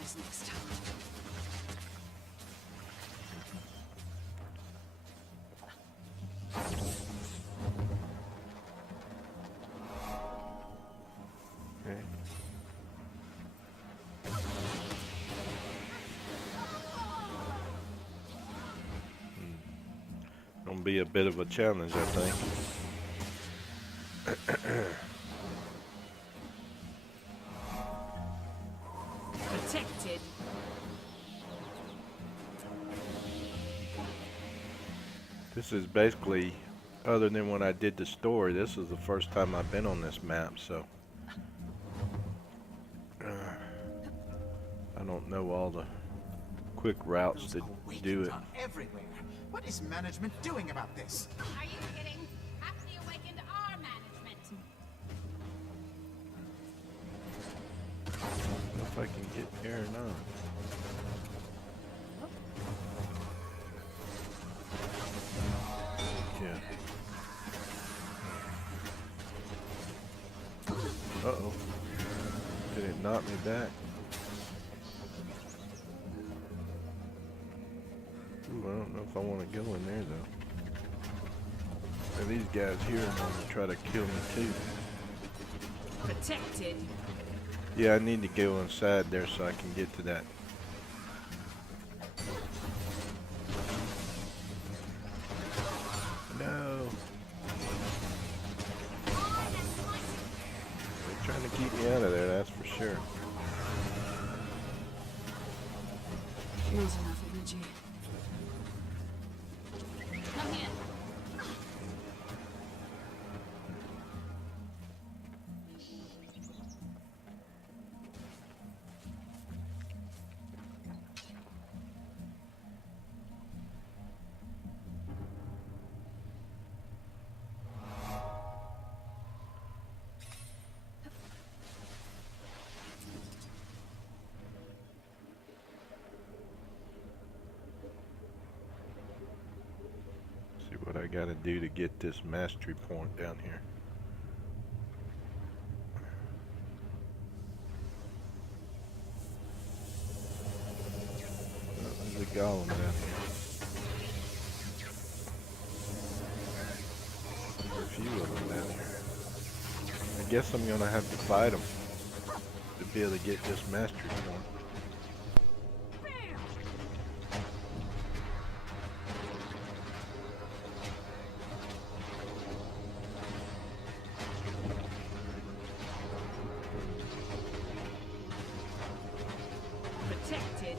eyes next time. Okay. Gonna be a bit of a challenge, I think. Protected. This is basically, other than when I did the story, this is the first time I've been on this map, so I don't know all the quick routes to do it. Everywhere. What is management doing about this? Are you kidding? Perhaps the awakened our management. I don't know if I can get there or not. Yeah. Uh-oh. Did it knock me back? Ooh, I don't know if I want to go in there, though. And these guys here are going to try to kill me, too. Protected. Yeah, I need to go inside there so I can get to that. No. They're trying to keep me out of there, that's for sure. Not enough energy. Come here. See what I gotta do to get this mastery point down here. Oh, there's a golem down here. There's a few of them down here. I guess I'm gonna have to fight them to be able to get this mastery point. Protected.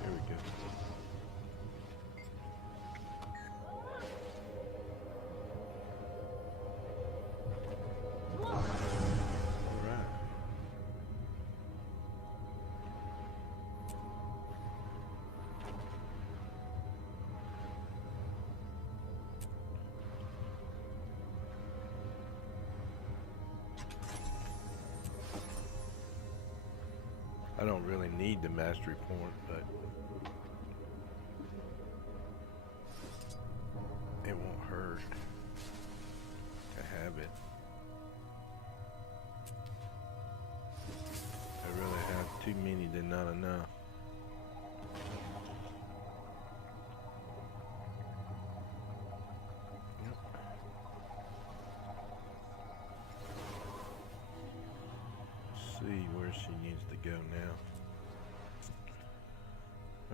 Here we go. Alright. I don't really need the mastery point, but it won't hurt to have it. I really have too many than not enough. Yep. Let's see where she needs to go now.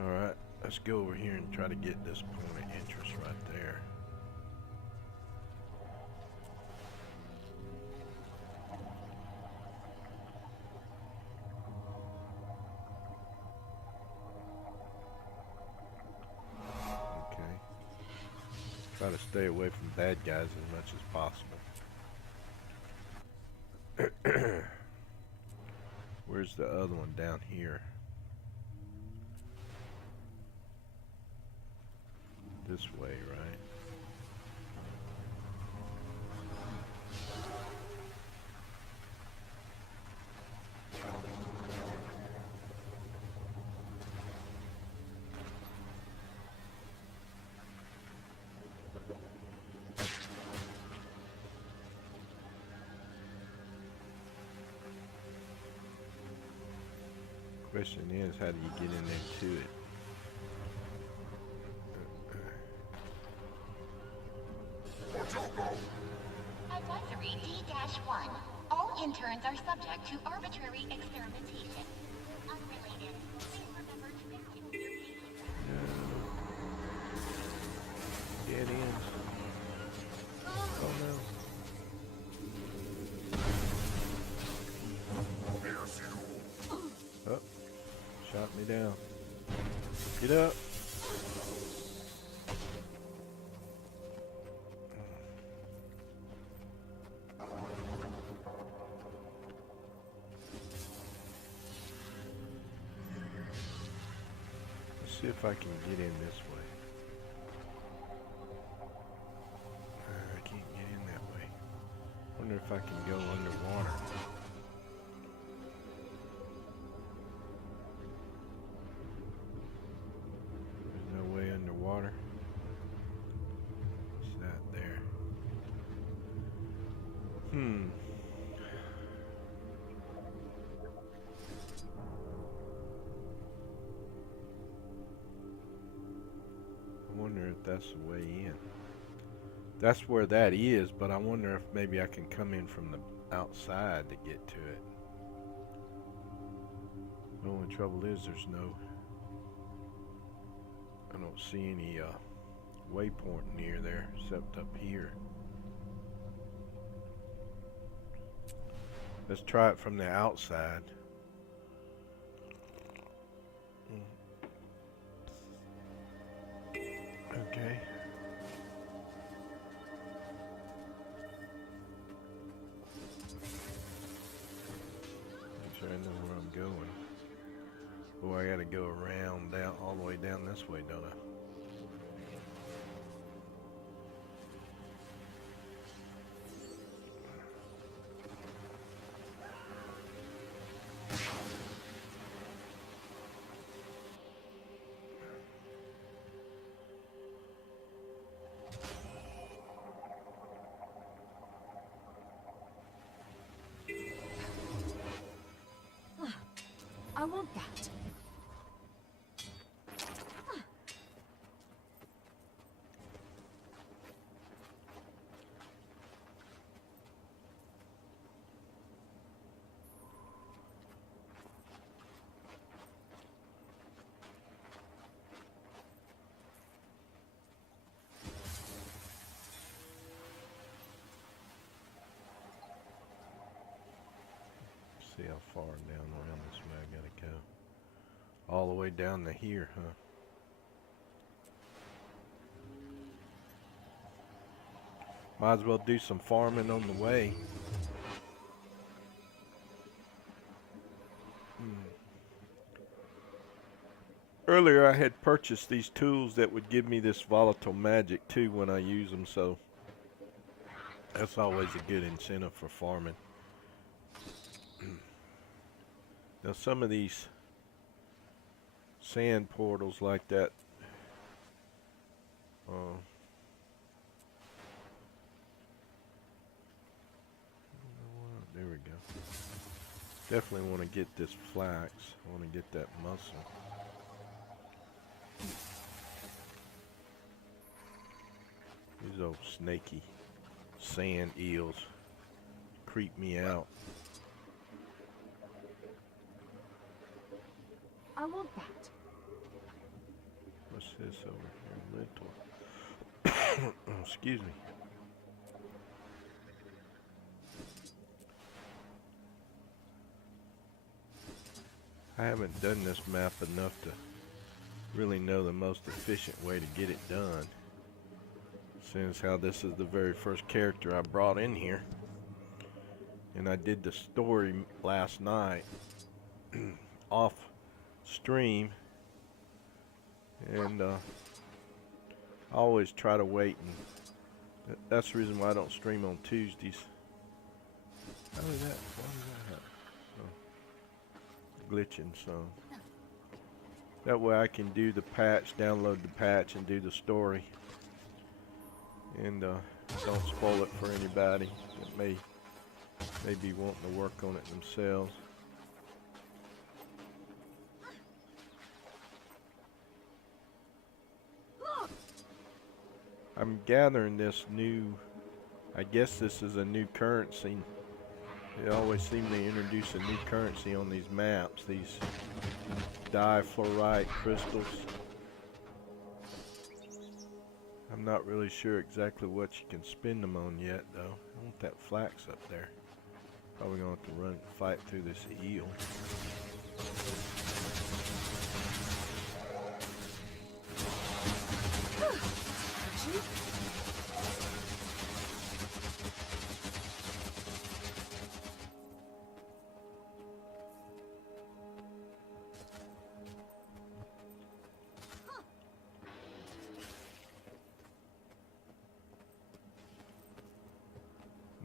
Alright, let's go over here and try to get this point of interest right there. Okay. Try to stay away from bad guys as much as possible. Where's the other one down here? This way, right? Question is, how do you get in there to it? Advisory D-1. All interns are subject to arbitrary experimentation. Unrelated. Please remember to continue your patient. Get in. Oh no. Oh, shot me down. Get up. Let's see if I can get in this way. I can't get in that way. Wonder if I can go underwater. There's no way underwater. What's that there? I wonder if that's the way in. That's where that is, but I wonder if maybe I can come in from the outside to get to it. The only trouble is I don't see any waypoint near there except up here. Let's try it from the outside. Okay. Make sure I know where I'm going. Oh, I gotta go around down all the way down this way, don't I? I want that. See how far down around this way I gotta go. All the way down to here, huh? Might as well do some farming on the way. Earlier I had purchased these tools that would give me this volatile magic too when I use them, so that's always a good incentive for farming. Now some of these sand portals like that, there we go. Definitely want to get this flax. I want to get that muscle. These old snaky sand eels creep me out. I want that. What's this over here? Little. Oh, excuse me. I haven't done this map enough to really know the most efficient way to get it done. Since how this is the very first character I brought in here. And I did the story last night off stream, and I always try to wait, and that's the reason why I don't stream on Tuesdays. How did that happen? Oh, glitching some. That way I can do the patch, download the patch, and do the story, and don't spoil it for anybody that may be wanting to work on it themselves. I'm gathering this new, I guess this is a new currency. They always seem to introduce a new currency on these maps, these difluorite crystals. I'm not really sure exactly what you can spend them on yet, though. I want that flax up there. Probably gonna have to run and fight through this eel.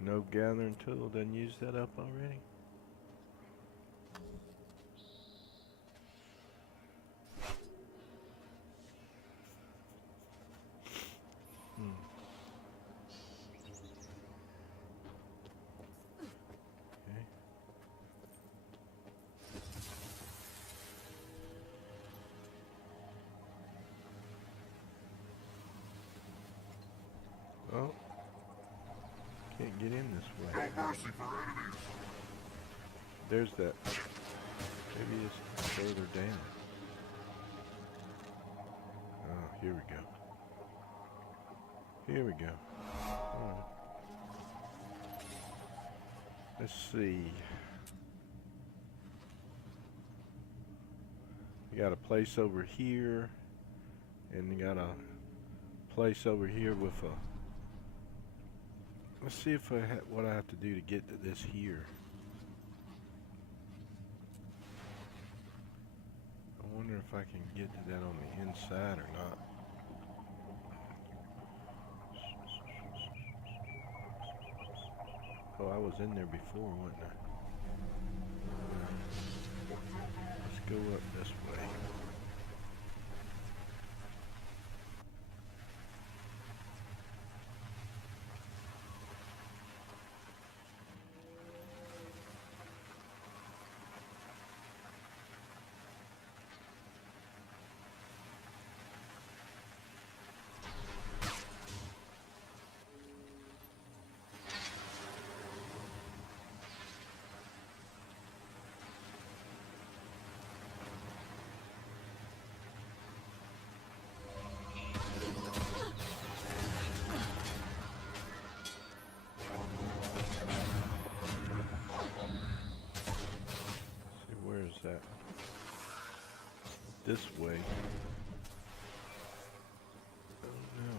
No gathering tool, done use that up already? Okay. Oh. Can't get in this way. There's that. Maybe it's further down. Oh, here we go. Here we go. Alright. Let's see. We got a place over here, and we got a place over here with a. Let's see if what I have to do to get to this here. I wonder if I can get to that on the inside or not. Oh, I was in there before, wasn't I? Let's go up this way. That this way. Oh no.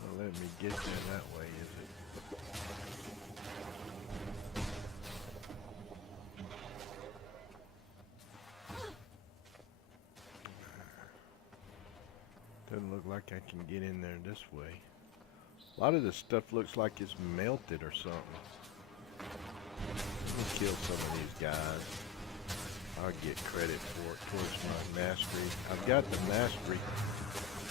Not let me get there that way, is it? Doesn't look like I can get in there this way. A lot of this stuff looks like it's melted or something. Let me kill some of these guys. I'll get credit for it towards my mastery. I've got the mastery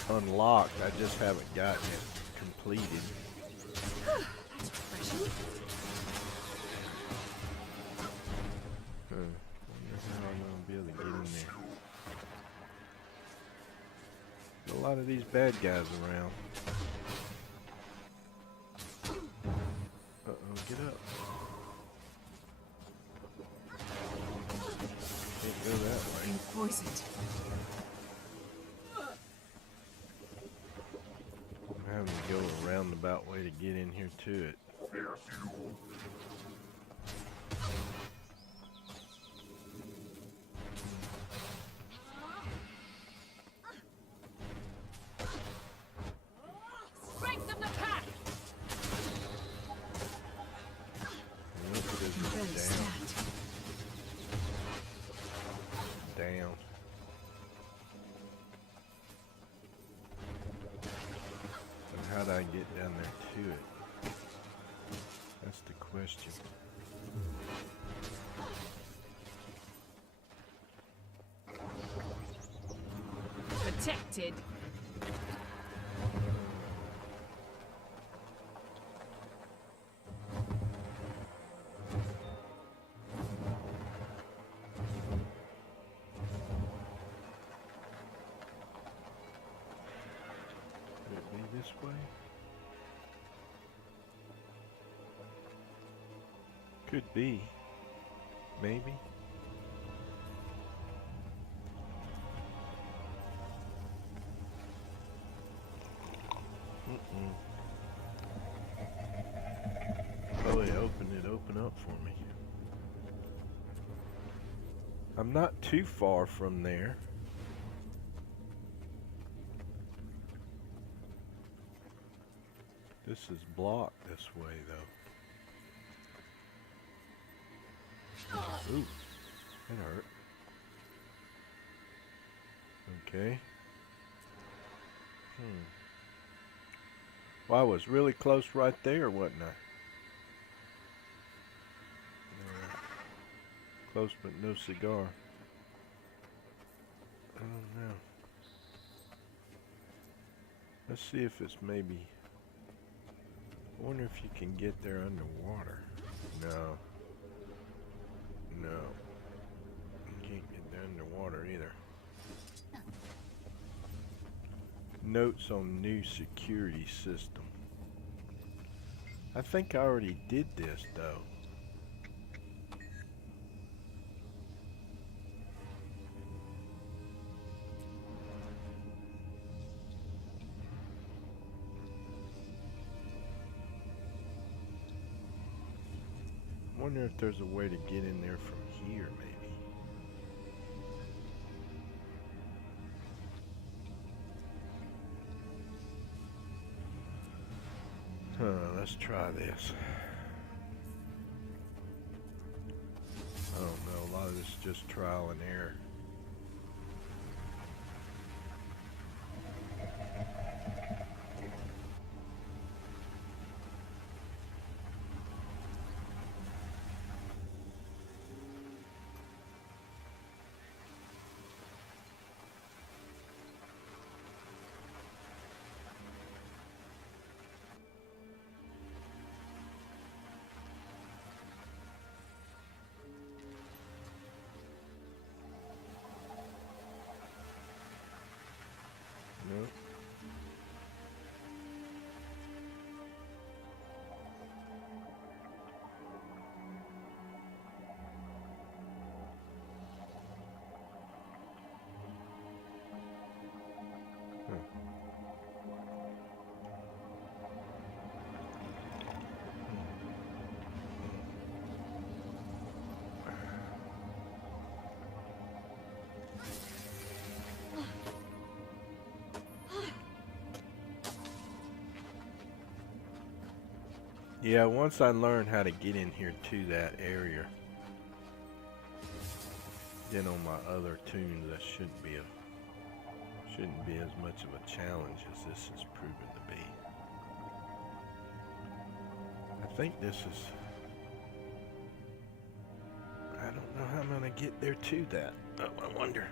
unlocked. I just haven't gotten it completed. That's refreshing. Wonder how I'm gonna be able to get in there. A lot of these bad guys around. Uh-oh, get up. Can't go that way. Being poisoned. I'm having to go a roundabout way to get in here to it. Strength of the pack! Look at this Barely down. stand. Down. So how do I get down there to it? That's the question. Protected. this way? Could be. Maybe. Oh, it open up for me. I'm not too far from there. This is blocked this way, though. Ooh, that hurt. Okay. Well, I was really close right there, wasn't I? Close but no cigar. I don't know. Let's see if it's maybe... I wonder if you can get there underwater. No. No. You can't get there underwater either. Notes on new security system. I think I already did this though. Wonder if there's a way to get in there from here, maybe. Let's try this. I don't know, a lot of this is just trial and error. No. Yeah, once I learn how to get in here to that area, then on my other tunes that shouldn't be as much of a challenge as this has proven to be. I think this is... I don't know how I'm gonna get there to that. Oh, I wonder.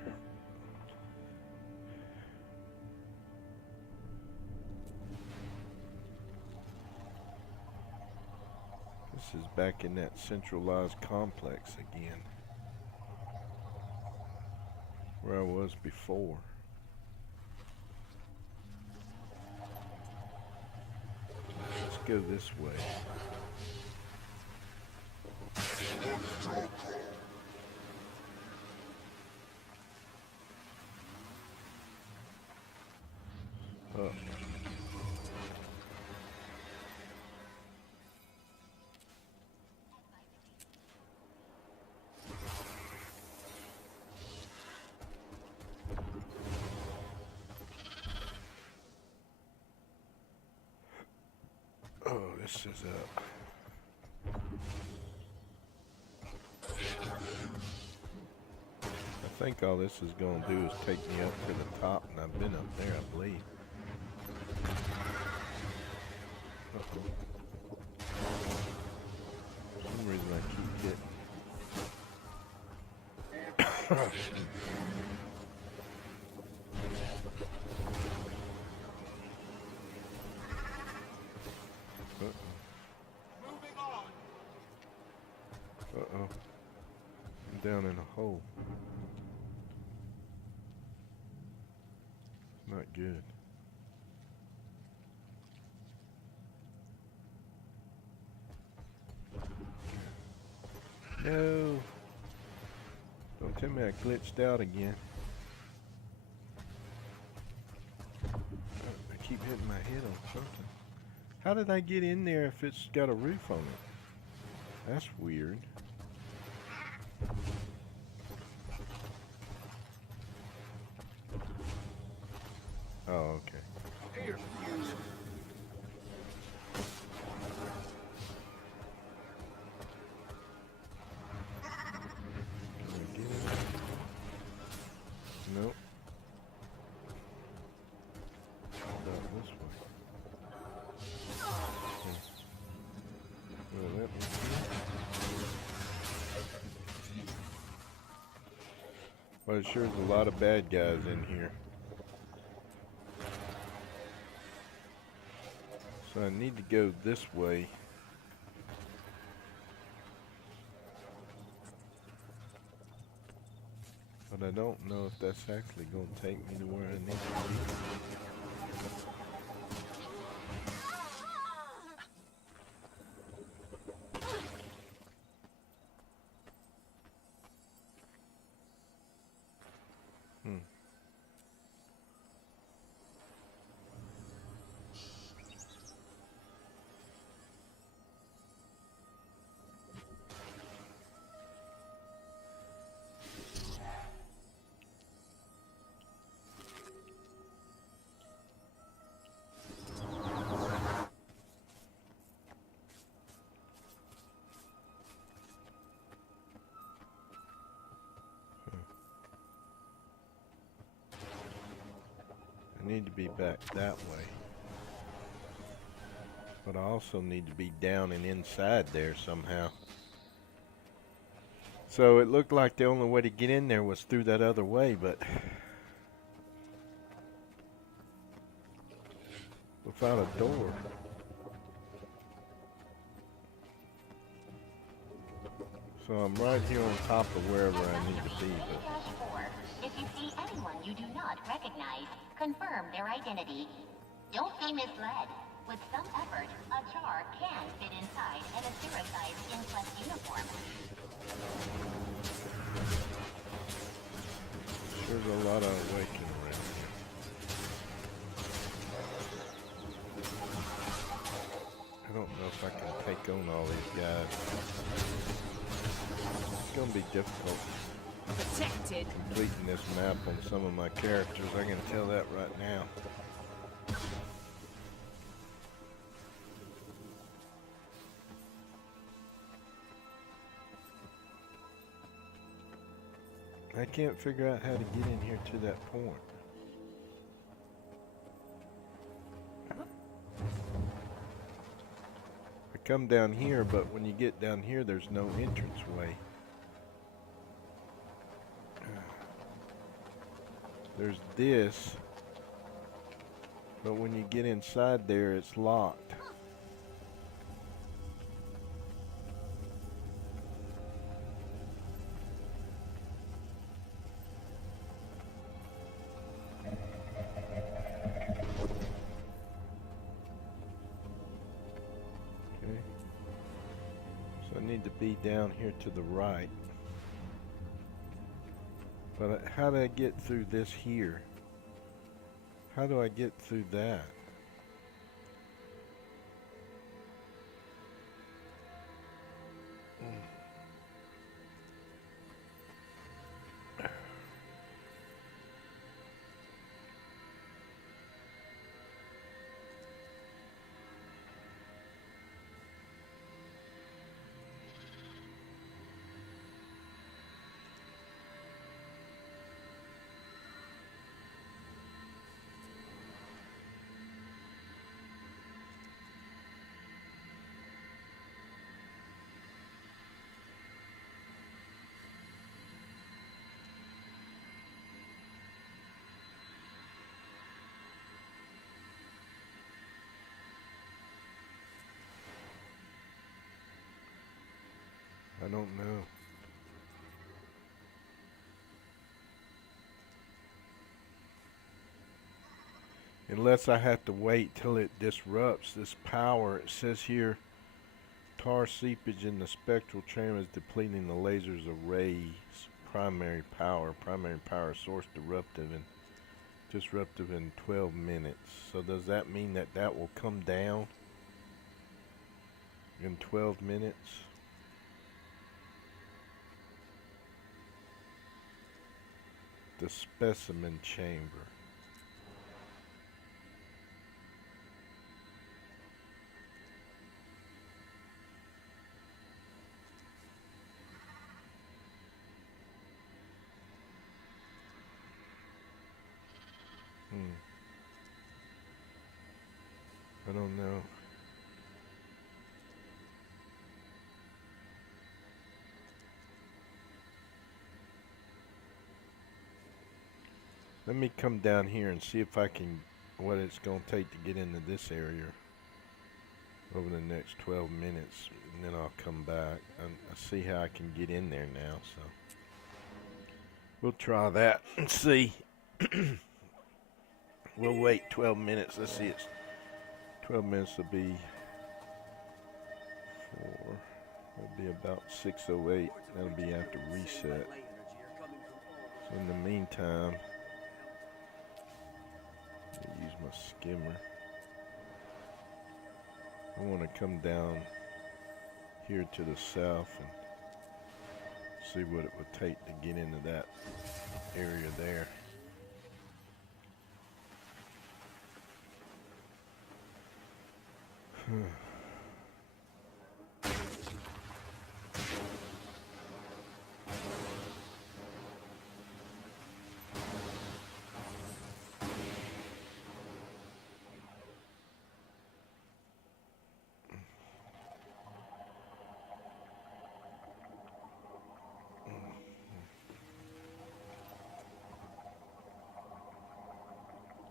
This is back in that centralized complex again, where I was before. Let's go this way. Oh. Oh, this is up. I think all this is going to do is take me up to the top, and I've been up there, I believe. For some reason I keep getting... Uh-oh. I'm down in a hole. Not good. No. Don't tell me I glitched out again. I keep hitting my head on something. How did I get in there if it's got a roof on it? That's weird. Oh, okay. Here, use. Can I get it? Nope. About this way. Will it let me through? Well, it sure is a lot of bad guys in here. So I need to go this way. But I don't know if that's actually going to take me to where I need to be. I need to be back that way. But I also need to be down and inside there somehow. So it looked like the only way to get in there was through that other way, but without a door. So I'm right here on top of wherever I need to be, but If you see anyone you do not recognize, confirm their identity. Don't be misled. With some effort, a jar can fit inside an asteroized Inquest uniform. there's a lot of awakening around here. I don't know if I can take on all these guys. It's gonna be difficult Protected. completing this map on some of my characters. I can tell that right now. I can't figure out how to get in here to that point. I come down here, but when you get down here, there's no entranceway. There's this, but when you get inside there, it's locked. Okay. So I need to be down here to the right. But how do I get through this here? How do I get through that? I don't know. Unless I have to wait till it disrupts this power. It says here Tar seepage in the spectral tram is depleting the laser's array's primary power. Primary power source disruptive in 12 minutes. So does that mean that that will come down in 12 minutes? The specimen chamber. I don't know. Let me come down here and see if I can, what it's going to take to get into this area over the next 12 minutes, and then I'll come back and see how I can get in there now. So we'll try that and see. We'll wait 12 minutes. Let's see, it's 12 minutes will be 4. It'll be about 6:08. That'll be after reset. So in the meantime, I'll use my skimmer. I want to come down here to the south and see what it would take to get into that area there.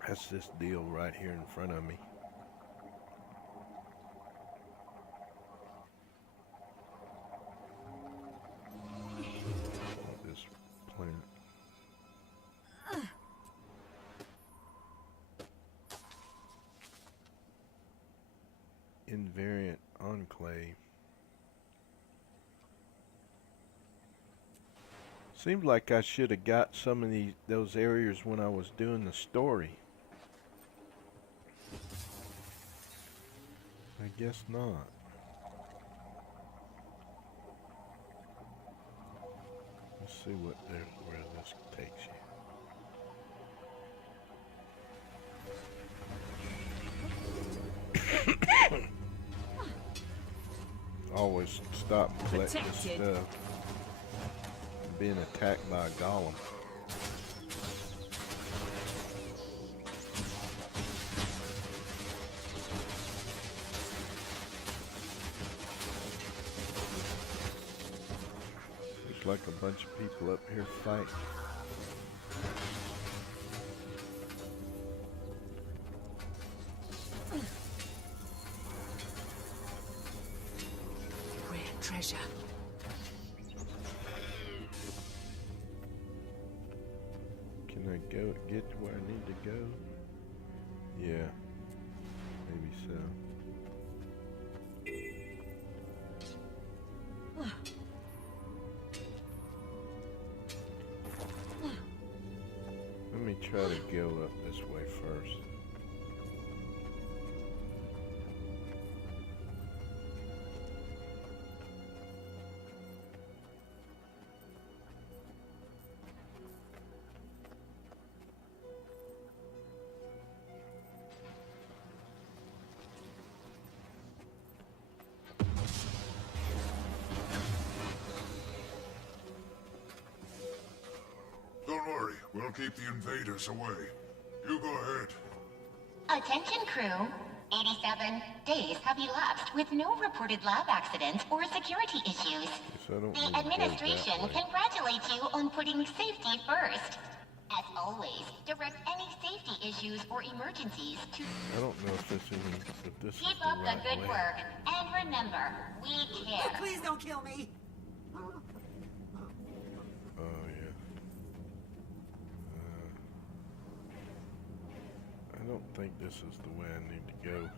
That's this deal right here in front of me. This plant. Invariant enclave. Seems like I should have got some of those areas when I was doing the story. I guess not. Let's see where this takes you. Always stop and collect this Protected. stuff. I'm being attacked by a golem. Like a bunch of people up here fighting. Rare treasure. Can I get to where I need to go? Yeah, maybe so. Let me try to go up this way first. Don't worry, we'll keep the invaders away. You go ahead. Attention crew. 87 days have elapsed with no reported lab accidents or security issues. So I don't The need to go administration that way. congratulates you on putting safety first. As always, direct any safety issues or emergencies to I don't know if this is keep the up the right good way. work. And remember, we care. Please don't kill me! Oh yeah. I don't think this is the way I need to go.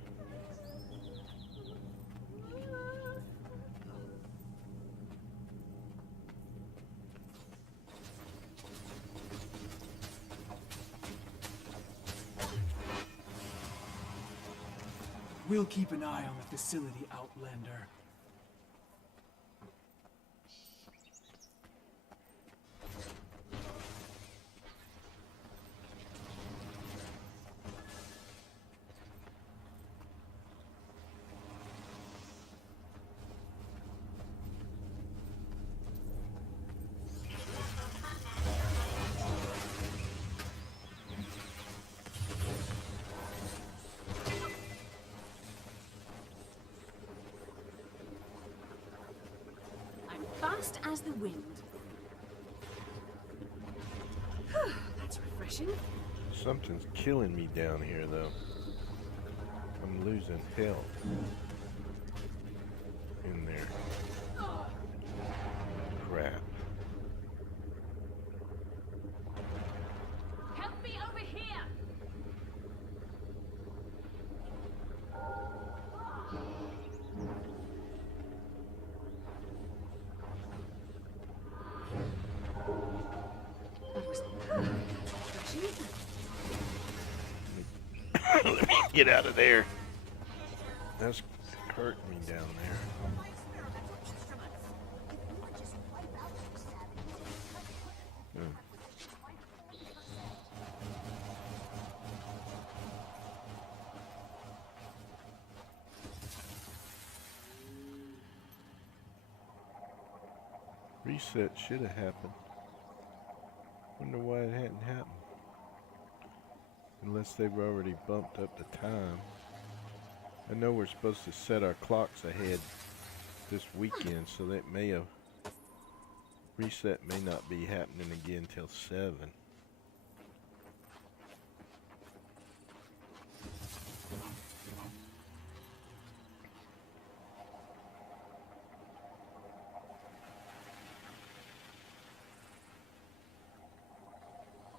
We'll keep an eye on the facility, Outlander. I'm fast as the wind. That's refreshing. Something's killing me down here, though. I'm losing health in there. Crap. Help me over here! That was refreshing. Let me get out of there. That's hurting me down there. Hmm. Reset should have happened. Wonder why it hadn't happened. Unless they've already bumped up the time. I know we're supposed to set our clocks ahead this weekend, so that may have reset may not be happening again till 7.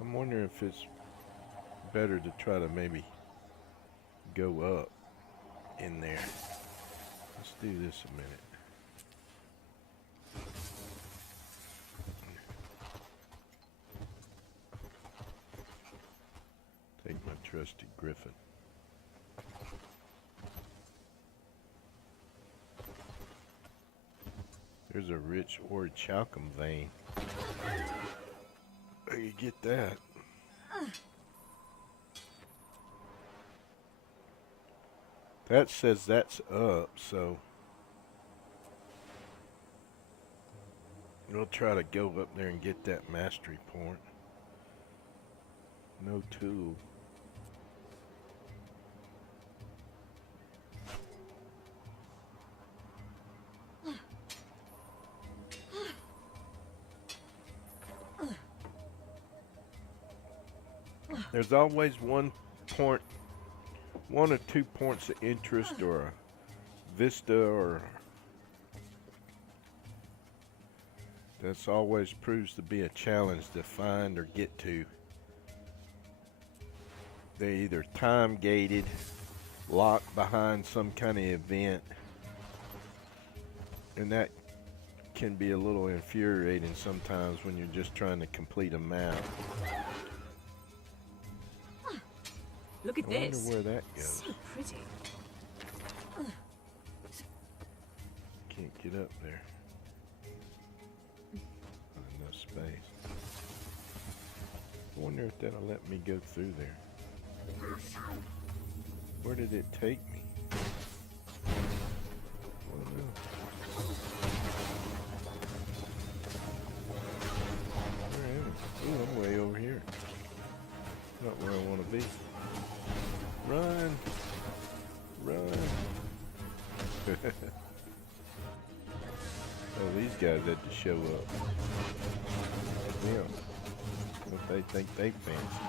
I'm wondering if it's better to try to maybe go up in there. Let's do this a minute. Take my trusty Griffin. There's a rich orichalcum vein. Where you get that? That says that's up, so we'll try to go up there and get that mastery point. No tool. There's always one or 2 points of interest or a vista or that's always proves to be a challenge to find or get to. They're either time gated, locked behind some kind of event, and that can be a little infuriating sometimes when you're just trying to complete a map. Look at I wonder this. where that goes. So pretty. Can't get up there. Not enough space. I wonder if that'll let me go through there. Where did it take me? Oh no. Where am I? Ooh, I'm way over here. Not where I want to be. Run! Run! Oh, these guys had to show up. Yeah. What they think they fancy.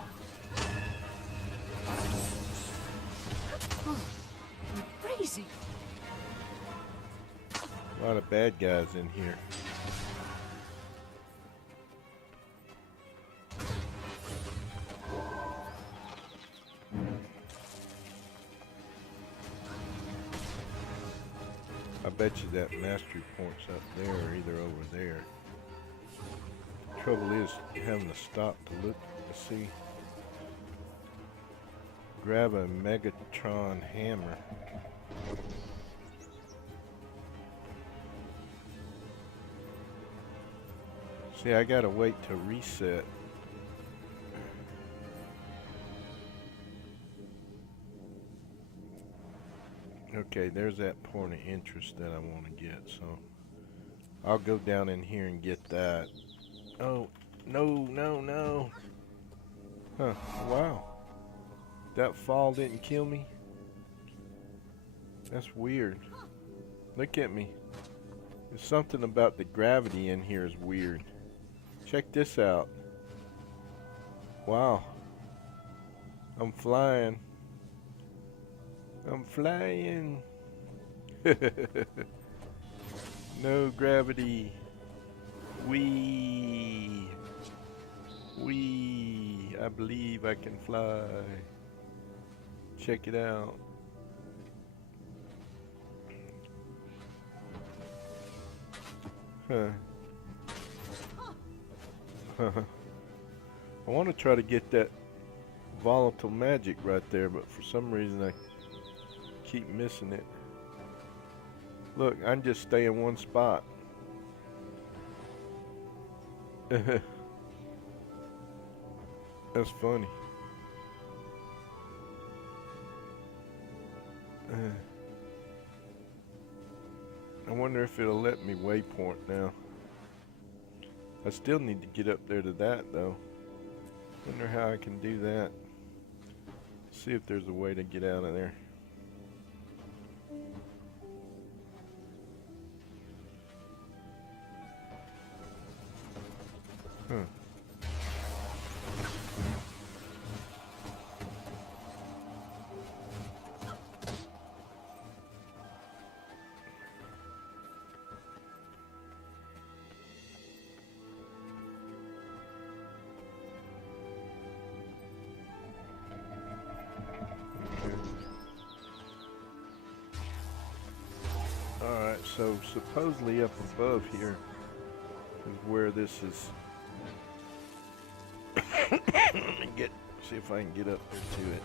Oh, crazy. A lot of bad guys in here. I bet you that mastery point's up there or either over there. Trouble is having to stop to look to see. grab a Megatron hammer. See, I gotta wait to reset. Okay, there's that point of interest that I want to get, so I'll go down in here and get that. Oh, no, no, no. Huh, wow. That fall didn't kill me? That's weird. Look at me. There's something about the gravity in here is weird. Check this out. Wow. I'm flying. I'm flying. No gravity. Wee. Wee. I believe I can fly. Check it out. Huh. I want to try to get that volatile magic right there, but for some reason I keep missing it. Look, I can just stay in one spot. That's funny. I wonder if it'll let me waypoint now. I still need to get up there to that though. Wonder how I can do that. See if there's a way to get out of there. Huh. Alright, so supposedly up above here is where this is. Let me see if I can get up there to it.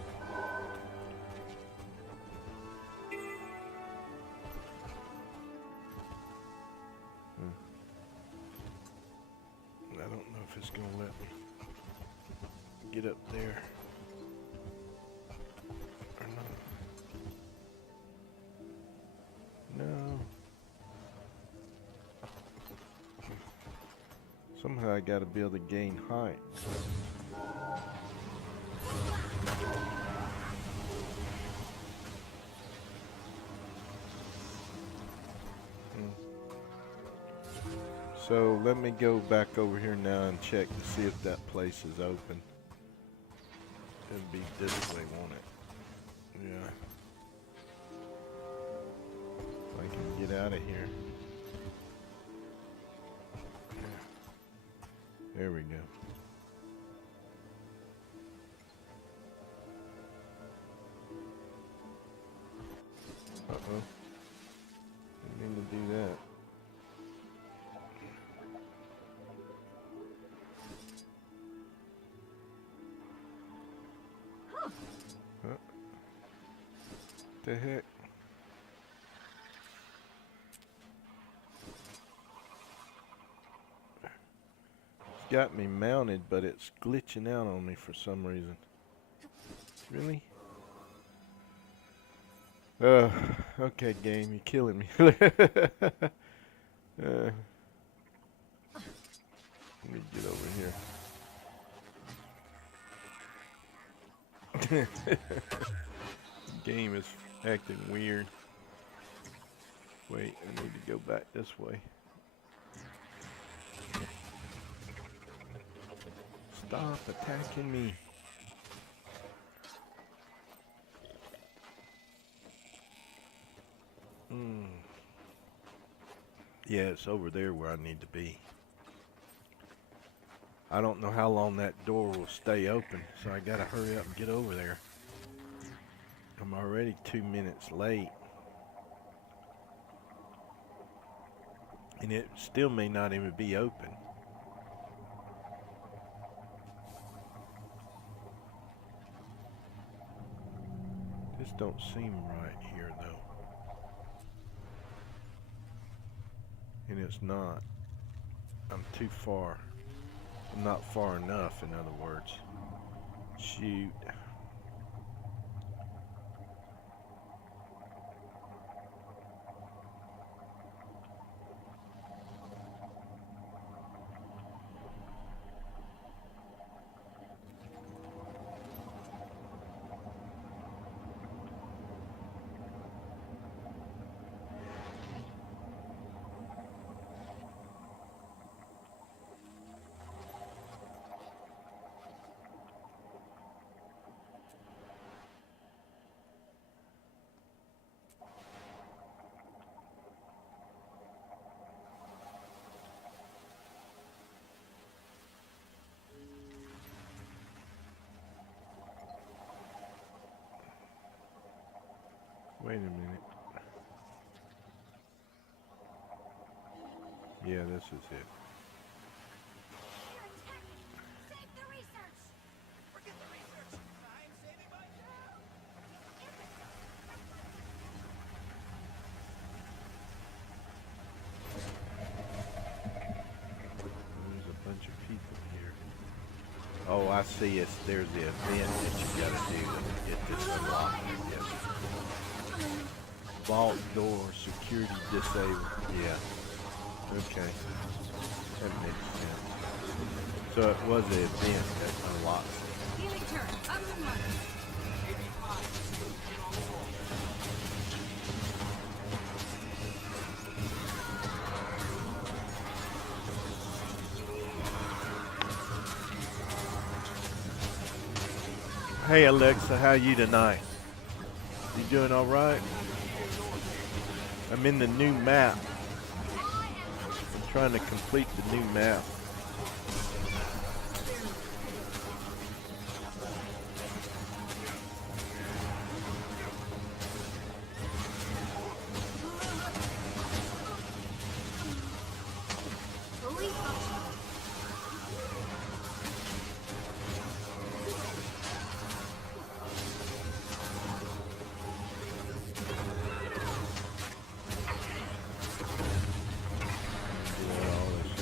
I don't know if it's gonna let me get up there or not. No. Somehow I gotta be able to gain height. So let me go back over here now and check to see if that place is open. It'd be this way, won't it? Yeah. If I can get out of here. There we go. Uh-oh. Didn't mean to do that. Huh? The heck? Got me mounted, but it's glitching out on me for some reason. Really? Okay, game, you're killing me. Let me get over here. Game is acting weird. Wait, I need to go back this way. Stop attacking me. Yeah, it's over there where I need to be. I don't know how long that door will stay open, so I gotta hurry up and get over there. I'm already 2 minutes late. And it still may not even be open. This don't seem right here though. And it's not. I'm too far. I'm not far enough, in other words. Shoot. Wait a minute. Yeah, this is it. Save the research! Forget the research! I'm saving myself! There's a bunch of people here. Oh, I see. There's the event that you gotta do to get this unlocked. Yes. Vault door security disabled. Yeah. Okay. That makes sense. So it was the event that unlocked it. Healing turret, up and running. Hey Alexa, how you tonight? You doing all right? I'm in the new map. I'm trying to complete the new map. Fully functional.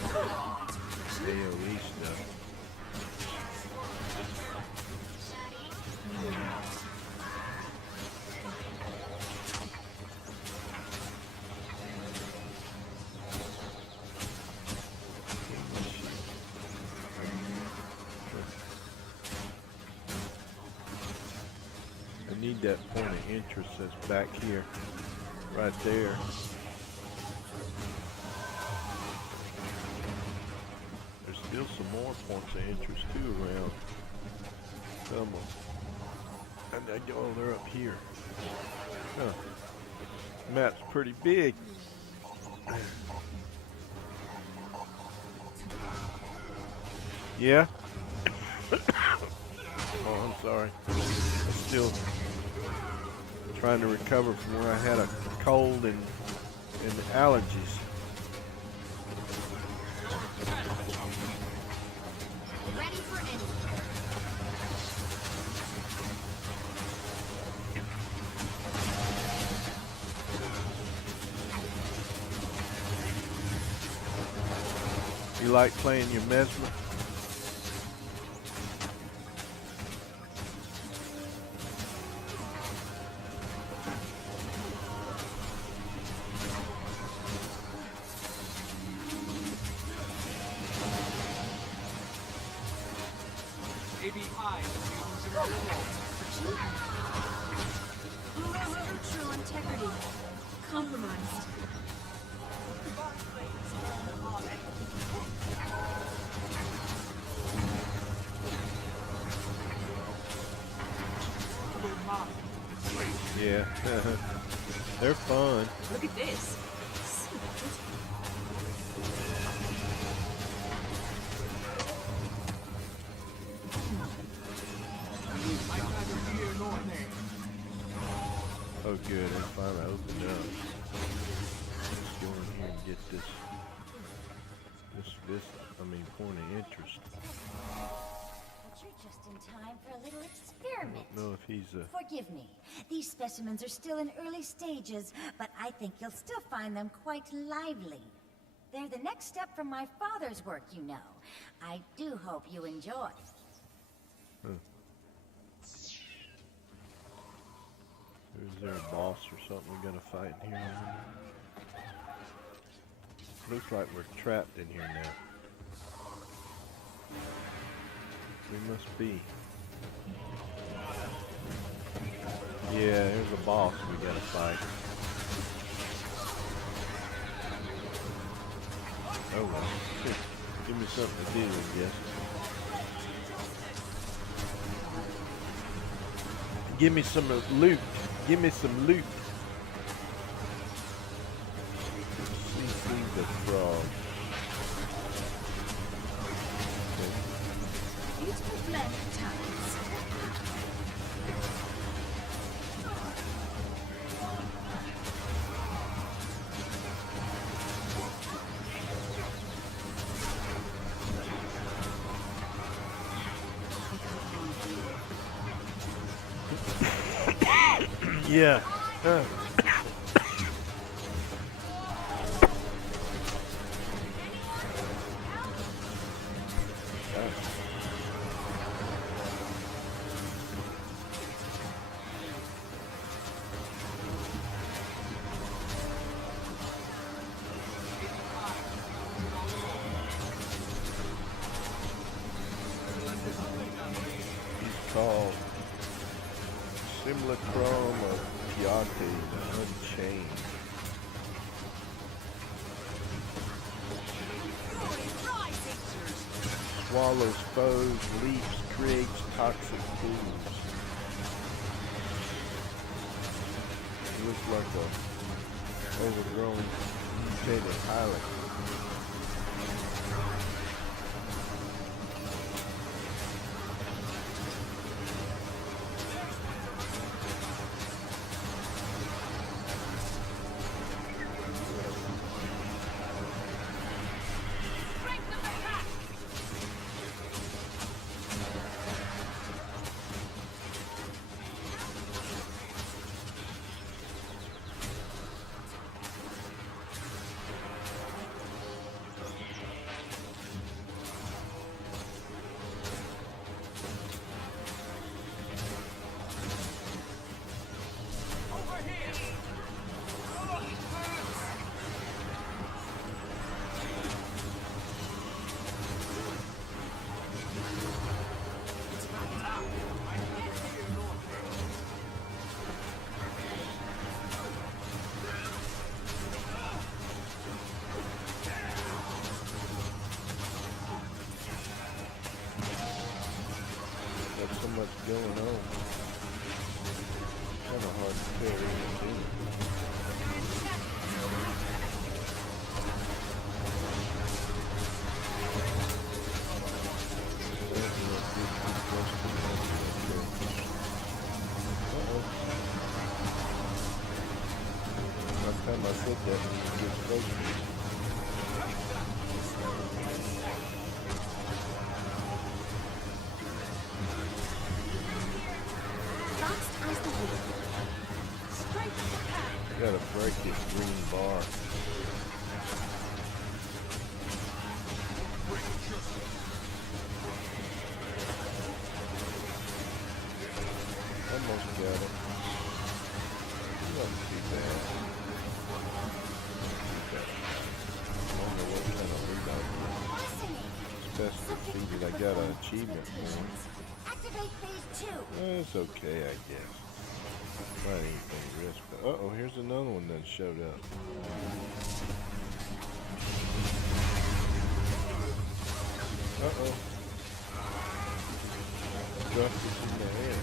Doing all this AoE stuff. I need that point of interest that's back here, right there. There's still some more points of interest too around. Some of them. And oh, they're up here. Huh. Map's pretty big. Yeah? Oh, I'm sorry. I'm still trying to recover from where I had a cold and allergies. Ready for anything. You like playing your Mesmer? ABI is zero volt. Structural integrity. Compromised. Yeah. They're fun. Look at this. I'd rather here nor there. Oh good, it finally opened up. Let's go in here and get this point of interest. captured just in time for a little experiment. know if he's Forgive me. These specimens are still in early stages, but I think you'll still find them quite lively. They're the next step from my father's work, you know. I do hope you enjoy. Is there a boss or something we're gonna fight in here? Looks like we're trapped in here now. We must be. Yeah, here's a boss we gotta fight. Oh well. Give me something to do, I guess. Give me some loot. Give me some loot. See the frog. Beautiful blend of times. Yeah. He's called Simulacrum of Piates Unchained. Swallows foes, leaps, creates toxic pools. It looks like a overgrown mutated island. Got so much going on. Kind of hard to carry everything. Last time I said that, it was close. Gotta break this green bar. Almost got it. Not too bad. I wonder what kind of loot I get. Best defeated. I got an achievement for it. Activate phase 2. It's okay, I guess. Not anything risk. Uh-oh, here's another one that showed up. Uh-oh. Dropped it in the air.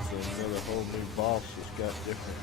It's another whole new boss that's got different.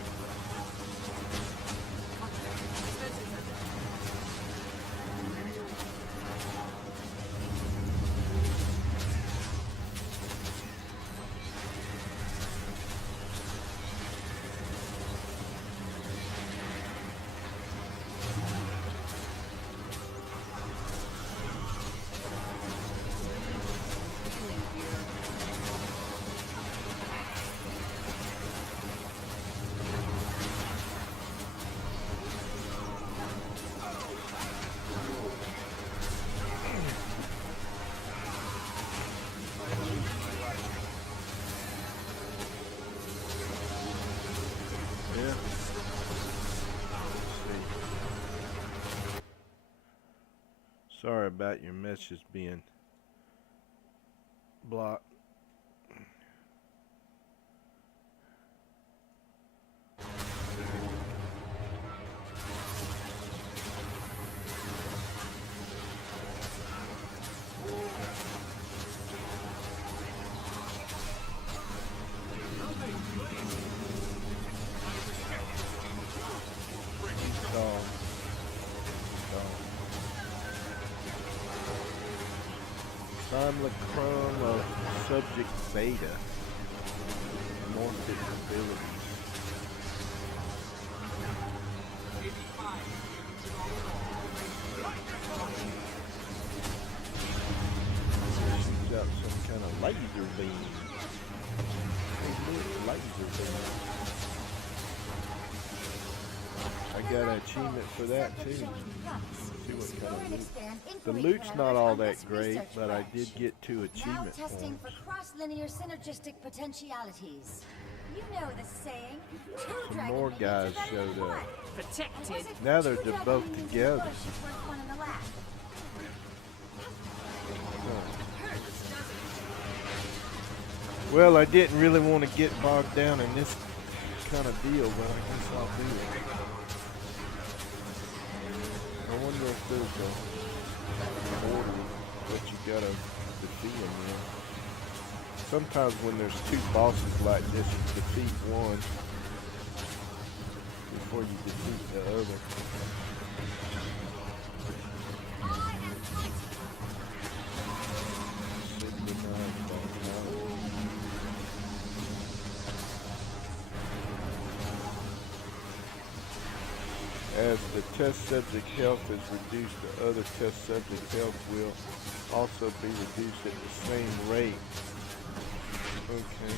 about your messages being blocked. Simulacrum of subject beta. Morphic abilities. Shoots out some kind of laser beam. Laser beam. I got an achievement for that too. See what kind of loot. The loot's not all that great, but I did get 2 achievement Now testing points. for cross-linear synergistic potentialities. You know the saying. Two dragon more minions guys are better showed than up. one. Protected. Now they're Two dragon both minions in the together. bush is worth one in the lap. Well, I didn't really want to get bogged down in this kind of deal, but I guess I'll do it. I wonder if there's a order that you gotta defeat them in. Sometimes when there's 2 bosses like this, you defeat one before you defeat the other. As the test subject health is reduced, the other test subject health will also be reduced at the same rate. Okay.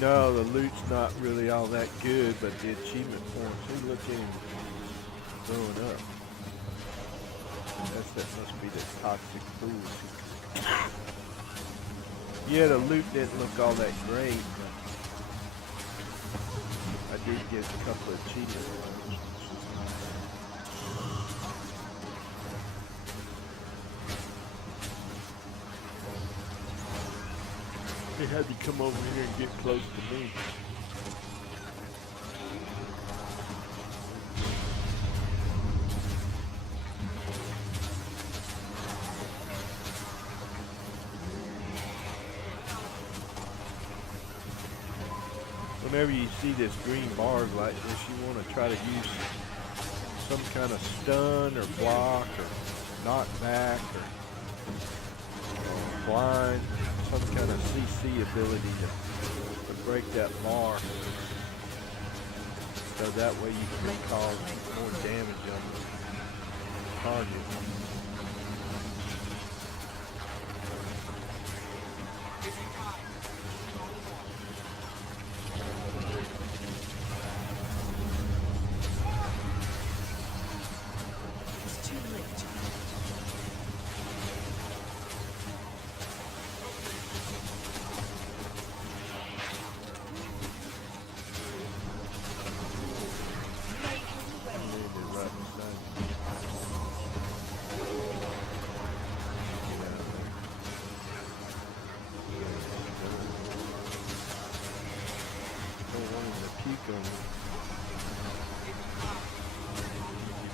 No, the loot's not really all that good, but the achievement points, hey, look at him going up. That must be the toxic food. Yeah, the loot didn't look all that great, but I did get a couple of achievement points. They had to come over here and get close to me. Whenever you see this green bars like this, you want to try to use some kind of stun or block or knock back or blind, some kind of CC ability to break that bar. So that way you can cause more damage on the target.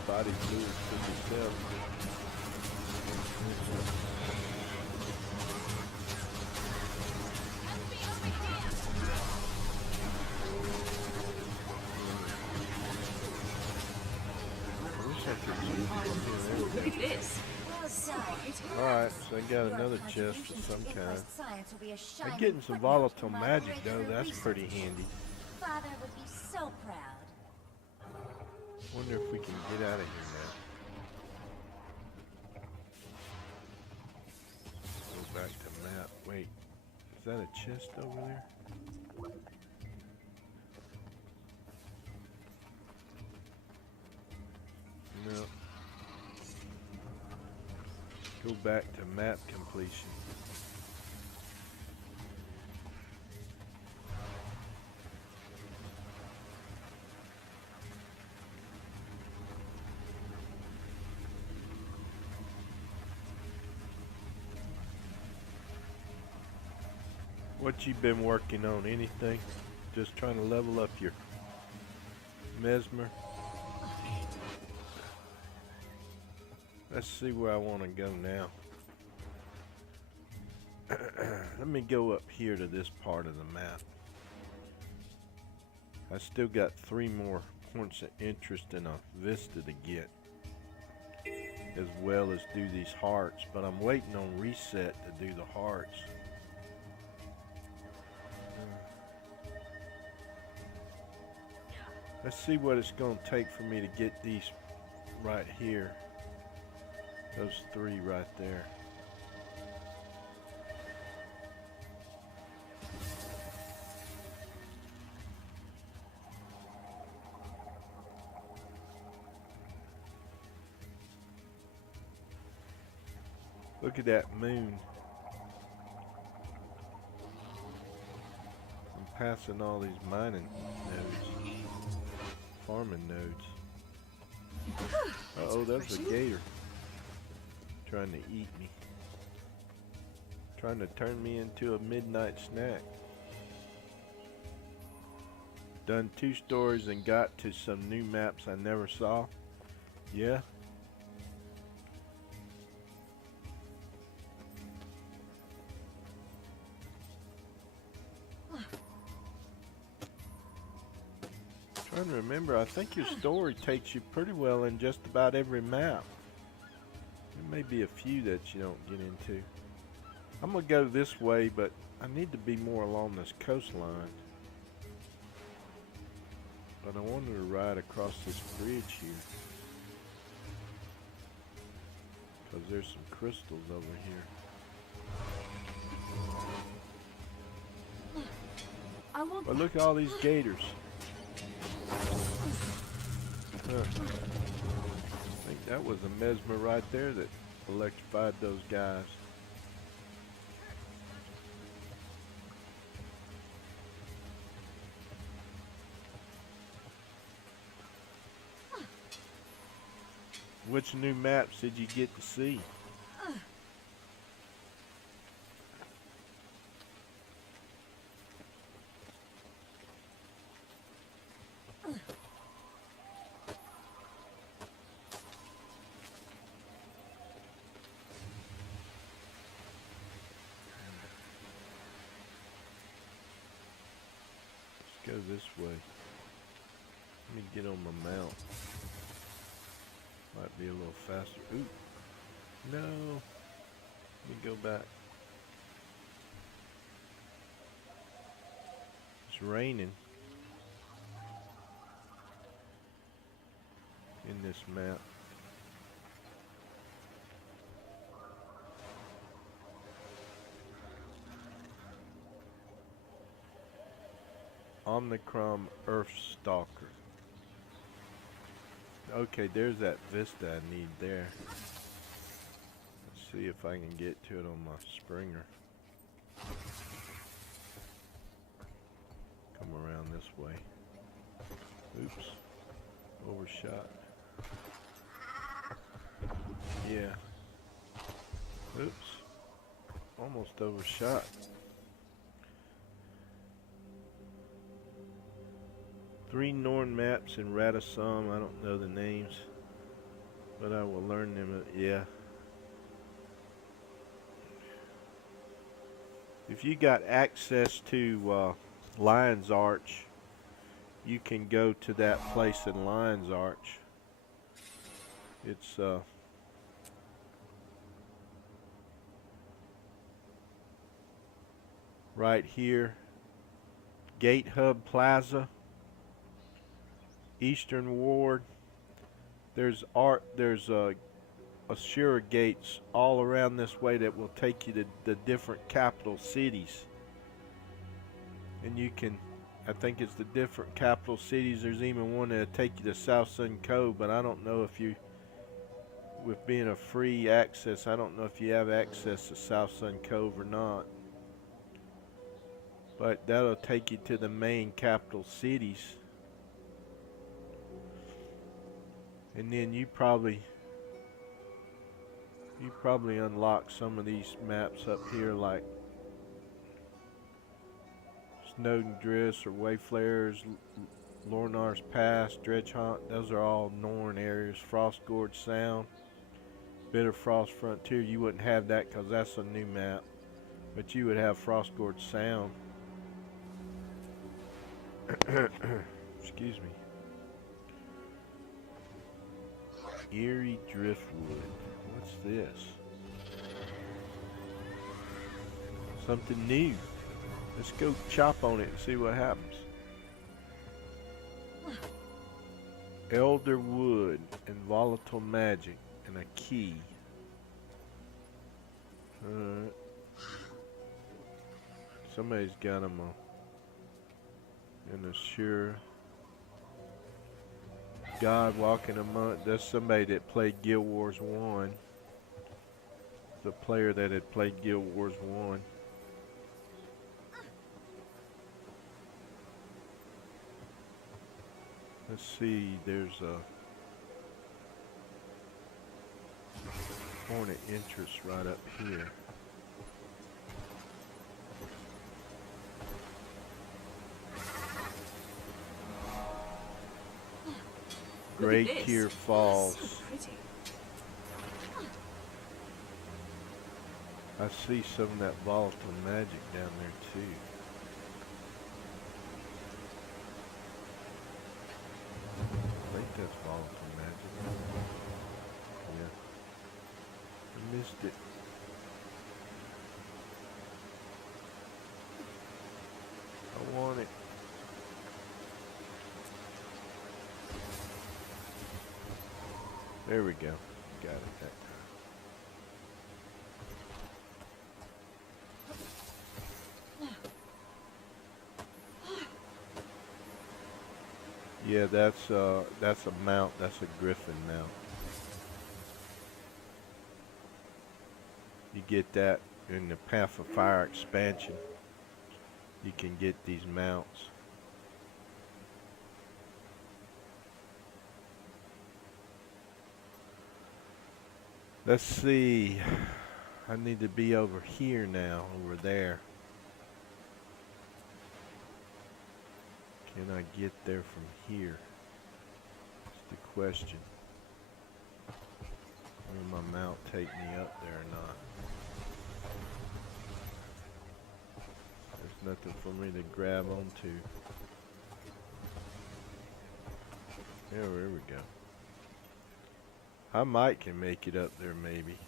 Body fluid to yourself. Look at this. Alright, so I got another chest of some kind. I'm getting some volatile magic though, that's pretty handy. Father would be so proud. Wonder if we can get out of here now. Go back to map. Wait, is that a chest over there? Go back to map completion. What you been working on? Anything? Just trying to level up your Mesmer? Let's see where I want to go now. Let me go up here to this part of the map. I still got 3 more points of interest in a vista to get, as well as do these hearts, but I'm waiting on reset to do the hearts. Let's see what it's going to take for me to get these right here. Those 3 right there. Look at that moon. I'm passing all these mining nodes. Farming nodes. Uh-oh, that's a gator. Trying to eat me. Trying to turn me into a midnight snack. Done 2 stories and got to some new maps I never saw. Yeah. Trying to remember, I think your story takes you pretty well in just about every map. There may be a few that you don't get into. I'm gonna go this way, but I need to be more along this coastline. But I wanted to ride across this bridge here, because there's some crystals over here. But look at all these gators. Huh. I think that was a Mesmer right there that electrified those guys. Which new maps did you get to see? Go this way. Let me get on my mount. Might be a little faster. Ooh. No. Let me go back. It's raining in this map. Omnicrom Earthstalker. Okay, there's that vista I need there. Let's see if I can get to it on my Springer. Come around this way. Oops. Overshot. Yeah. Oops. Almost overshot. Three Norn maps in Radisson. I don't know the names, but I will learn them. Yeah. If you got access to Lion's Arch, you can go to that place in Lion's Arch. It's right here. Gate Hub Plaza. Eastern Ward. There's Assura gates all around this way that will take you to the different capital cities. And you can, I think it's the different capital cities. There's even one that'll take you to South Sun Cove, but I don't know if you with being a free access, I don't know if you have access to South Sun Cove or not. But that'll take you to the main capital cities. And then you probably unlock some of these maps up here, like Snowden Drifts or Wayflares, Lornar's Pass, Dredgehaunt. Those are all Norn areas. Frost Gorge Sound, Bitterfrost Frontier. You wouldn't have that because that's a new map, but you would have Frost Gorge Sound. Excuse me. Eerie Driftwood. What's this? Something new. Let's go chop on it and see what happens. Elder Wood and Volatile Magic and a key. Alright. Somebody's got them in a sure. God walking among. That's somebody that played Guild Wars 1. The player that had played Guild Wars 1. Let's see, there's a Hornet Interest right up here. Great Tier Falls. So pretty. I see some of that volatile magic down there too. I think that's volatile magic. Yeah. I missed it. I want it. There we go. Got it. Yeah, that's a mount. That's a Griffin mount. You get that in the Path of Fire expansion. You can get these mounts. Let's see. I need to be over here now, over there. Can I get there from here? That's the question. Will my mount take me up there or not? There's nothing for me to grab onto. Yeah, there we go. I might can make it up there, maybe.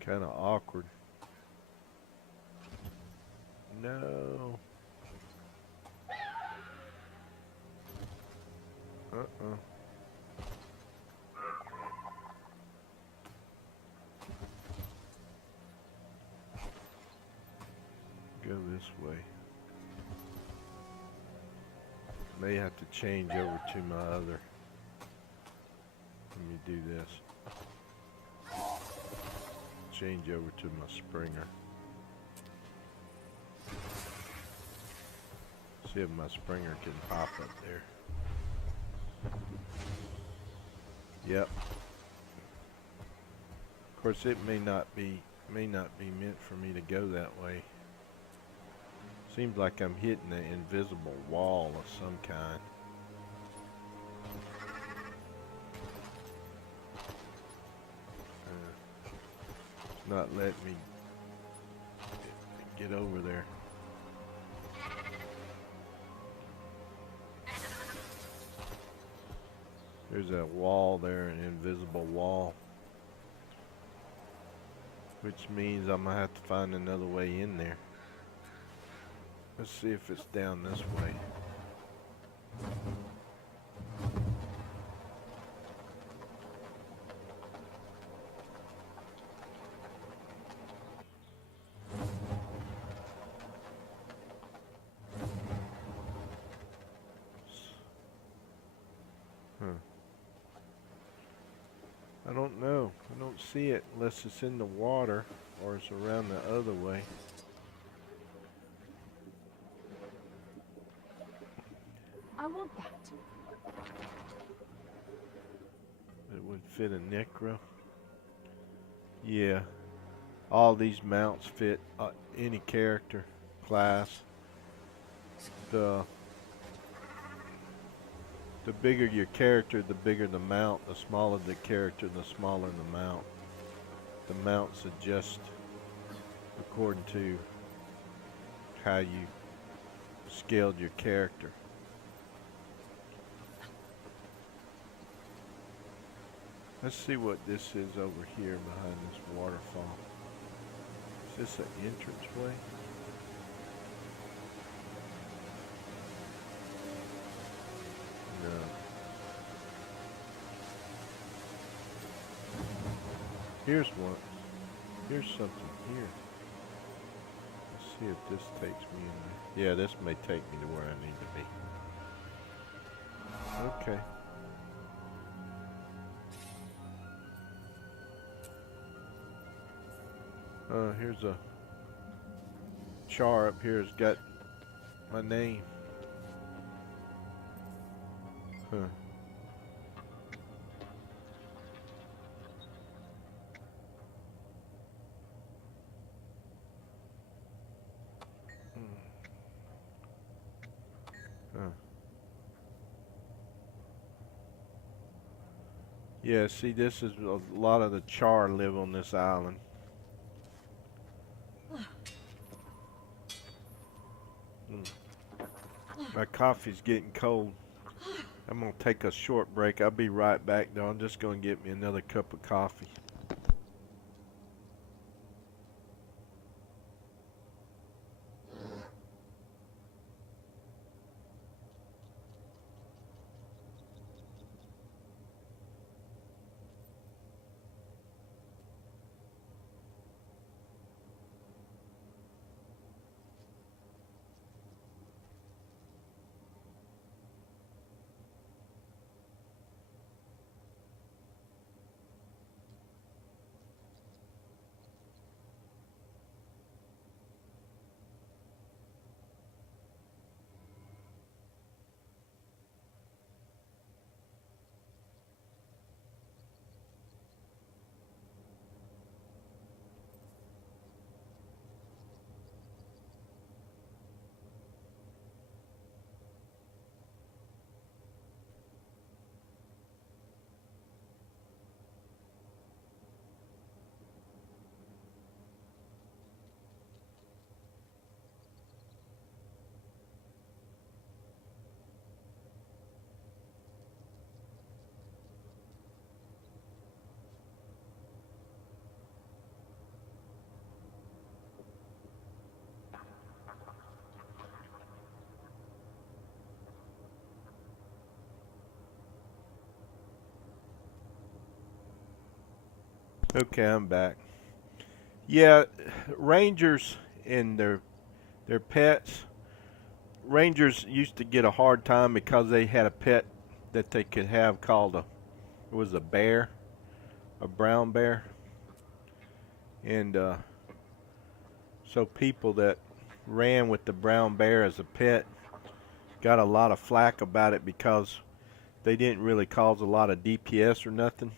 Kind of awkward. No. Go this way. May have to change over to my other. Let me do this. Change over to my Springer. See if my Springer can pop up there. Yep. Of course, it may not be meant for me to go that way. Seems like I'm hitting an invisible wall of some kind. Not letting me get over there. There's that wall there, an invisible wall. Which means I'm gonna have to find another way in there. Let's see if it's down this way. I don't know. I don't see it unless it's in the water or it's around the other way. I want that. It would fit a Necro. Yeah. All these mounts fit any character class. The bigger your character, the bigger the mount. The smaller the character, the smaller the mount. The mounts adjust according to how you scaled your character. Let's see what this is over here behind this waterfall. Is this an entranceway? No. Here's one. Here's something here. Let's see if this takes me in there. Yeah, this may take me to where I need to be. Okay. Here's a char up here. It's got my name. Huh. Huh. Yeah, see, this is a lot of the char live on this island. My coffee's getting cold. I'm gonna take a short break. I'll be right back though. I'm just gonna get me another cup of coffee. Okay, I'm back. Yeah, rangers and their pets. Rangers used to get a hard time because they had a pet that they could have called it was a bear, a brown bear, and so people that ran with the brown bear as a pet got a lot of flack about it because they didn't really cause a lot of DPS or nothing.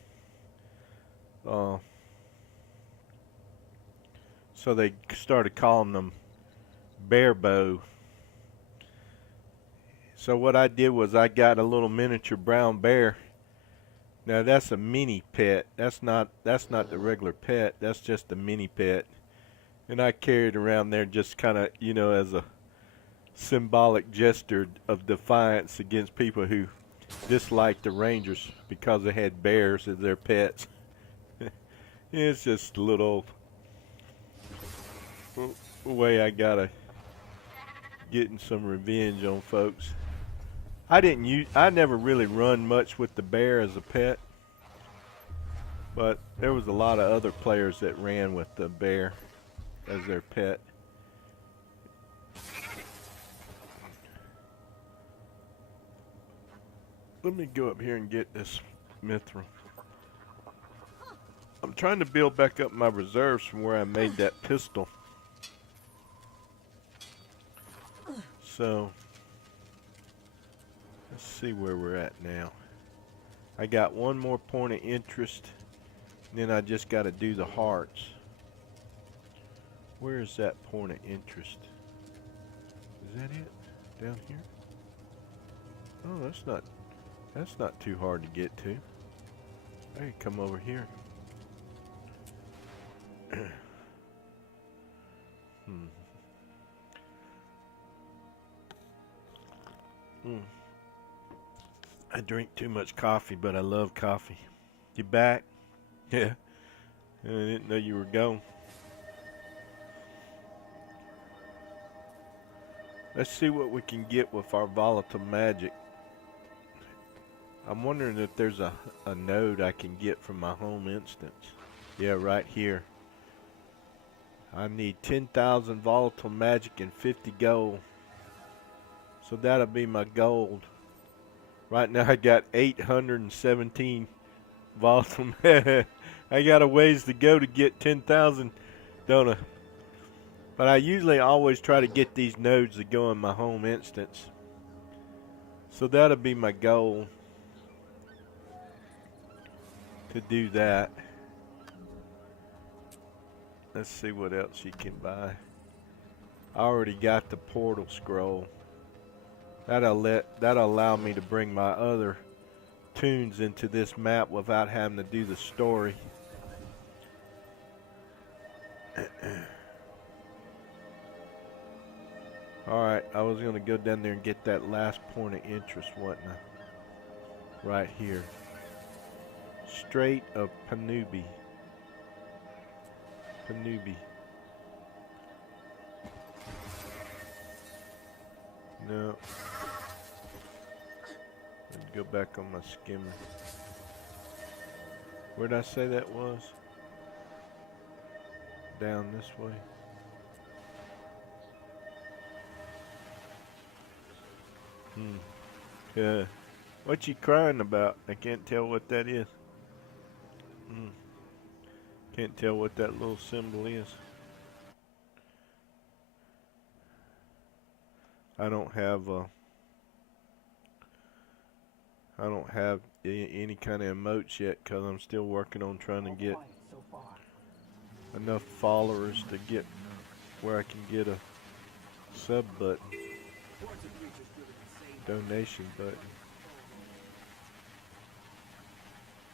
So they started calling them bear bow. So what I did was I got a little miniature brown bear. Now that's a mini pet. That's not the regular pet. That's just a mini pet. And I carried around there just kind of, you know, as a symbolic gesture of defiance against people who disliked the Rangers because they had bears as their pets. It's just a little way I gotta getting some revenge on folks. I never really run much with the bear as a pet, but there was a lot of other players that ran with the bear as their pet. Let me go up here and get this mithril. I'm trying to build back up my reserves from where I made that pistol. So, let's see where we're at now. I got one more point of interest, and then I just got to do the hearts. Where is that point of interest? Is that it? Down here? Oh, that's not too hard to get to. I can come over here. I drink too much coffee, but I love coffee. You back? Yeah. I didn't know you were gone. Let's see what we can get with our volatile magic. I'm wondering if there's a node I can get from my home instance. Yeah, right here. I need 10,000 volatile magic and 50 gold. So that'll be my gold. Right now I got 817 volatile magic. I got a ways to go to get 10,000, don't I? But I usually always try to get these nodes to go in my home instance. So that'll be my goal. To do that. Let's see what else you can buy. I already got the portal scroll. That'll allow me to bring my other tunes into this map without having to do the story. Alright, I was gonna go down there and get that last point of interest, wasn't I? Right here. Strait of Panubi. No. Let me go back on my skimmer. Where'd I say that was? Down this way. Yeah. What you crying about? I can't tell what that is. Can't tell what that little symbol is. I don't have any kind of emotes yet because I'm still working on trying to get enough followers to get where I can get a sub button, donation button.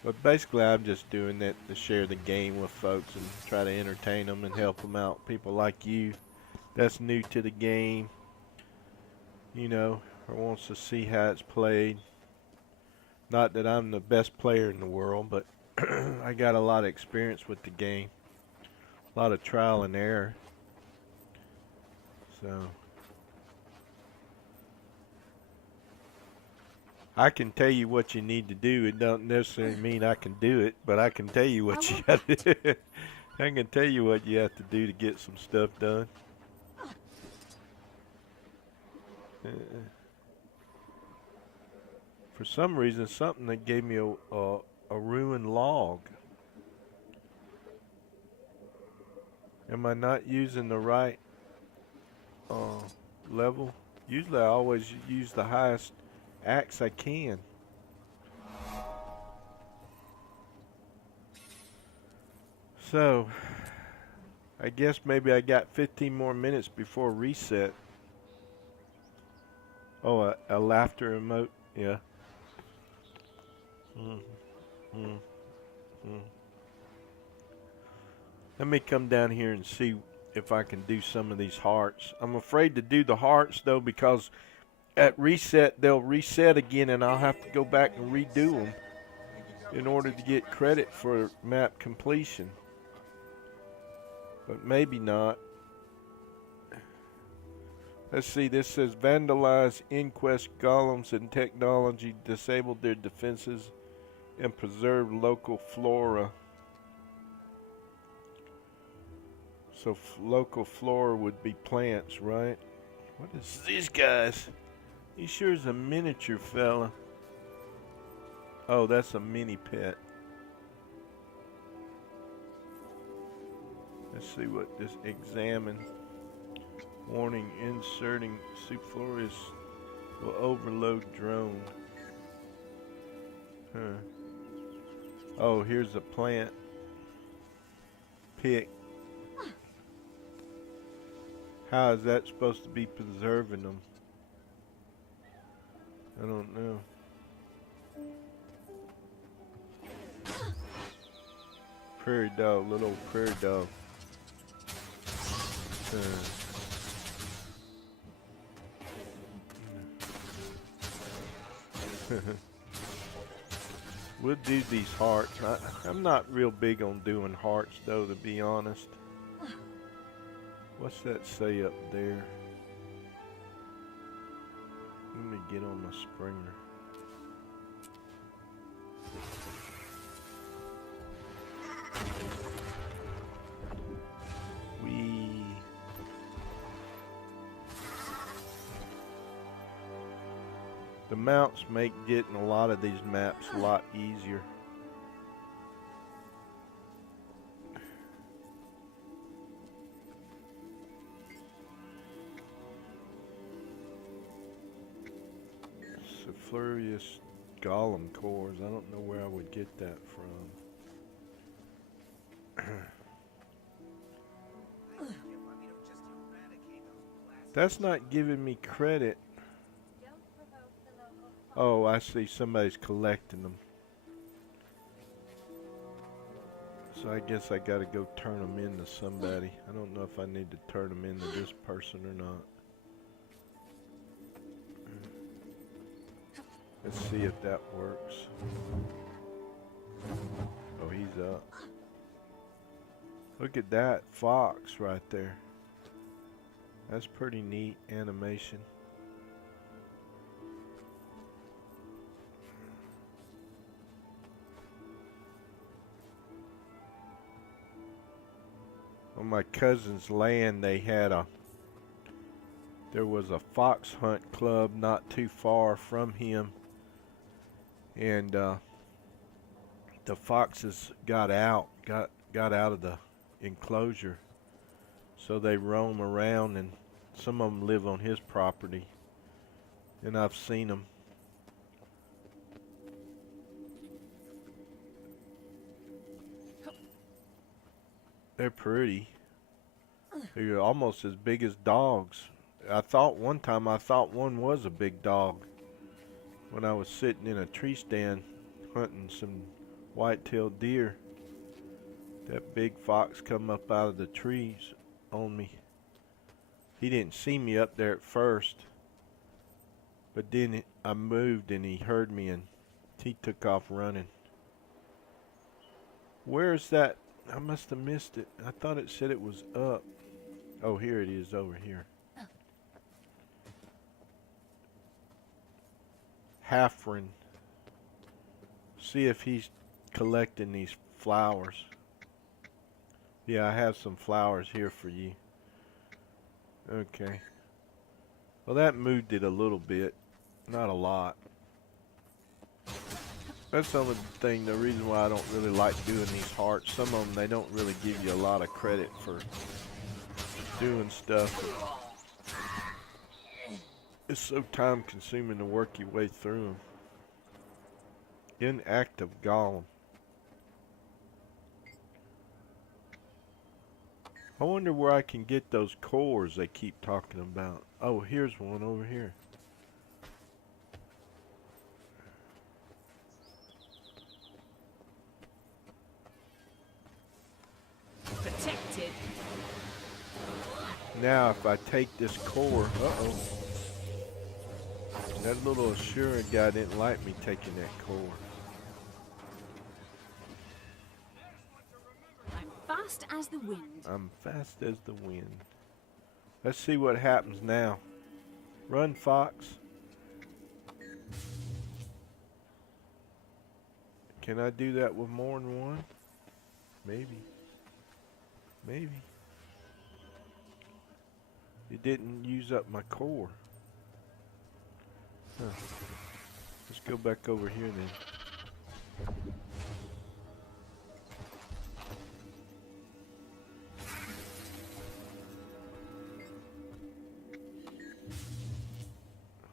But basically I'm just doing that to share the game with folks and try to entertain them and help them out. People like you that's new to the game, you know, or wants to see how it's played. Not that I'm the best player in the world, but I got a lot of experience with the game. A lot of trial and error. So I can tell you what you need to do. It don't necessarily mean I can do it, but I can tell you what you have to do. I can tell you what you have to do to get some stuff done. For some reason, something that gave me a ruined log. Am I not using the right level? Usually I always use the highest axe I can. So, I guess maybe I got 15 more minutes before reset. Oh, a laughter emote, yeah. Let me come down here and see if I can do some of these hearts. I'm afraid to do the hearts though because at reset they'll reset again and I'll have to go back and redo them in order to get credit for map completion. But maybe not. Let's see, this says vandalize Inquest golems and technology, disabled their defenses and preserved local flora. So local flora would be plants, right? What is these guys? He sure is a miniature fella. Oh, that's a mini pet. Let's see what this examine. Warning, inserting Superfluous will overload drone. Huh. Oh, here's a plant. Pick. How is that supposed to be preserving them? I don't know. Prairie dog, little prairie dog. We'll do these hearts. I'm not real big on doing hearts though, to be honest. What's that say up there? Let me get on my Springer. The mounts make getting a lot of these maps a lot easier. Sulfurious Golem cores. I don't know where I would get that from. That's not giving me credit. Oh, I see. Somebody's collecting them. So I guess I gotta go turn them into somebody. I don't know if I need to turn them into this person or not. Let's see if that works. Oh, he's up. Look at that fox right there. That's pretty neat animation. On my cousin's land, there was a fox hunt club not too far from him, and the foxes got out of the enclosure, so they roam around, and some of them live on his property, and I've seen them. They're pretty. They're almost as big as dogs. One time I thought one was a big dog when I was sitting in a tree stand hunting some white-tailed deer. That big fox come up out of the trees on me. He didn't see me up there at first, but then I moved and he heard me and he took off running. Where's that? I must have missed it. I thought it said it was up. Oh, here it is over here. Halfrin. See if he's collecting these flowers. Yeah, I have some flowers here for you. Okay. Well, that moved it a little bit. Not a lot. That's the only thing, the reason why I don't really like doing these hearts. Some of them, they don't really give you a lot of credit for doing stuff. It's so time consuming to work your way through them. Inactive Golem. I wonder where I can get those cores they keep talking about. Oh, here's one over here. Protected. Now if I take this core, that little assurant guy didn't like me taking that core. I'm fast as the wind. I'm fast as the wind. Let's see what happens now. Run, fox. Can I do that with more than one? Maybe. Maybe. It didn't use up my core. Huh. Let's go back over here then.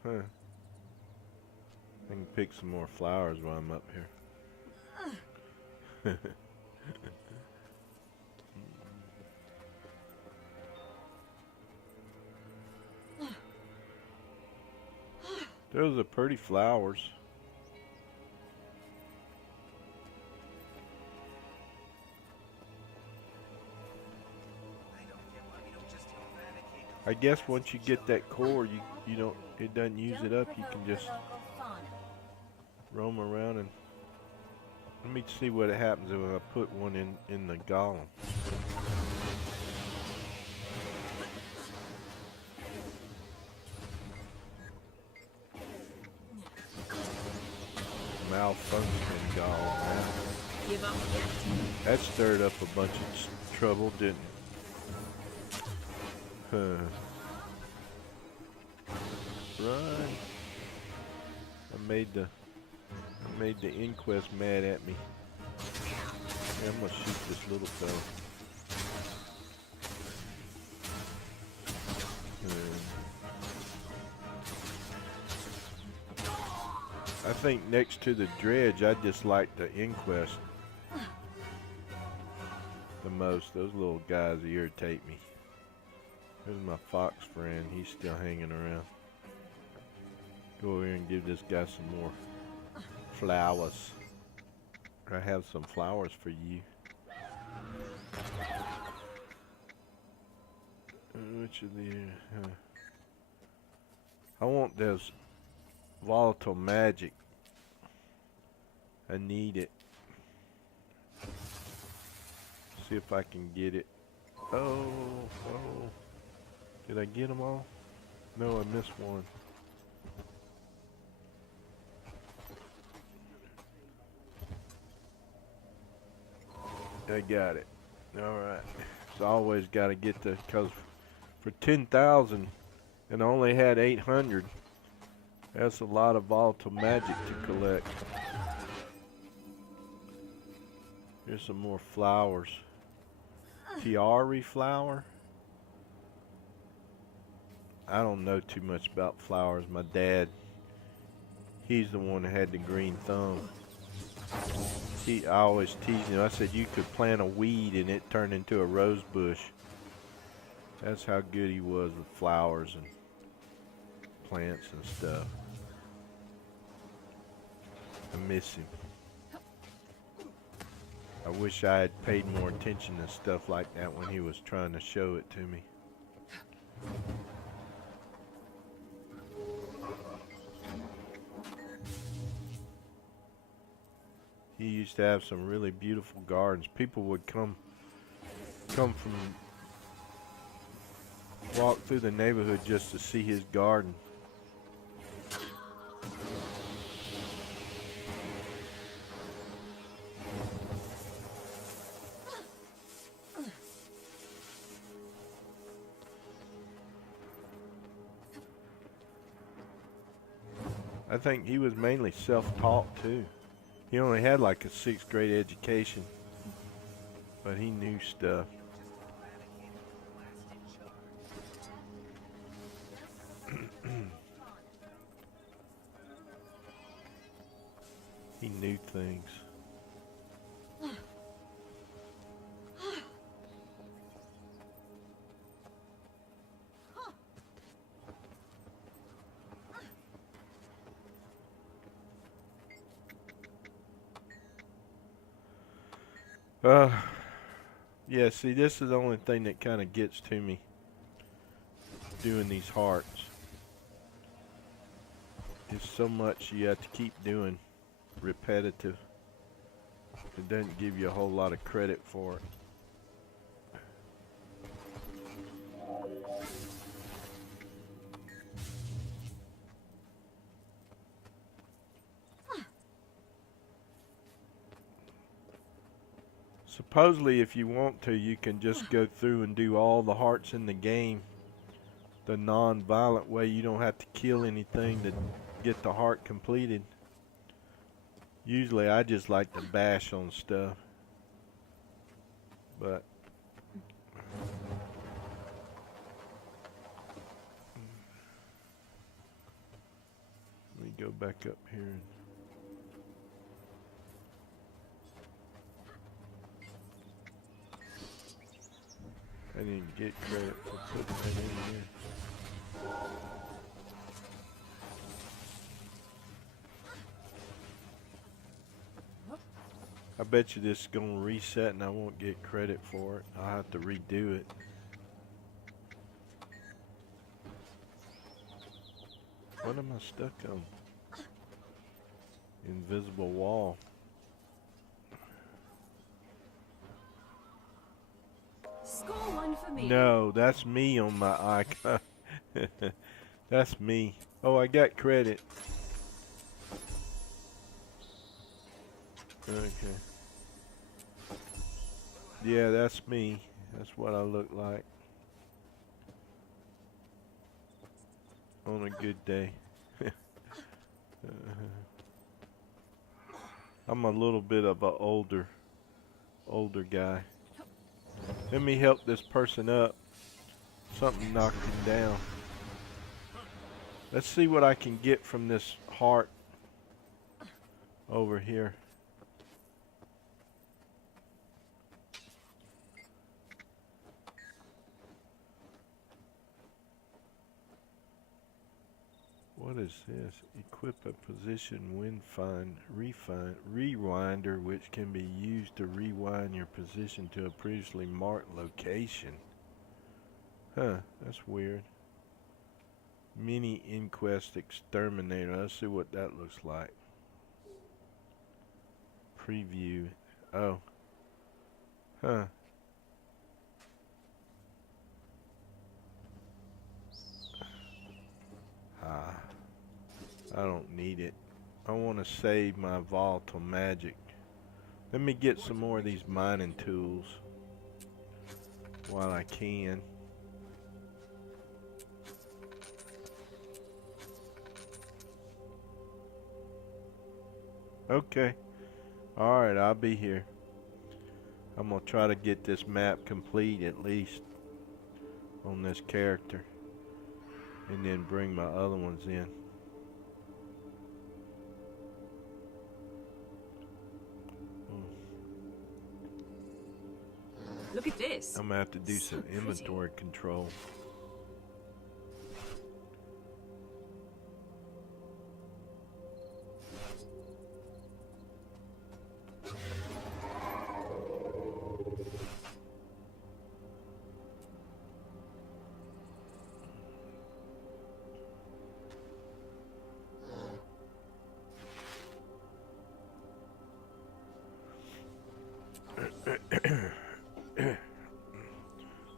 Huh. I can pick some more flowers while I'm up here. Those are pretty flowers. I guess once you get that core, you don't, it doesn't use it up. You can just roam around. And let me see what happens when I put one in the golem. Malfunction golem. Man. Give up yet? That stirred up a bunch of trouble, didn't it? Huh. Run! I made the inquest mad at me. Yeah, I'm gonna shoot this little fella. I think next to the dredge, I just like the inquest the most. Those little guys irritate me. There's my fox friend. He's still hanging around. Go over here and give this guy some more flowers. I have some flowers for you. Which of the? I want this volatile magic. I need it. See if I can get it. Oh. Did I get them all? No, I missed one. I got it. Alright. So I always got to get the, because for 10,000 and I only had 800, that's a lot of volatile magic to collect. Here's some more flowers. Tiare flower? I don't know too much about flowers. My dad, he's the one that had the green thumb. I always teased him. I said you could plant a weed and it turned into a rose bush. That's how good he was with flowers and plants and stuff. I miss him. I wish I had paid more attention to stuff like that when he was trying to show it to me. He used to have some really beautiful gardens. People would walk through the neighborhood just to see his garden. I think he was mainly self-taught too. He only had like a 6th grade education, but he knew stuff. He knew things. Yeah, see, this is the only thing that kind of gets to me doing these hearts. It's so much you have to keep doing, repetitive. It doesn't give you a whole lot of credit for it. Supposedly, if you want to, you can just go through and do all the hearts in the game the non-violent way. You don't have to kill anything to get the heart completed. Usually, I just like to bash on stuff. But go back up here and I didn't get credit for putting that in here. I bet you this is gonna reset and I won't get credit for it. I'll have to redo it. What am I stuck on? Invisible wall. Score one for me. No, that's me on my icon. That's me. Oh, I got credit. Okay. Yeah, that's me. That's what I look like. On a good day. I'm a little bit of a older guy. Let me help this person up. Something knocked him down. Let's see what I can get from this heart over here. What is this? Equip a position rewinder which can be used to rewind your position to a previously marked location. Huh, that's weird. Mini Inquest Exterminator. Let's see what that looks like. Preview. Oh. Huh. I don't need it. I want to save my volatile magic. Let me get some more of these mining tools while I can. Okay. Alright, I'll be here. I'm going to try to get this map complete at least on this character. And then bring my other ones in. Look at this. I'm gonna have to do So some pretty. inventory control.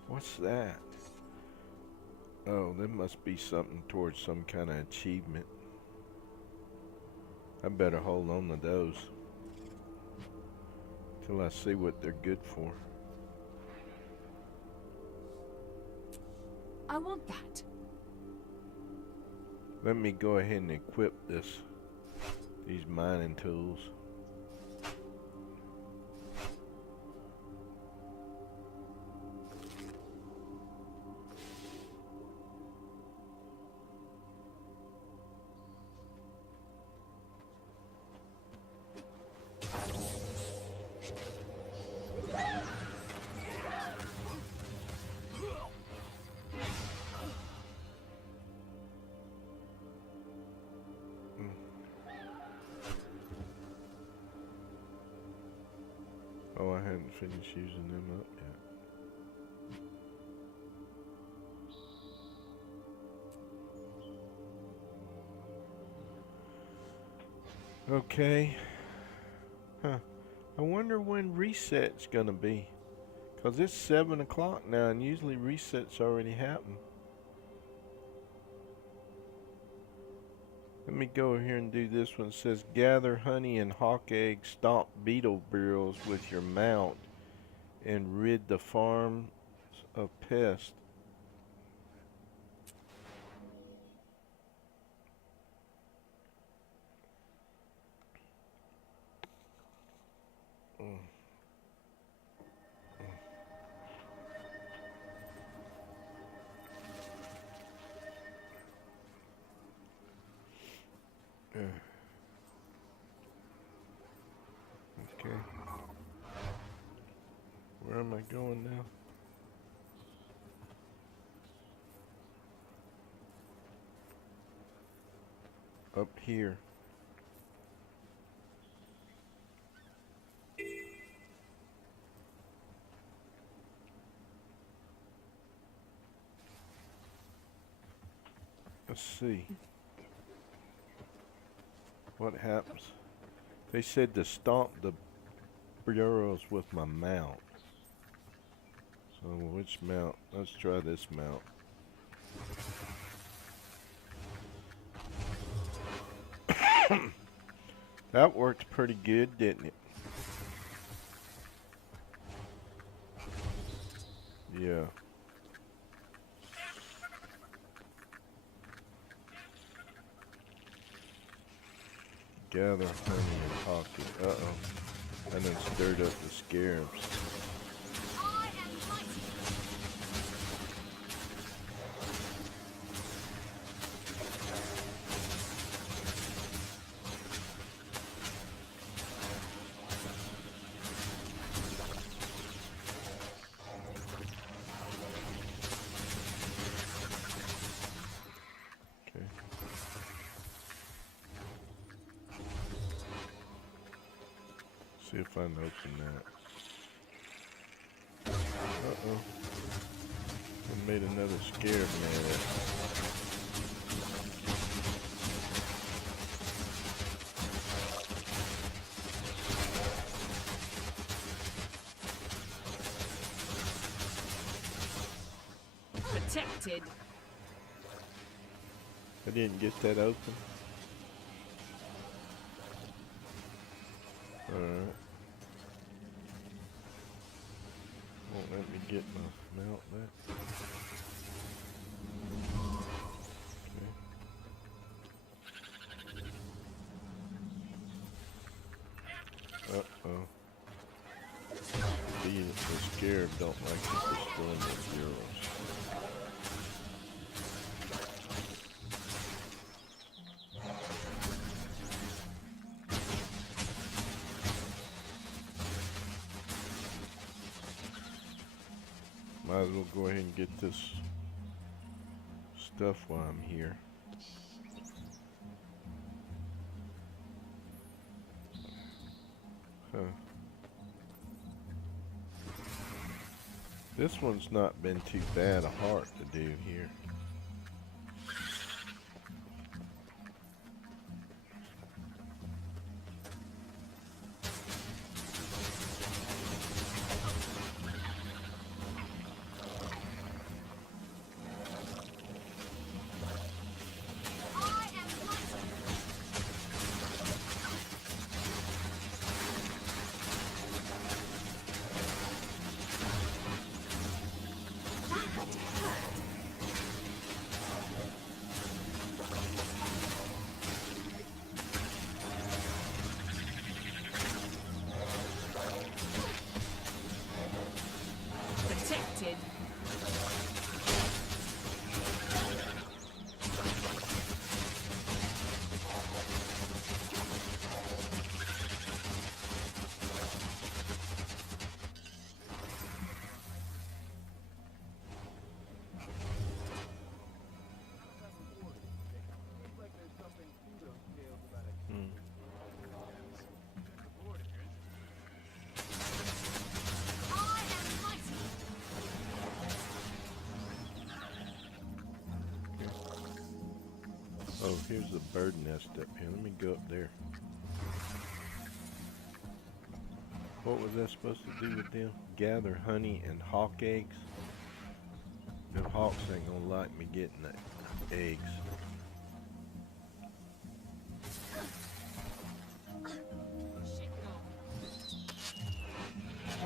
What's that? Oh, there must be something towards some kind of achievement. I better hold on to those till I see what they're good for. I want that. Let me go ahead and equip these mining tools. Oh, I hadn't finished using them up yet. Okay. Huh. I wonder when reset's gonna be. 'Cause it's 7 o'clock now and usually resets already happen. Let me go here and do this one. It says gather honey and hawk egg, stomp beetle burrows with your mount, and rid the farm of pests. going now? Up here. Let's see. What happens? They said to stomp the burrows with my mount. So which mount? Let's try this mount. That worked pretty good, didn't it? Yeah. Gather honey and pocket. Uh-oh. And then stirred up the scarabs. I am mighty. Okay. See if I can open that. Uh-oh. I made another scarab man. Protected. I didn't get that open. Alright. Won't let me get my mount back. Okay. Uh-oh. The scarab don't like it destroying the zeros. Might as well go ahead and get this stuff while I'm here. Huh. This one's not been too bad a heart to do here. I am mighty. Protected. I am mighty. Oh, here's the bird nest up here. Let me go up there. What was that supposed to do with them? Gather honey and hawk eggs? The hawks ain't gonna like me getting the eggs.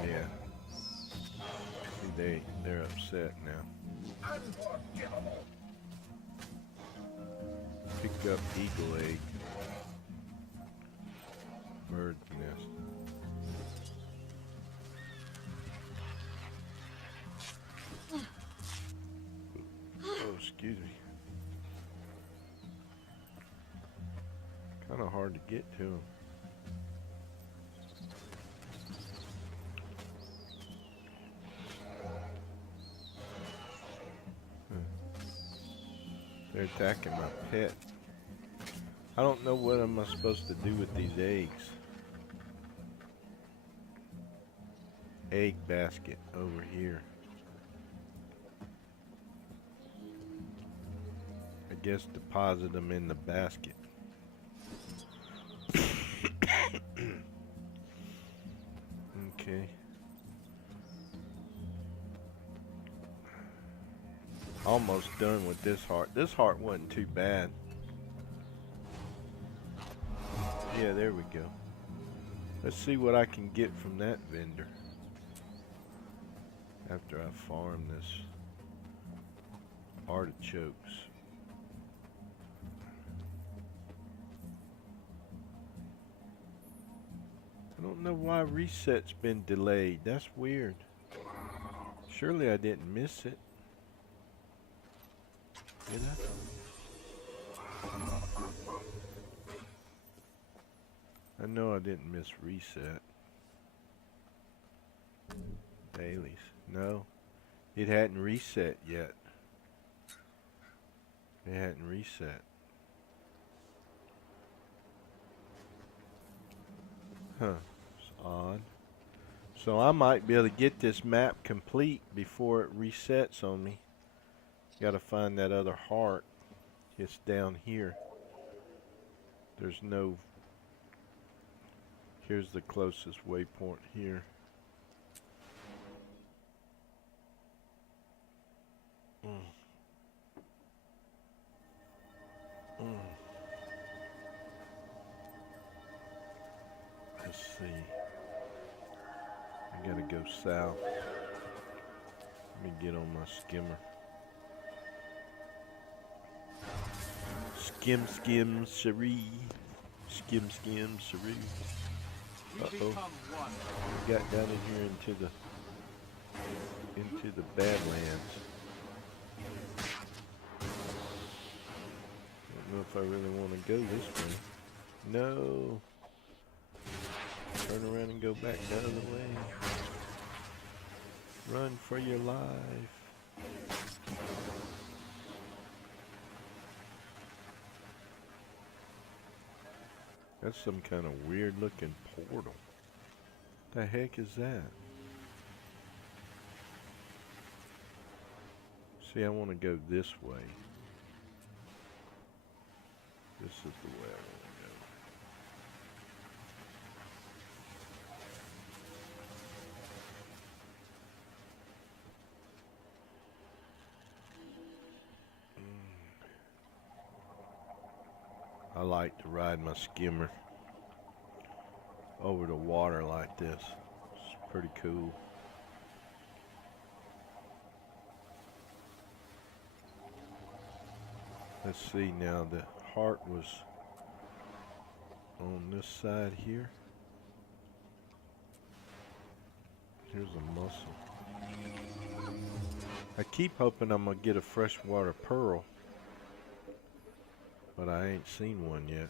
Yeah. See, they're upset now. Picked up eagle egg. Bird nest. Oh, excuse me. Kind of hard to get to them. They're attacking my pet. I don't know what am I supposed to do with these eggs. Egg basket over here. I guess deposit them in the basket. Okay. Almost done with this heart. This heart wasn't too bad. Yeah, there we go. Let's see what I can get from that vendor after I farm this artichokes. I don't know why reset's been delayed. That's weird. Surely I didn't miss it. Did I know I didn't miss reset. Dailies. No. It hadn't reset yet. It hadn't reset. Huh. It's odd. So I might be able to get this map complete before it resets on me. Gotta find that other heart. It's down here. There's no... Here's the closest waypoint here. Let's see. I gotta go south. Let me get on my skimmer. Skim, skim, cherie. Skim, skim, cherie. We become one. We got down in here into the Badlands. Don't know if I really want to go this way. No. Turn around and go back the other way. Run for your life. That's some kind of weird looking portal. The heck is that? See, I want to go this way. This is the way I want to go. I like to ride my skimmer over the water like this. It's pretty cool. Let's see now, the heart was on this side here. Here's a mussel. I keep hoping I'm gonna get a freshwater pearl, but I ain't seen one yet.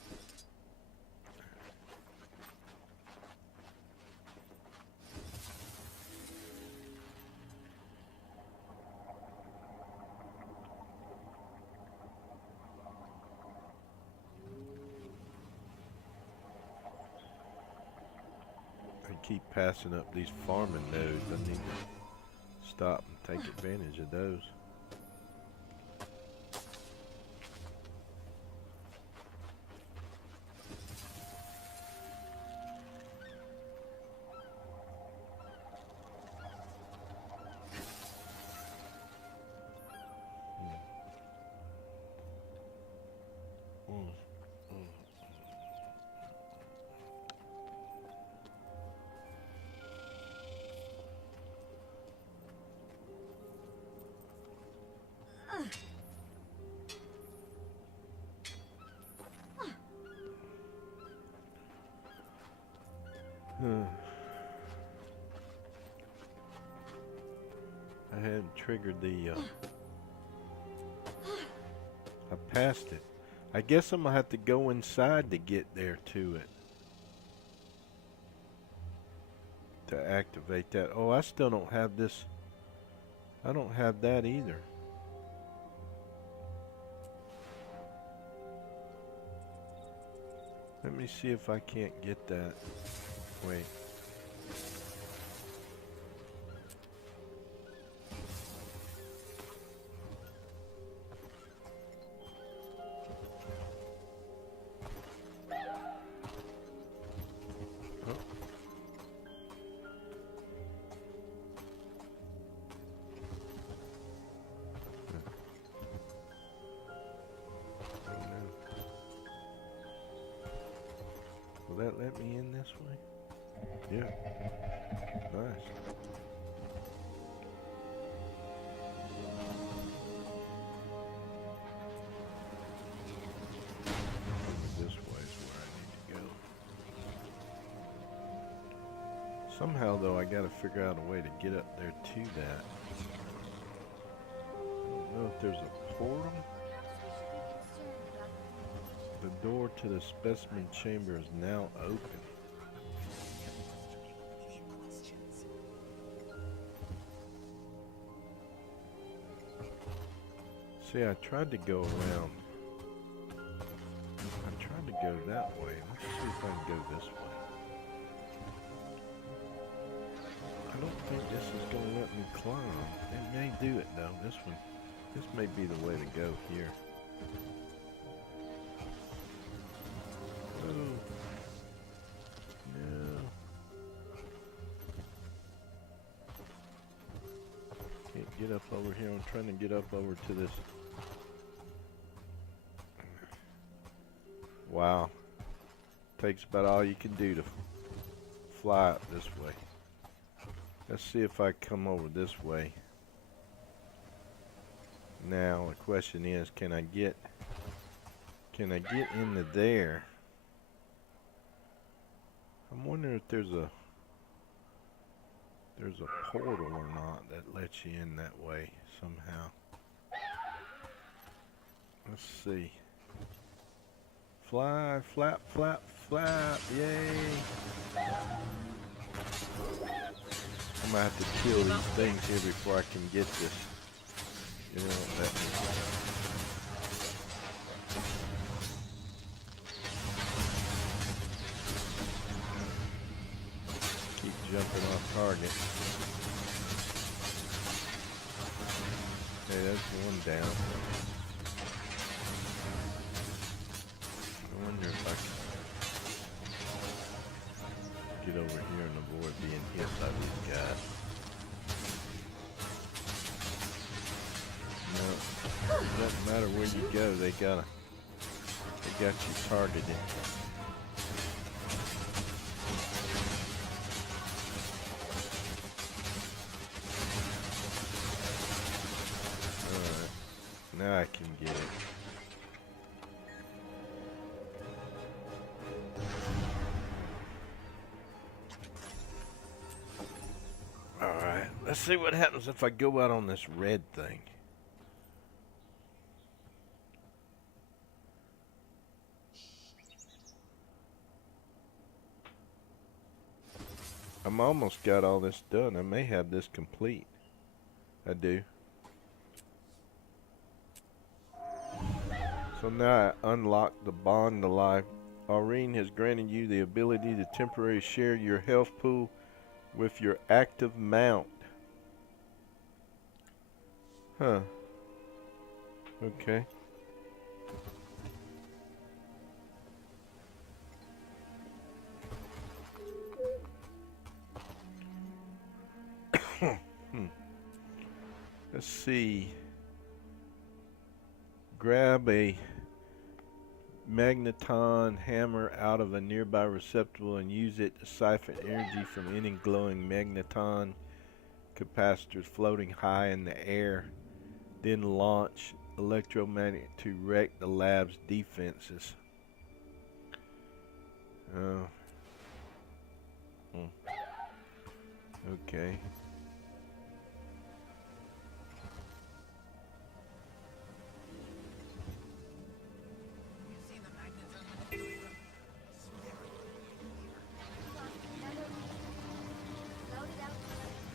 I keep passing up these farming nodes. I need to stop and take advantage of those. I hadn't triggered the, I passed it. I guess I'm gonna have to go inside to get there to it. To activate that. Oh, I still don't have this. I don't have that either. Let me see if I can't get that. Wait. Will that let me in this way? Yeah. Nice. This way is where I need to go. Somehow, though, I gotta figure out a way to get up there to that. I don't know if there's a portal. The door to the specimen chamber is now open. See, I tried to go around. I tried to go that way. Let's see if I can go this way. I don't think this is going to let me climb. It may do it though. This may be the way to go here. No. Can't get up over here. I'm trying to get up over to this. Wow. Takes about all you can do to fly up this way. Let's see if I come over this way. Now the question is, can I get into there? I'm wondering if there's a portal or not that lets you in that way somehow. Let's see. Fly, flap, flap, flap, yay! I'm gonna have to kill these things here before I can get this. You know, let me. Jumping off target. Okay, that's one down. I wonder if I can get over here and avoid being hit by these guys. No, it doesn't matter where you go, they got you targeted. Now I can get it. Alright, let's see what happens if I go out on this red thing. I'm almost got all this done. I may have this complete. I do. So now I unlock the bond to life. Aurene has granted you the ability to temporarily share your health pool with your active mount. Huh. Okay. Let's see. Grab a magneton hammer out of a nearby receptacle and use it to siphon energy from any glowing magneton capacitors floating high in the air. Then launch electromagnet to wreck the lab's defenses. Oh. Okay.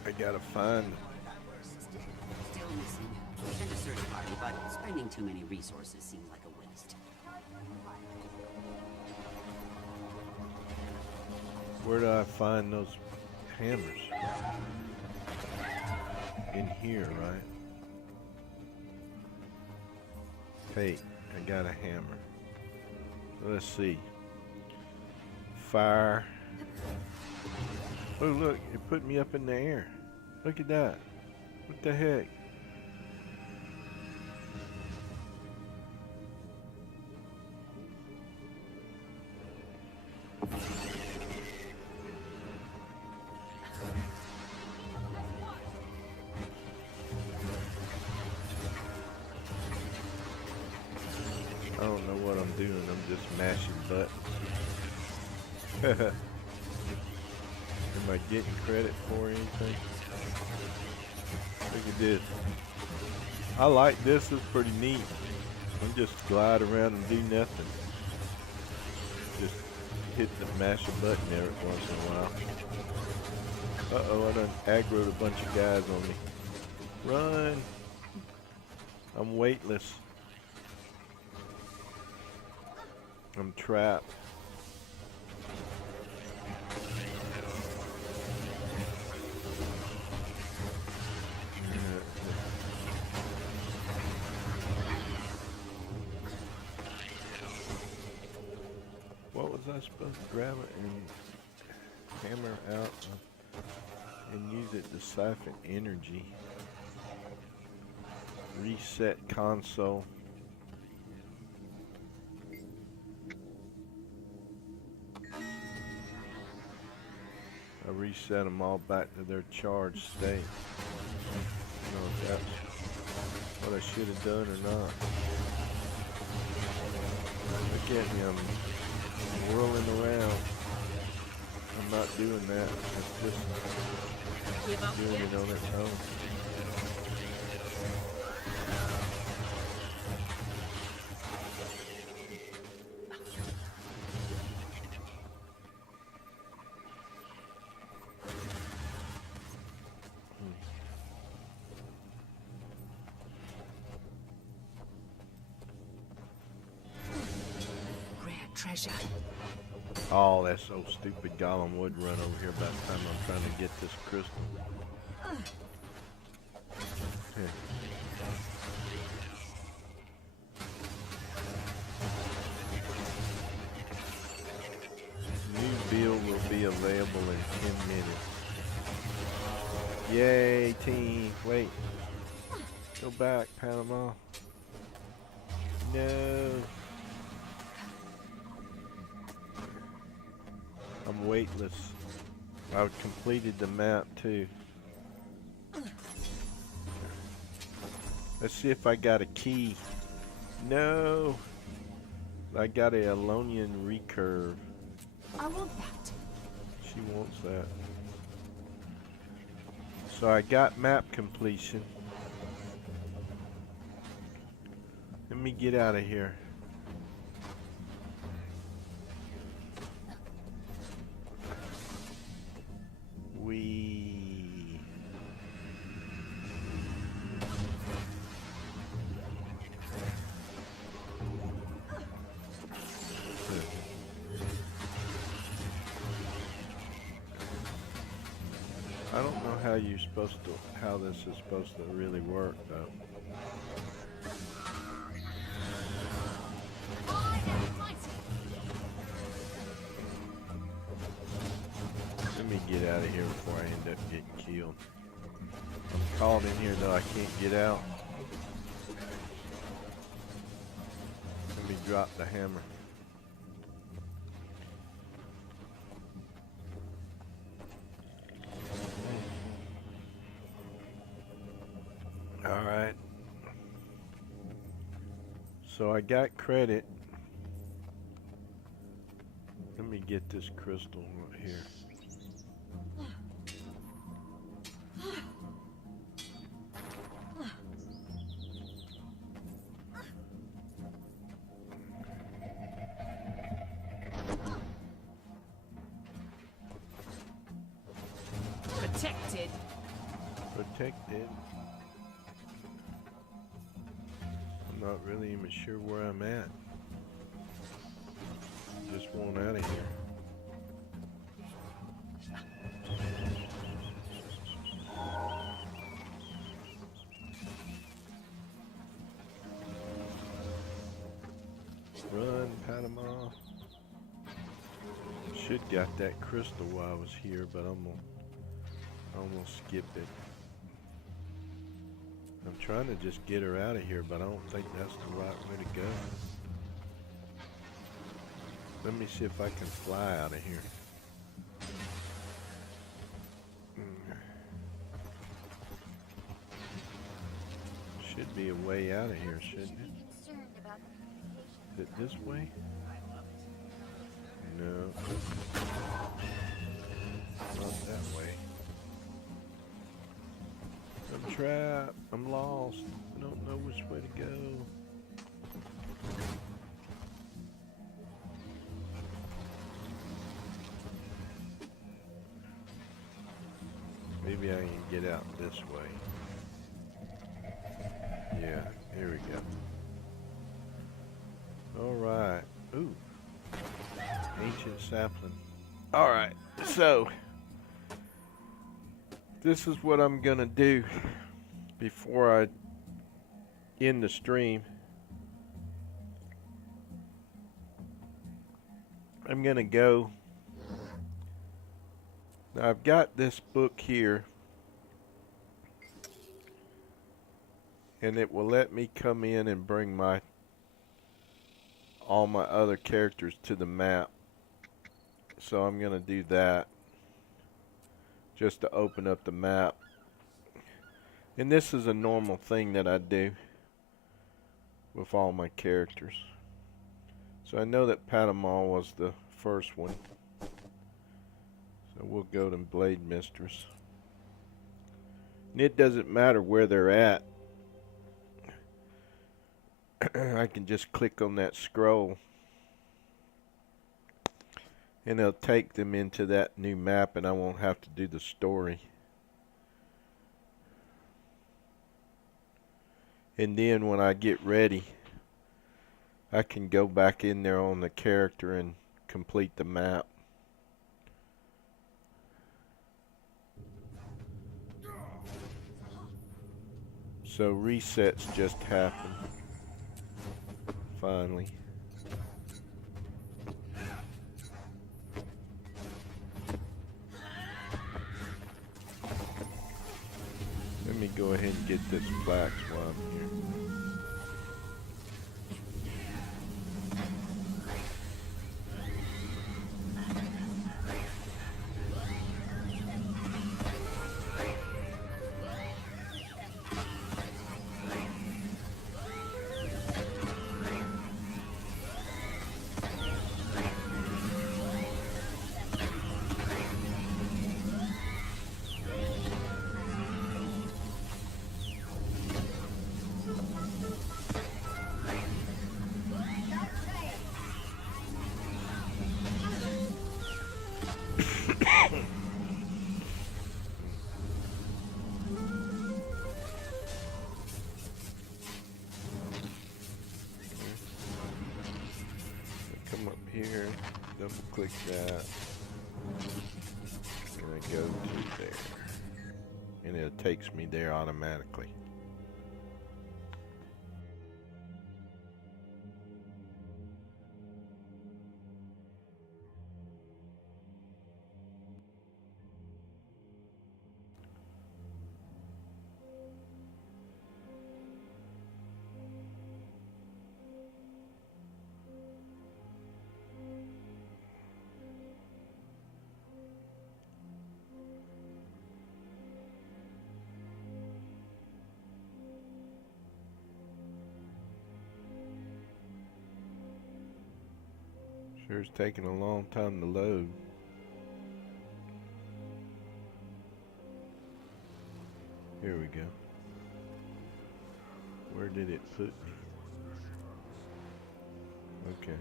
I gotta find. Still missing. Send a search party, but spending too many resources seems like a waste. Where do I find those hammers? In here, right? Hey, I got a hammer. Let's see. Fire. Oh look, it put me up in the air. Look at that. What the heck? I don't know what I'm doing. I'm just mashing buttons. Am I getting credit for anything? Look at this. I like this. It's pretty neat. I'm just glide around and do nothing. Just hit the mash a button every once in a while. Uh-oh, I done aggroed a bunch of guys on me. Run! I'm weightless. I'm trapped. What was I supposed to grab it and hammer out and use it to siphon energy? Reset console. I reset them all back to their charged state. I don't know if that's what I should have done or not. Look at me, I'm whirling around. I'm not doing that. It's just doing it on its own. Treasure. Oh, that's so stupid. Gollum would run over here by the time I'm trying to get this crystal. Here. New build will be available in 10 minutes. Yay, team. Wait. Go back, Panama. No. I'm weightless. I've completed the map too. Let's see if I got a key. No. I got a Alonian recurve. I want that. She wants that. So I got map completion. Let me get out of here. I don't know how you're supposed to, how this is supposed to really work though. Let me get out of here before I end up getting killed. I'm caught in here though, I can't get out. Let me drop the hammer. Alright. So I got credit. Let me get this crystal right here. Protected. Protected. I'm not really even sure where I'm at. Just want out of here. Run, Panama. Should got that crystal while I was here, but I'm gonna skip it. I'm trying to just get her out of here, but I don't think that's the right way to go. Let me see if I can fly out of here. Should be a way out of here, shouldn't it? Is it this way? No. Not that way. I'm trapped. I'm lost. I don't know which way to go. Maybe I can get out this way. Yeah, here we go. Alright. Ooh. Ancient sapling. Alright, so this is what I'm gonna do before I end the stream. I'm gonna go. Now I've got this book here, and it will let me come in and bring all my other characters to the map. So I'm gonna do that just to open up the map. And this is a normal thing that I do with all my characters. So I know that Panama was the first one. So we'll go to Blade Mistress. And it doesn't matter where they're at. I can just click on that scroll and it'll take them into that new map, and I won't have to do the story. And then when I get ready, I can go back in there on the character and complete the map. So resets just happened. Finally. Let me go ahead and get this flax while I'm here. Here, double click that, and I go to there, and it takes me there automatically. Sure, it's taking a long time to load. Here we go. Where did it put me? Okay.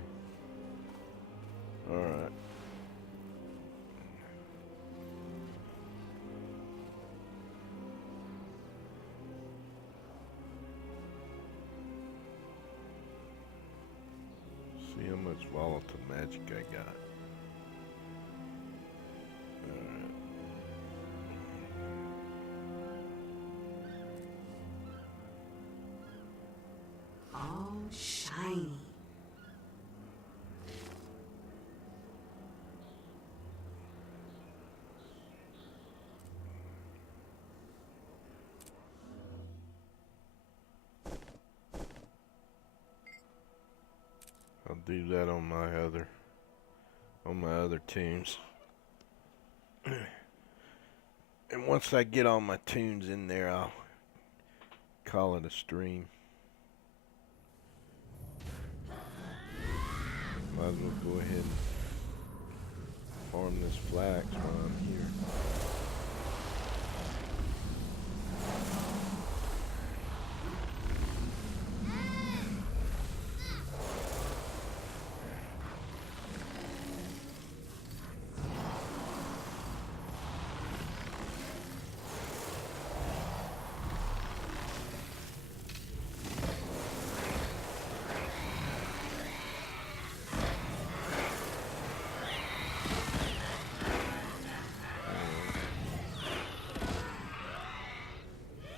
Alright. See how much volatile magic I got. Alright. All shiny. I'll do that on my other tunes. And once I get all my tunes in there, I'll call it a stream. Might as well go ahead and farm this flax while I'm here.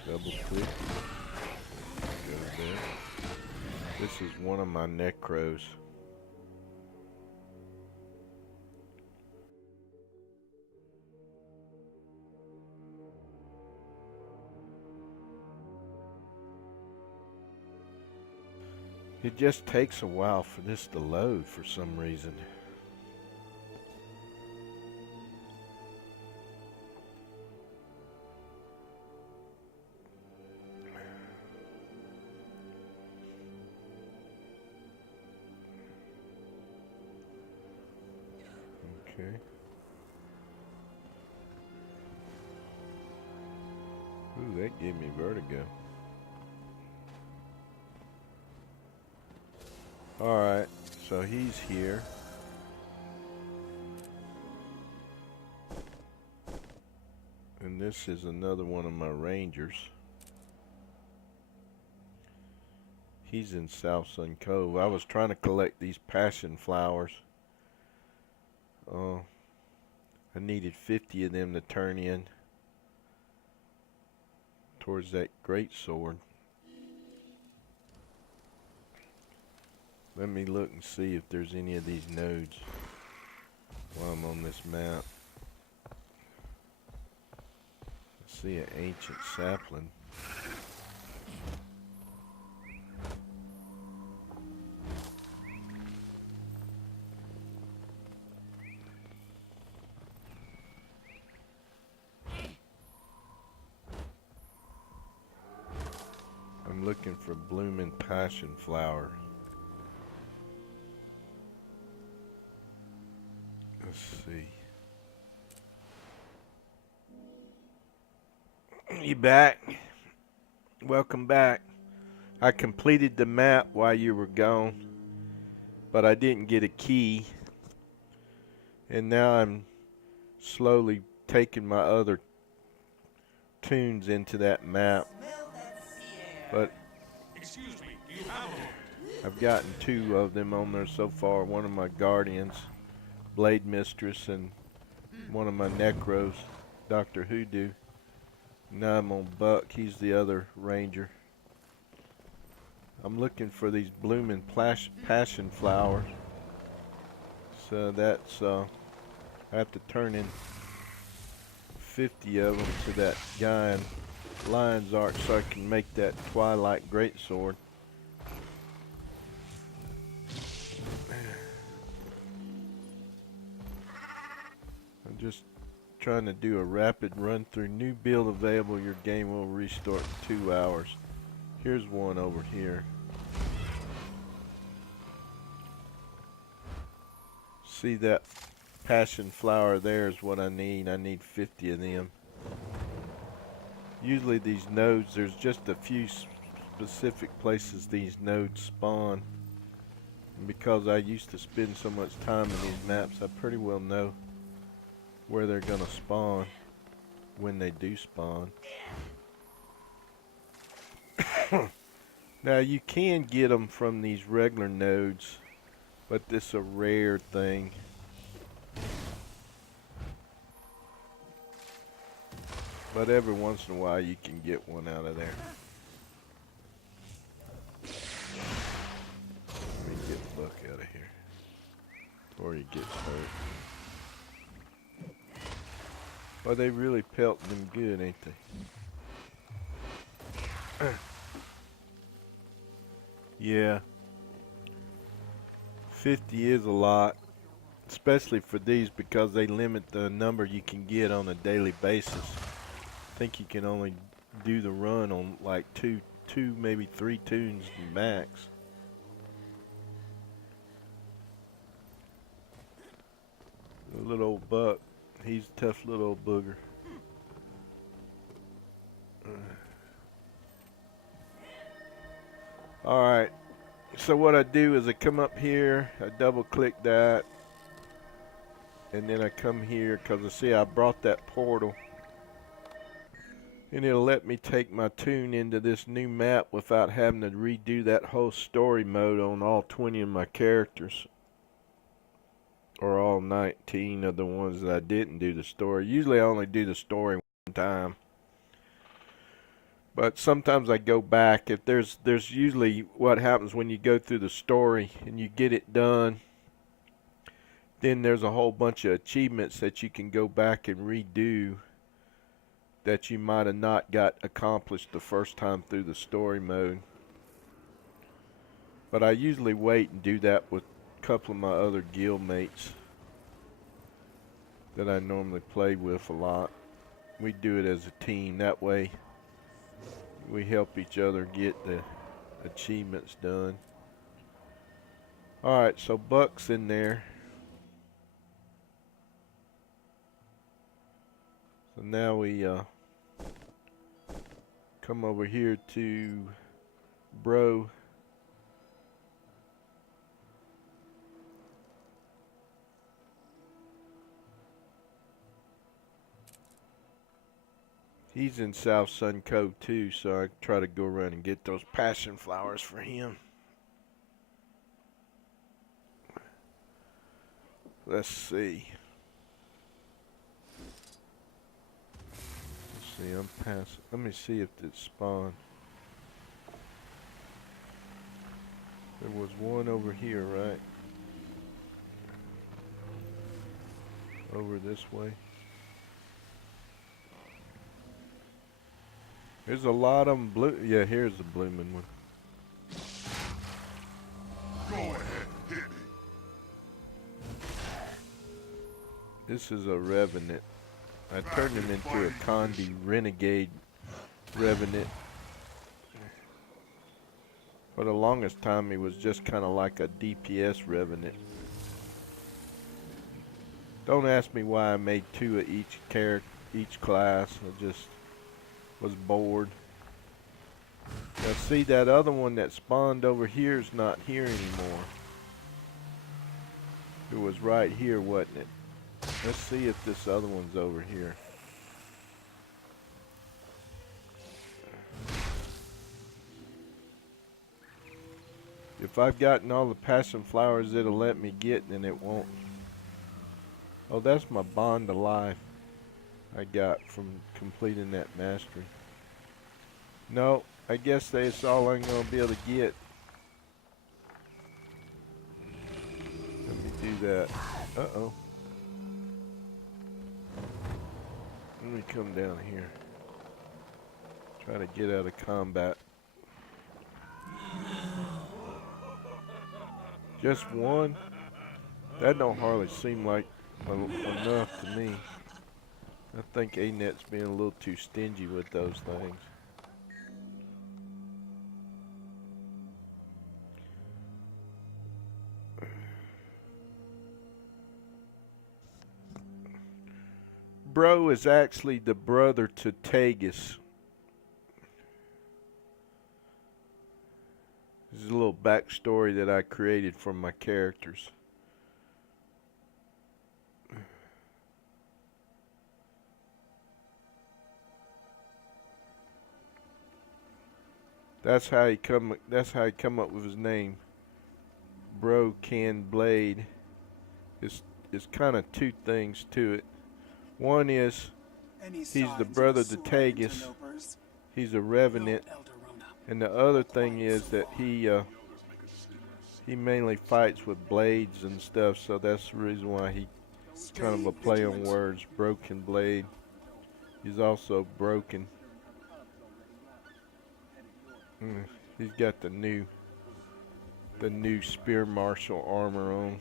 Double click. Go there. This is one of my necros. It just takes a while for this to load for some reason. Okay. Ooh, that gave me vertigo. Alright, so he's here. And this is another one of my rangers. He's in South Sun Cove. I was trying to collect these passion flowers. I needed 50 of them to turn in towards that great sword. Let me look and see if there's any of these nodes while I'm on this map. I see an ancient sapling. I'm looking for blooming passion flower. Let's see. You back? Welcome back. I completed the map while you were gone, but I didn't get a key. And now I'm slowly taking my other tunes into that map. But I've gotten 2 of them on there so far. One of my guardians, Blade Mistress, and one of my necros, Dr. Hoodoo. Now I'm on Buck. He's the other ranger. I'm looking for these blooming passion flowers. So that's I have to turn in 50 of them to that guy in Lion's Arch so I can make that Twilight Greatsword. I'm just trying to do a rapid run through. New build available. Your game will restart in 2 hours. Here's one over here. See that passion flower there is what I need. I need 50 of them. Usually these nodes, there's just a few specific places these nodes spawn. And because I used to spend so much time in these maps, I pretty well know where they're gonna spawn when they do spawn. Now you can get them from these regular nodes, but this is a rare thing. But every once in a while you can get one out of there. Let me get Buck out of here before he gets hurt. Well, they really pelt them good, ain't they? Yeah. 50 is a lot, especially for these because they limit the number you can get on a daily basis. I think you can only do the run on like two, maybe 3 tunes max. The little old buck, he's a tough little old booger. Alright, so what I do is I come up here, I double click that, and then I come here because I see I brought that portal, and it'll let me take my tune into this new map without having to redo that whole story mode on all 20 of my characters, or all 19 of the ones that I didn't do the story. Usually I only do the story one time, but sometimes I go back. If there's usually what happens when you go through the story and you get it done, then there's a whole bunch of achievements that you can go back and redo that you might have not got accomplished the first time through the story mode. But I usually wait and do that with a couple of my other guild mates that I normally play with a lot. We do it as a team. That way we help each other get the achievements done. Alright, so Buck's in there. So now we come over here to Bro. He's in South Sun Cove too, so I try to go around and get those passion flowers for him. Let's see. I'm passing. Let me see if it spawned. There was one over here, right? Over this way. There's a lot of them blue. Yeah, here's the blooming one. Go ahead, hit me. This is a Revenant. I turned him into a Condi Renegade Revenant. For the longest time, he was just kind of like a DPS Revenant. Don't ask me why I made 2 of each character, each class. I just was bored. Now see, that other one that spawned over here is not here anymore. It was right here, wasn't it? Let's see if this other one's over here. If I've gotten all the passion flowers it'll let me get, then it won't. Oh, that's my bond to life I got from completing that mastery. No, I guess that's all I'm going to be able to get. Let me do that. Uh-oh. Let me come down here. Try to get out of combat. Just one? That don't hardly seem like enough to me. I think A-Net's being a little too stingy with those things. Bro is actually the brother to Tagus. This is a little backstory that I created for my characters. That's how he come up with his name. Bro Can Blade. It's kind of 2 things to it. One is he's the brother to Tagus. He's a Revenant. And the other thing is that he mainly fights with blades and stuff, so that's the reason why he's kind of a play on words. Broken Blade. He's also broken. He's got the new the new Spear Marshal armor on.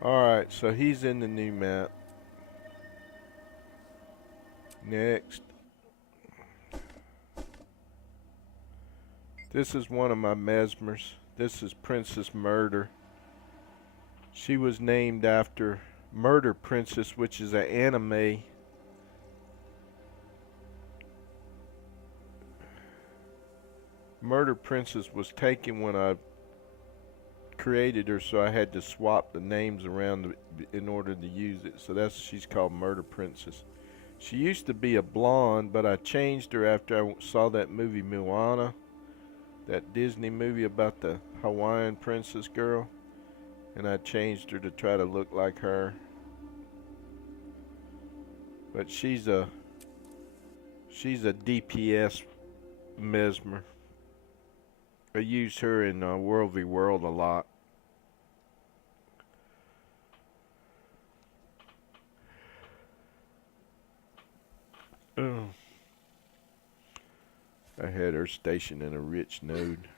Alright, so he's in the new map. Next. This is one of my Mesmers. This is Princess Murder. She was named after Murder Princess, which is an anime. Murder Princess was taken when I created her, so I had to swap the names around in order to use it. So she's called Murder Princess. She used to be a blonde, but I changed her after I saw that movie Moana, that Disney movie about the Hawaiian princess girl, and I changed her to try to look like her. But she's a DPS Mesmer. I use her in World v World a lot. I had her stationed in a rich node.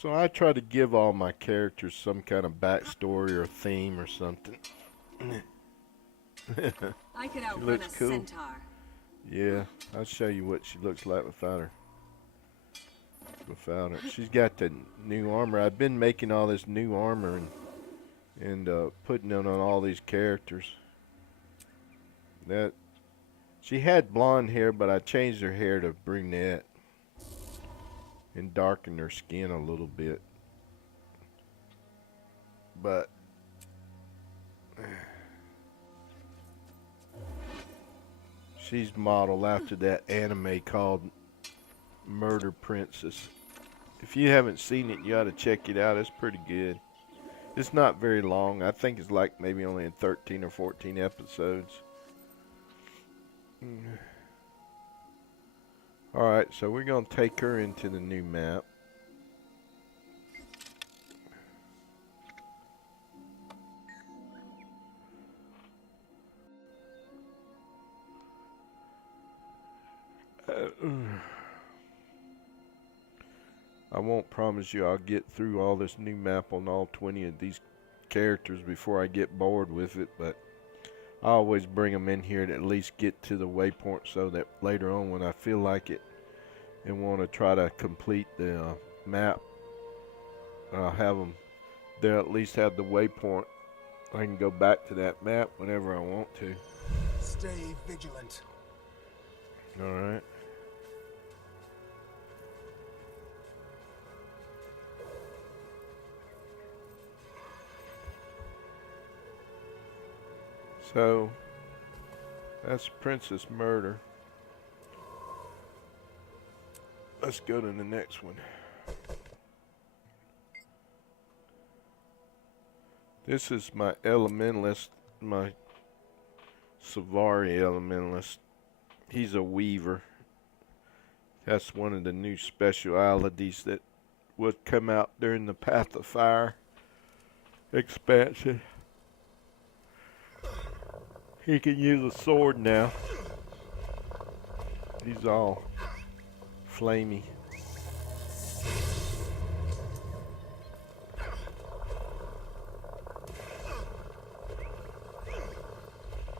So I try to give all my characters some kind of backstory or theme or something. I could outrun looks a cool. centaur. Yeah, I'll show you what she looks like without her. She's got the new armor. I've been making all this new armor and putting it on all these characters. She had blonde hair, but I changed her hair to brunette and darkened her skin a little bit. But she's modeled after that anime called Murder Princess. If you haven't seen it, you ought to check it out. It's pretty good. It's not very long. I think it's like maybe only in 13 or 14 episodes. Alright, so we're going to take her into the new map. I won't promise you I'll get through all this new map on all 20 of these characters before I get bored with it, but I always bring them in here to at least get to the waypoint so that later on when I feel like it and want to try to complete the map, I'll have them there, at least have the waypoint. I can go back to that map whenever I want to. Stay vigilant. Alright. So, that's Princess Murder. Let's go to the next one. This is my Elementalist, my Savari Elementalist. He's a weaver. That's one of the new specialities that would come out during the Path of Fire expansion. He can use a sword now. He's all flamey.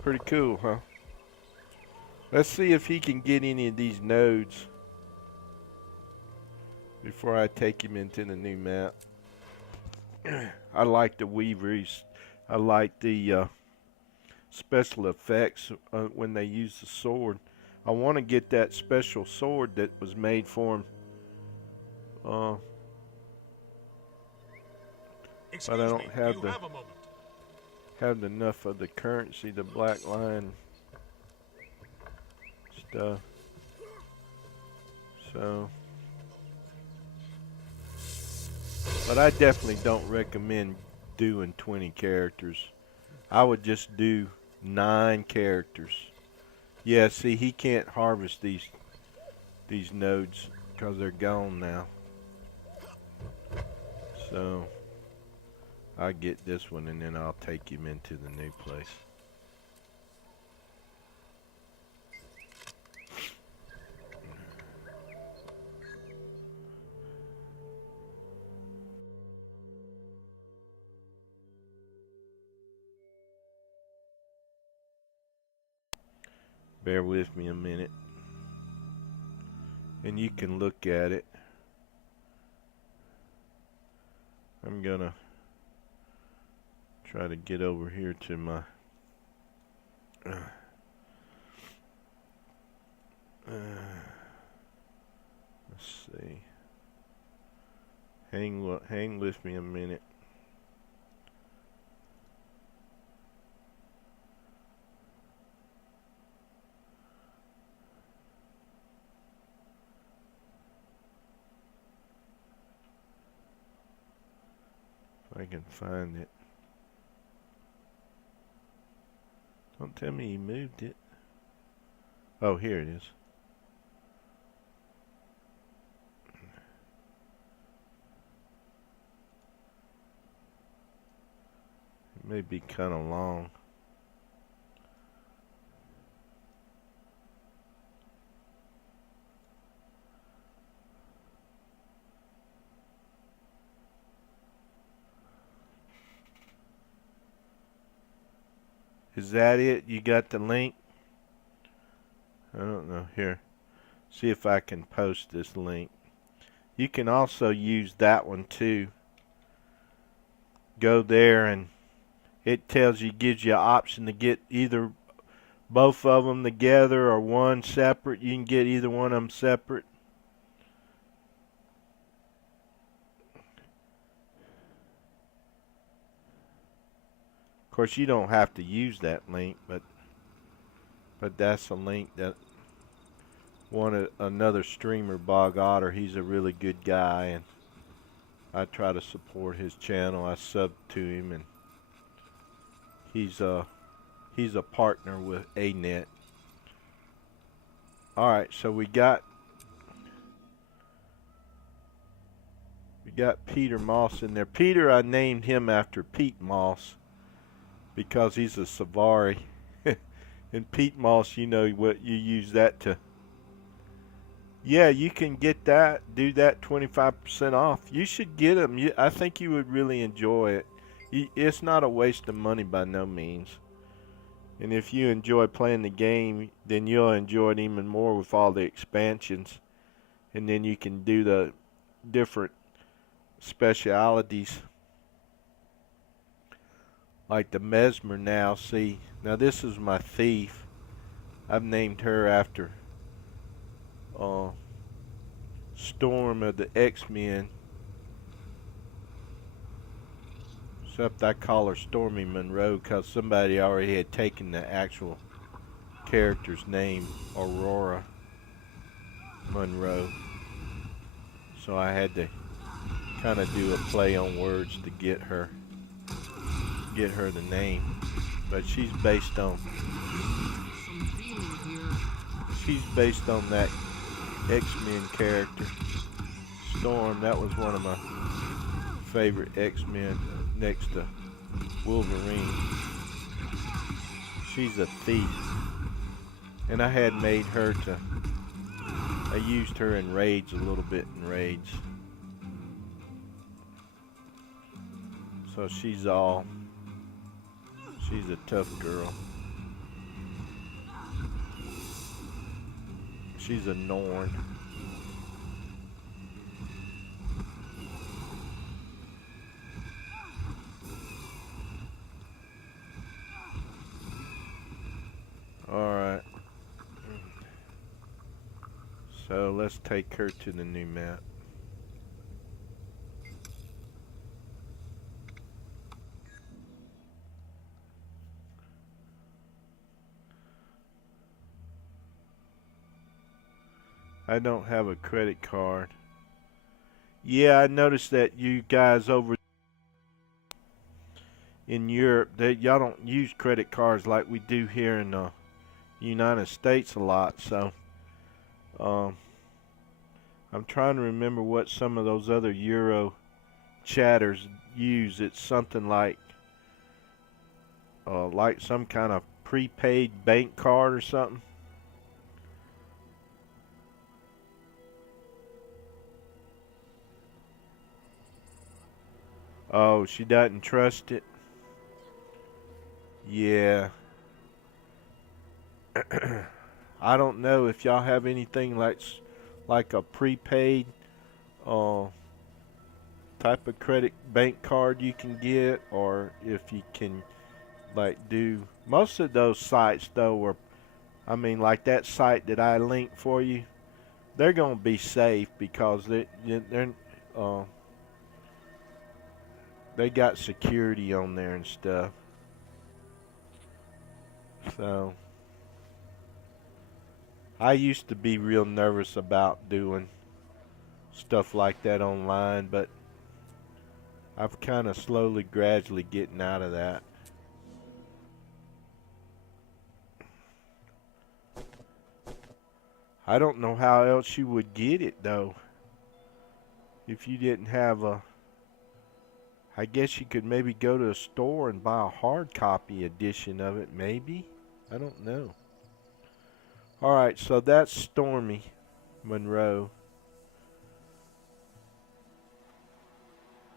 Pretty cool, huh? Let's see if he can get any of these nodes before I take him into the new map. I like the weavers. I like the special effects when they use the sword. I want to get that special sword that was made for him. But I don't have enough of the currency, the Black Lion stuff. So, but I definitely don't recommend doing 20 characters. I would just do 9 characters. Yeah, see, he can't harvest these nodes because they're gone now. So I'll get this one and then I'll take him into the new place. Bear with me a minute. And you can look at it. I'm gonna try to get over here to my let's see. Hang with me a minute. If I can find it. Don't tell me he moved it. Oh, here it is. It may be kind of long. Is that it? You got the link? I don't know. Here. See if I can post this link. You can also use that one too. Go there and it tells you, gives you an option to get either both of them together or one separate. You can get either one of them separate. Of course, you don't have to use that link, but that's a link that another streamer, Bog Otter. He's a really good guy, and I try to support his channel. I sub to him, and he's a partner with ANET. All right, so we got Peter Moss in there. Peter, I named him after Pete Moss, because he's a Savari. And Pete Moss, you know what you use that to. Yeah, you can get that, do that 25% off. You should get them. I think you would really enjoy it. It's not a waste of money by no means. And if you enjoy playing the game, then you'll enjoy it even more with all the expansions. And then you can do the different specialities. Like the Mesmer now, see. Now this is my thief. I've named her after Storm of the X-Men. Except I call her Stormy Monroe because somebody already had taken the actual character's name, Aurora Monroe. So I had to kind of do a play on words to get her the name. But she's based on that X-Men character. Storm, that was one of my favorite X-Men next to Wolverine. She's a thief. And I had made her I used her in raids a little bit in raids. So she's a tough girl. She's a Norn. Alright. So let's take her to the new map. I don't have a credit card. Yeah, I noticed that you guys over in Europe, that y'all don't use credit cards like we do here in the United States a lot. So I'm trying to remember what some of those other Euro chatters use. It's something like some kind of prepaid bank card or something. Oh, she doesn't trust it. Yeah. I don't know if y'all have anything like a prepaid type of credit bank card you can get, or if you can like do most of those sites though are, I mean, like that site that I linked for you, they're gonna be safe because they got security on there and stuff. So I used to be real nervous about doing stuff like that online, but I've kind of slowly, gradually getting out of that. I don't know how else you would get it though. If you didn't have a, I guess you could maybe go to a store and buy a hard copy edition of it, maybe. I don't know. Alright, so that's Stormy Monroe.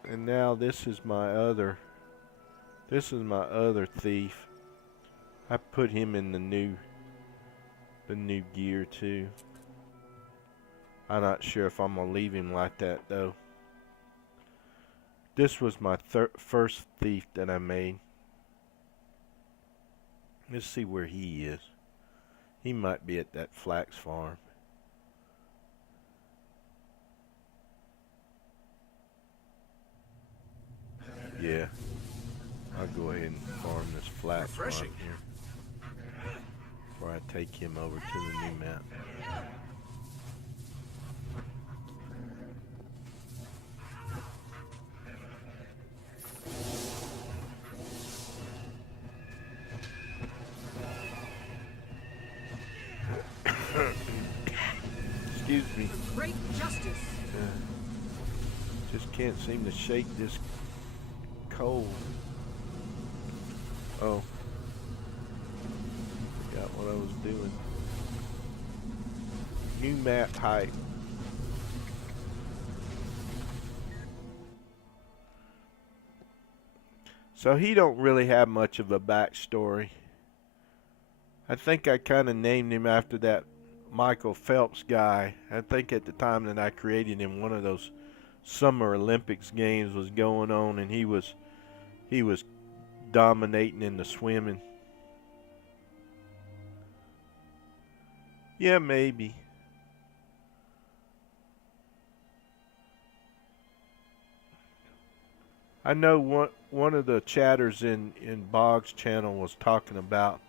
And now this is my other thief. I put him in the new gear too. I'm not sure if I'm gonna leave him like that though. This was my first thief that I made. Let's see where he is. He might be at that flax farm. Yeah. I'll go ahead and farm this flax farm here before I take him over to the new map. Excuse me. Great justice. Just can't seem to shake this cold. Oh. Forgot what I was doing. New map height. So he don't really have much of a backstory. I think I kind of named him after that Michael Phelps guy. I think at the time that I created him, one of those Summer Olympics games was going on, and he was dominating in the swimming. Yeah, maybe. I know one of the chatters in Bog's channel was talking about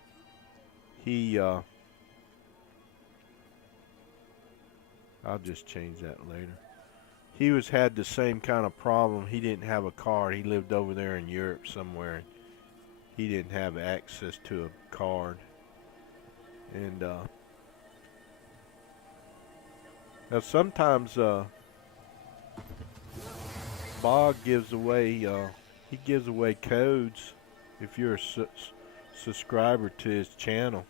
I'll just change that later. He had the same kind of problem. He didn't have a card. He lived over there in Europe somewhere. He didn't have access to a card. And now sometimes Bog gives away he gives away codes if you're a subscriber to his channel.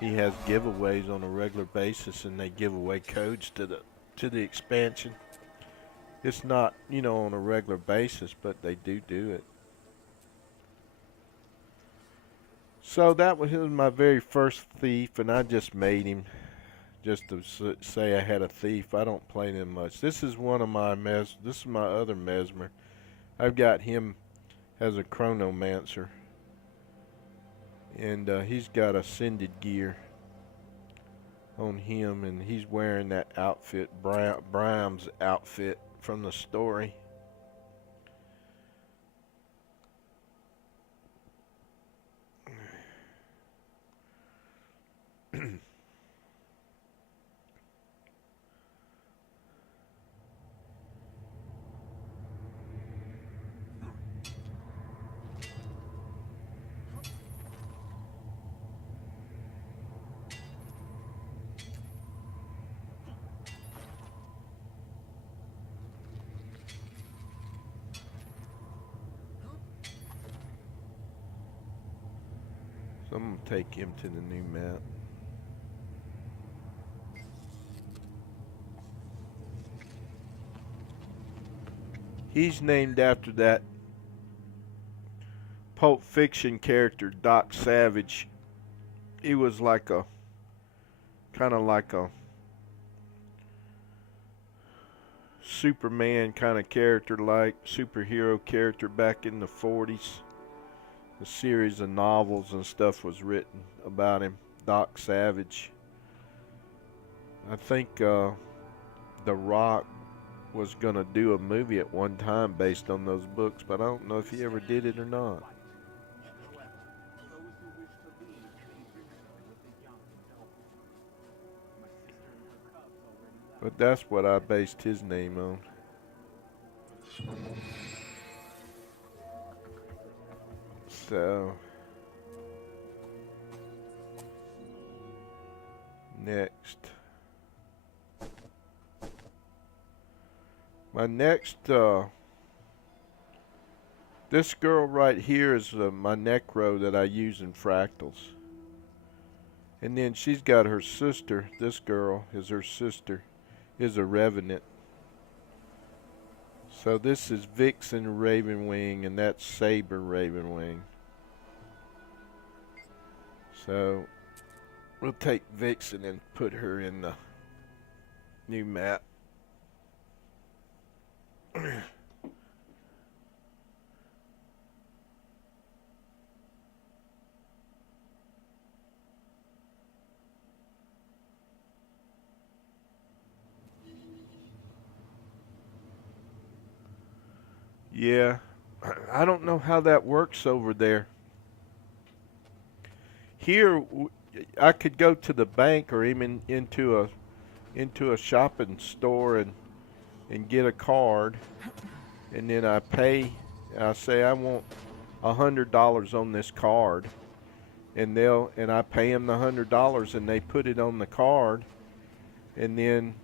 He has giveaways on a regular basis, and they give away codes to the expansion. It's not, you know, on a regular basis, but they do it. So that was my very first thief, and I just made him just to say I had a thief. I don't play them much. This is one of my this is my other mesmer. I've got him as a chronomancer, and he's got ascended gear on him, and he's wearing that outfit, Bram's outfit from the story. I'm gonna take him to the new map. He's named after that Pulp Fiction character, Doc Savage. He was like a, kind of like a Superman kind of character, like superhero character back in the 40s. A series of novels and stuff was written about him, Doc Savage. I think The Rock was gonna do a movie at one time based on those books, but I don't know if he ever did it or not. But that's what I based his name on. So, next. My next, this girl right here is my Necro that I use in Fractals. And then she's got her sister, this girl is her sister, is a Revenant. So this is Vixen Ravenwing, and that's Saber Ravenwing. So we'll take Vixen and put her in the new map. Yeah, I don't know how that works over there. Here, I could go to the bank or even into a shopping store and get a card, and then I pay. I say I want $100 on this card, and I pay them the $100, and they put it on the card, and then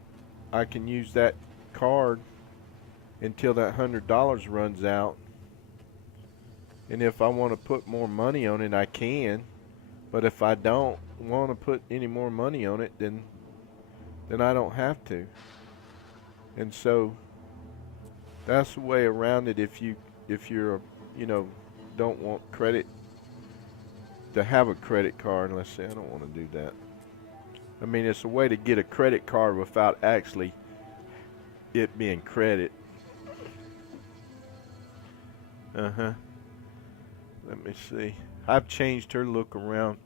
I can use that card until that $100 runs out. And if I want to put more money on it, I can. But if I don't want to put any more money on it, then I don't have to. And so that's the way around it. If you're don't want credit to have a credit card. Let's say I don't want to do that. I mean, it's a way to get a credit card without actually it being credit. Let me see. I've changed her look around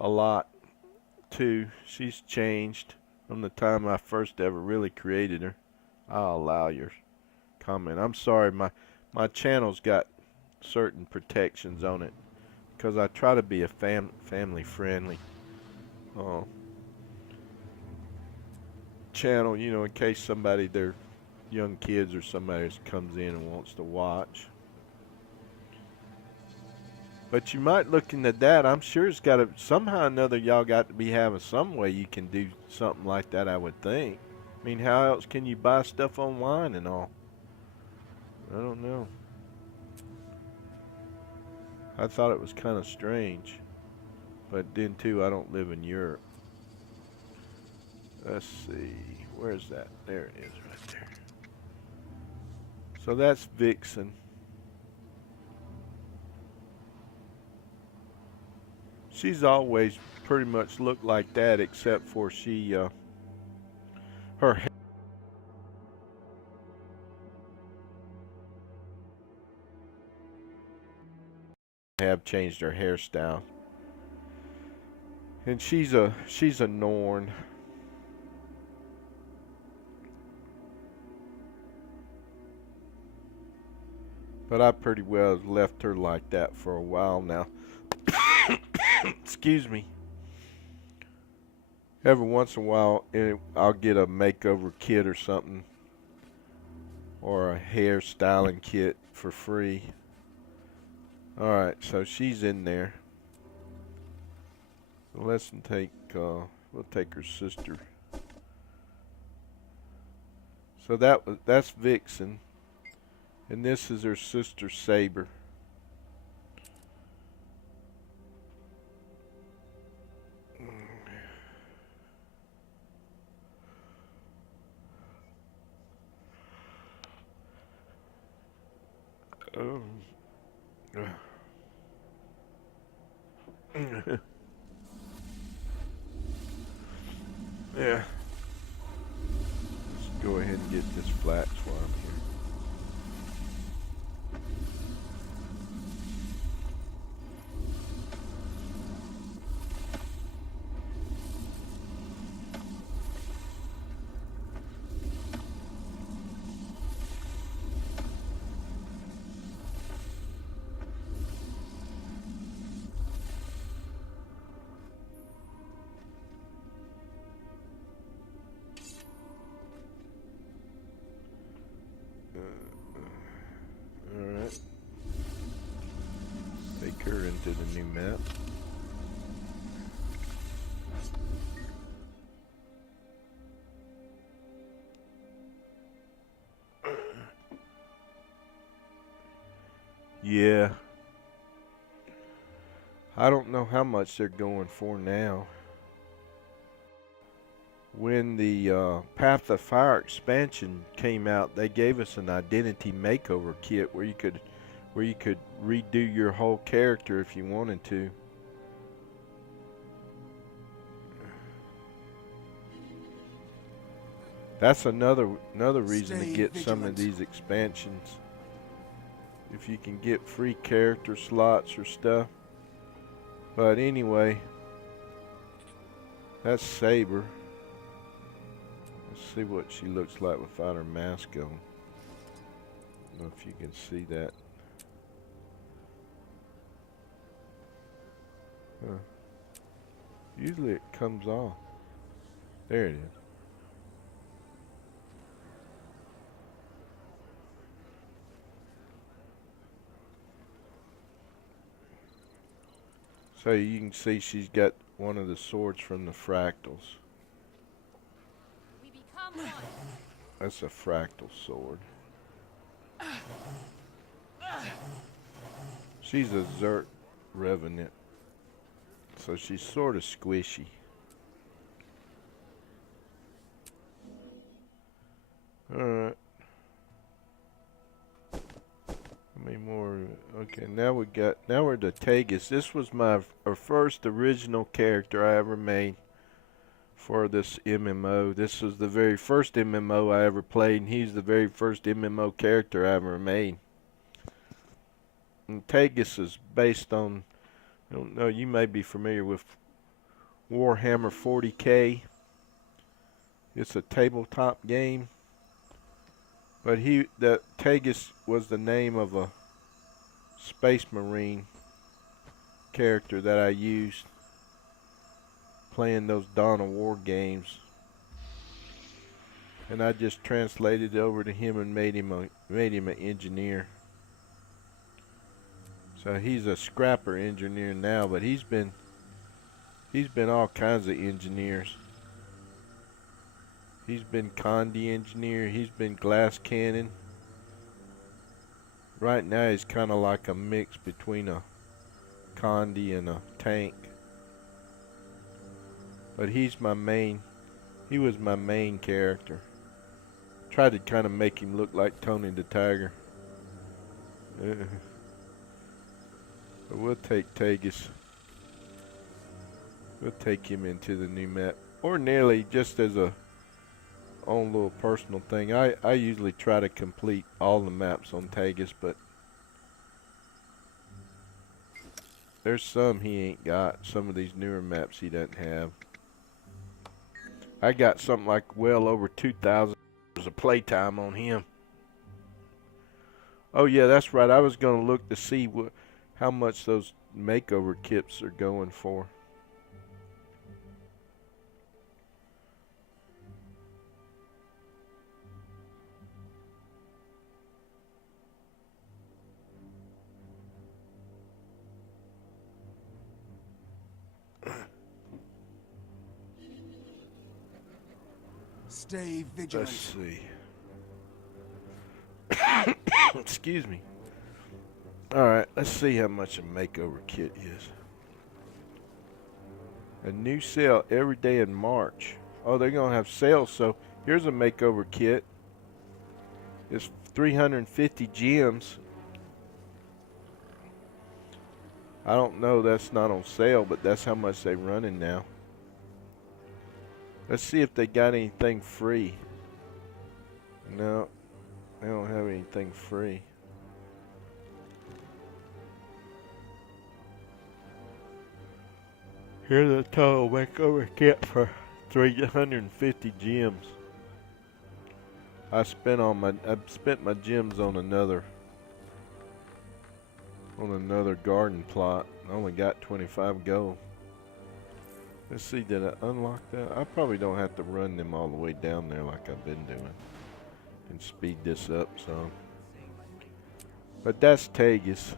a lot too. She's changed from the time I first ever really created her. I'll allow your comment. I'm sorry, my channel's got certain protections on it because I try to be a family friendly channel, in case somebody, their young kids or somebody just comes in and wants to watch. But you might look into that. I'm sure it's got to, somehow or another, y'all got to be having some way you can do something like that, I would think. I mean, how else can you buy stuff online and all? I don't know. I thought it was kind of strange. But then, too, I don't live in Europe. Let's see. Where's that? There it is right there. So that's Vixen. She's always pretty much looked like that, except for her hair have changed her hairstyle, and she's a Norn. But I pretty well have left her like that for a while now. Excuse me. Every once in a while, I'll get a makeover kit or something, or a hairstyling kit for free. Alright, so she's in there. We'll take her sister. So that's Vixen. And this is her sister, Saber. Yeah. Let's go ahead and get this flax while I'm here. Alright. Take her into the new map. Yeah. I don't know how much they're going for now. When the Path of Fire expansion came out, they gave us an identity makeover kit where you could redo your whole character if you wanted to. That's another reason to get some of these expansions. If you can get free character slots or stuff. But anyway, that's Saber. Let's see what she looks like without her mask on. I don't know if you can see that. Huh. Usually it comes off. There it is. So you can see she's got one of the swords from the fractals. We become one. That's a fractal sword. She's a Zerk Revenant. So she's sort of squishy. Alright. How many more? Okay, now we're to Tagus. This was my first original character I ever made for this MMO. This was the very first MMO I ever played, and he's the very first MMO character I ever made. And Tagus is based on, I don't know, you may be familiar with Warhammer 40K. It's a tabletop game. But Tagus was the name of a Space Marine character that I used playing those Dawn of War games. And I just translated it over to him and made him an engineer. So he's a scrapper engineer now, but he's been all kinds of engineers. He's been Condi engineer, he's been glass cannon. Right now he's kind of like a mix between a Condi and a tank. But he was my main character. Tried to kind of make him look like Tony the Tiger. But we'll take Tagus. We'll take him into the new map. Ordinarily, just as a own little personal thing, I usually try to complete all the maps on Tagus, but there's some he ain't got. Some of these newer maps he doesn't have. I got something like well over 2,000 hours of playtime on him. Oh yeah, that's right. I was gonna look to see how much those makeover kits are going for. Stay vigilant. Let's see. Excuse me. Alright, let's see how much a makeover kit is. A new sale every day in March. Oh, they're going to have sales, so here's a makeover kit. It's 350 gems I don't know, that's not on sale, but that's how much they're running now. Let's see if they got anything free. No, they don't have anything free. Here's the total makeover kit for 350 gems. I spent my gems on another garden plot. I only got 25 gold. Let's see, did I unlock that? I probably don't have to run them all the way down there like I've been doing. And speed this up some. But that's Tegus.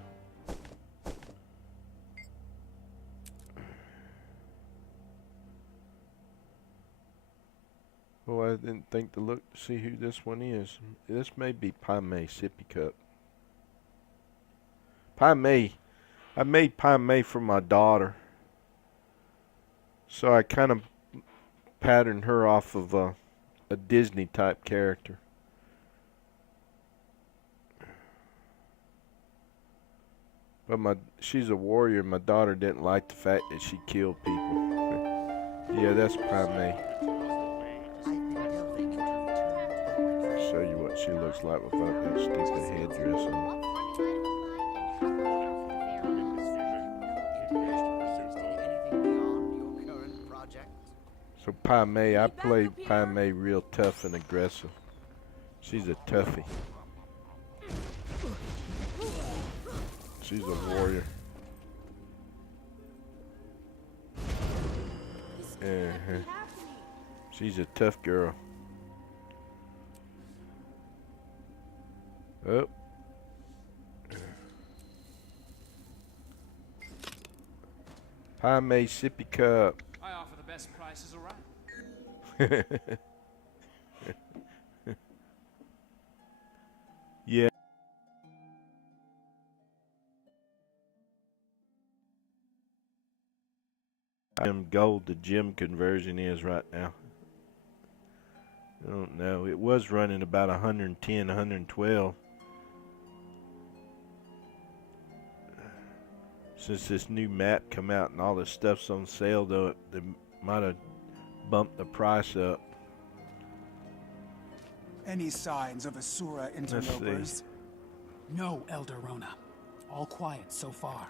Oh, I didn't think to look to see who this one is. This may be Paimei Sippy Cup. Paimei. I made Paimei for my daughter. So I kind of patterned her off of a Disney type character. But she's a warrior. My daughter didn't like the fact that she killed people. Yeah, that's Paimei. Show you what she looks like without that stupid headdress on. So Paimei, I played Paimei real tough and aggressive. She's a toughie. She's a warrior. She's a tough girl. Oh. Paimei Sippy Cup. I offer the best prices around. Yeah. Gold the gem conversion is right now. I don't know. It was running about 110, 112. Since this new map come out and all this stuff's on sale, though, they might have bumped the price up. Any signs of Asura interlopers? No, Elder Rona. All quiet so far.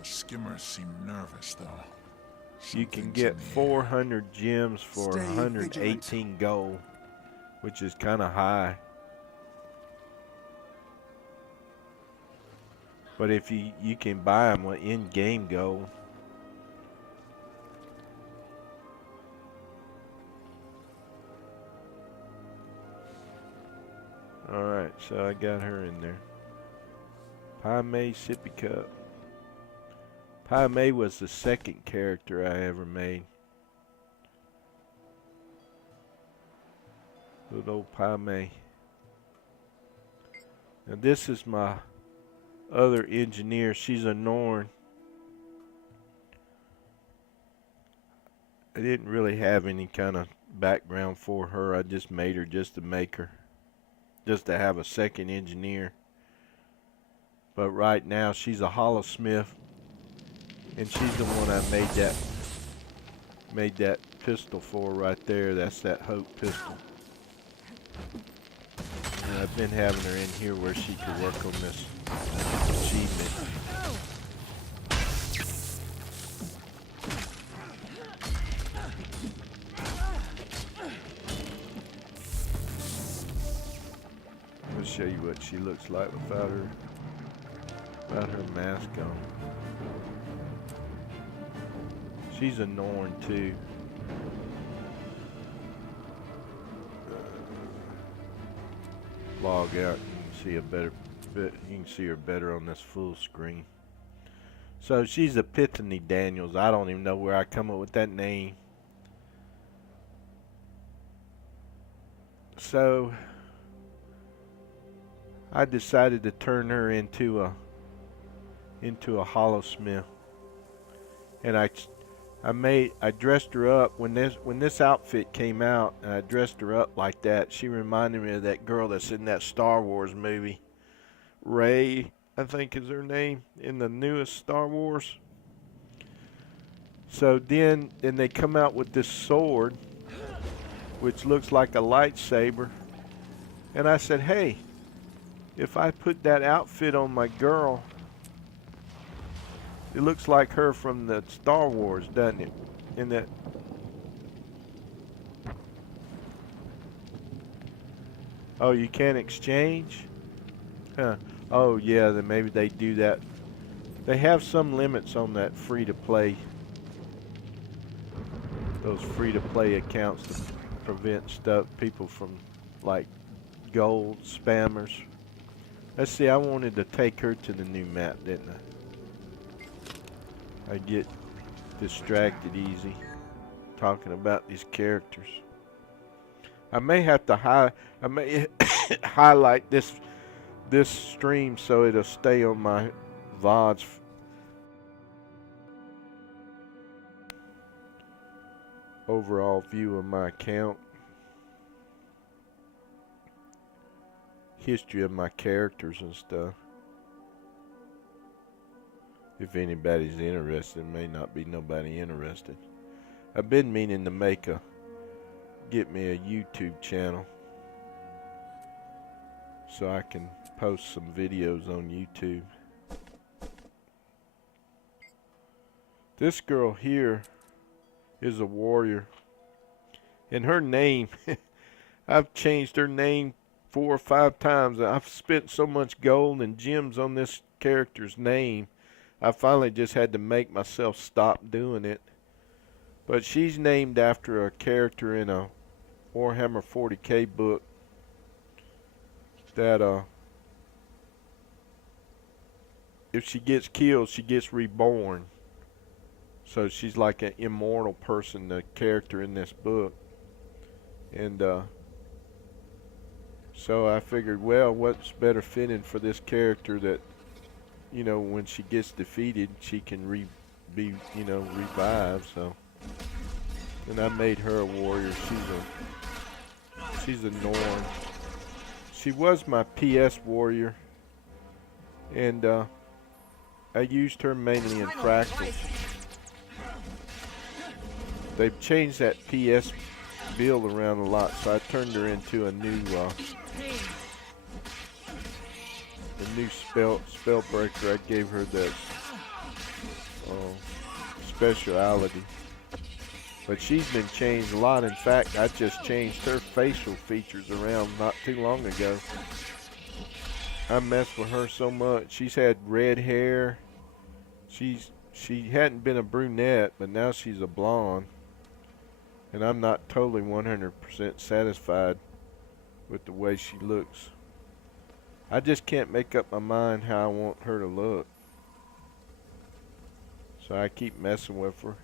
The skimmers seem nervous, though. You can get 400 gems for Stay 118 vigilant. gold, which is kind of high. But if you can buy them with in-game gold. Alright, so I got her in there. Paimei Sippy Cup. Paimei was the second character I ever made. Good old Paimei. Now this is my other engineer. She's a Norn. I didn't really have any kind of background for her. I just made her just to make her. Just to have a second engineer. But right now she's a holosmith. And she's the one I made that pistol for right there. That's that Hope pistol. And I've been having her in here where she could work on this achievement. I'll show you what she looks like without her mask on. She's a Norn too. Log out, you can see her better on this full screen. So she's Epiphany Daniels. I don't even know where I come up with that name. So I decided to turn her into a holosmith, and I dressed her up when this outfit came out, and I dressed her up like that. She reminded me of that girl that's in that Star Wars movie, Rey I think is her name, in the newest Star Wars. So then they come out with this sword, which looks like a lightsaber. And I said, hey, if I put that outfit on my girl, it looks like her from the Star Wars, doesn't it? In that. Oh, you can't exchange? Huh. Oh, yeah, then maybe they do that. They have some limits on that free-to-play. Those free-to-play accounts to prevent people from, like, gold spammers. Let's see, I wanted to take her to the new map, didn't I? I get distracted easy talking about these characters. I may have to highlight this stream so it'll stay on my VODs. Overall view of my account. History of my characters and stuff. If anybody's interested, may not be nobody interested. I've been meaning to get me a YouTube channel so I can post some videos on YouTube. This girl here is a warrior, and her name, I've changed her name 4 or 5 times. I've spent so much gold and gems on this character's name, I finally just had to make myself stop doing it. But she's named after a character in a Warhammer 40K book that if she gets killed, she gets reborn. So she's like an immortal person, the character in this book. And so I figured, well, what's better fitting for this character that, you know, when she gets defeated, she can be revived. So, and I made her a warrior. She's a Norn. She was my PS warrior, and I used her mainly in Fractals. They've changed that PS build around a lot, so I turned her into a new spellbreaker. I gave her that speciality. But she's been changed a lot. In fact, I just changed her facial features around not too long ago. I messed with her so much. She's had red hair. She hadn't been a brunette, but now she's a blonde. And I'm not totally 100% satisfied with the way she looks. I just can't make up my mind how I want her to look. So I keep messing with her.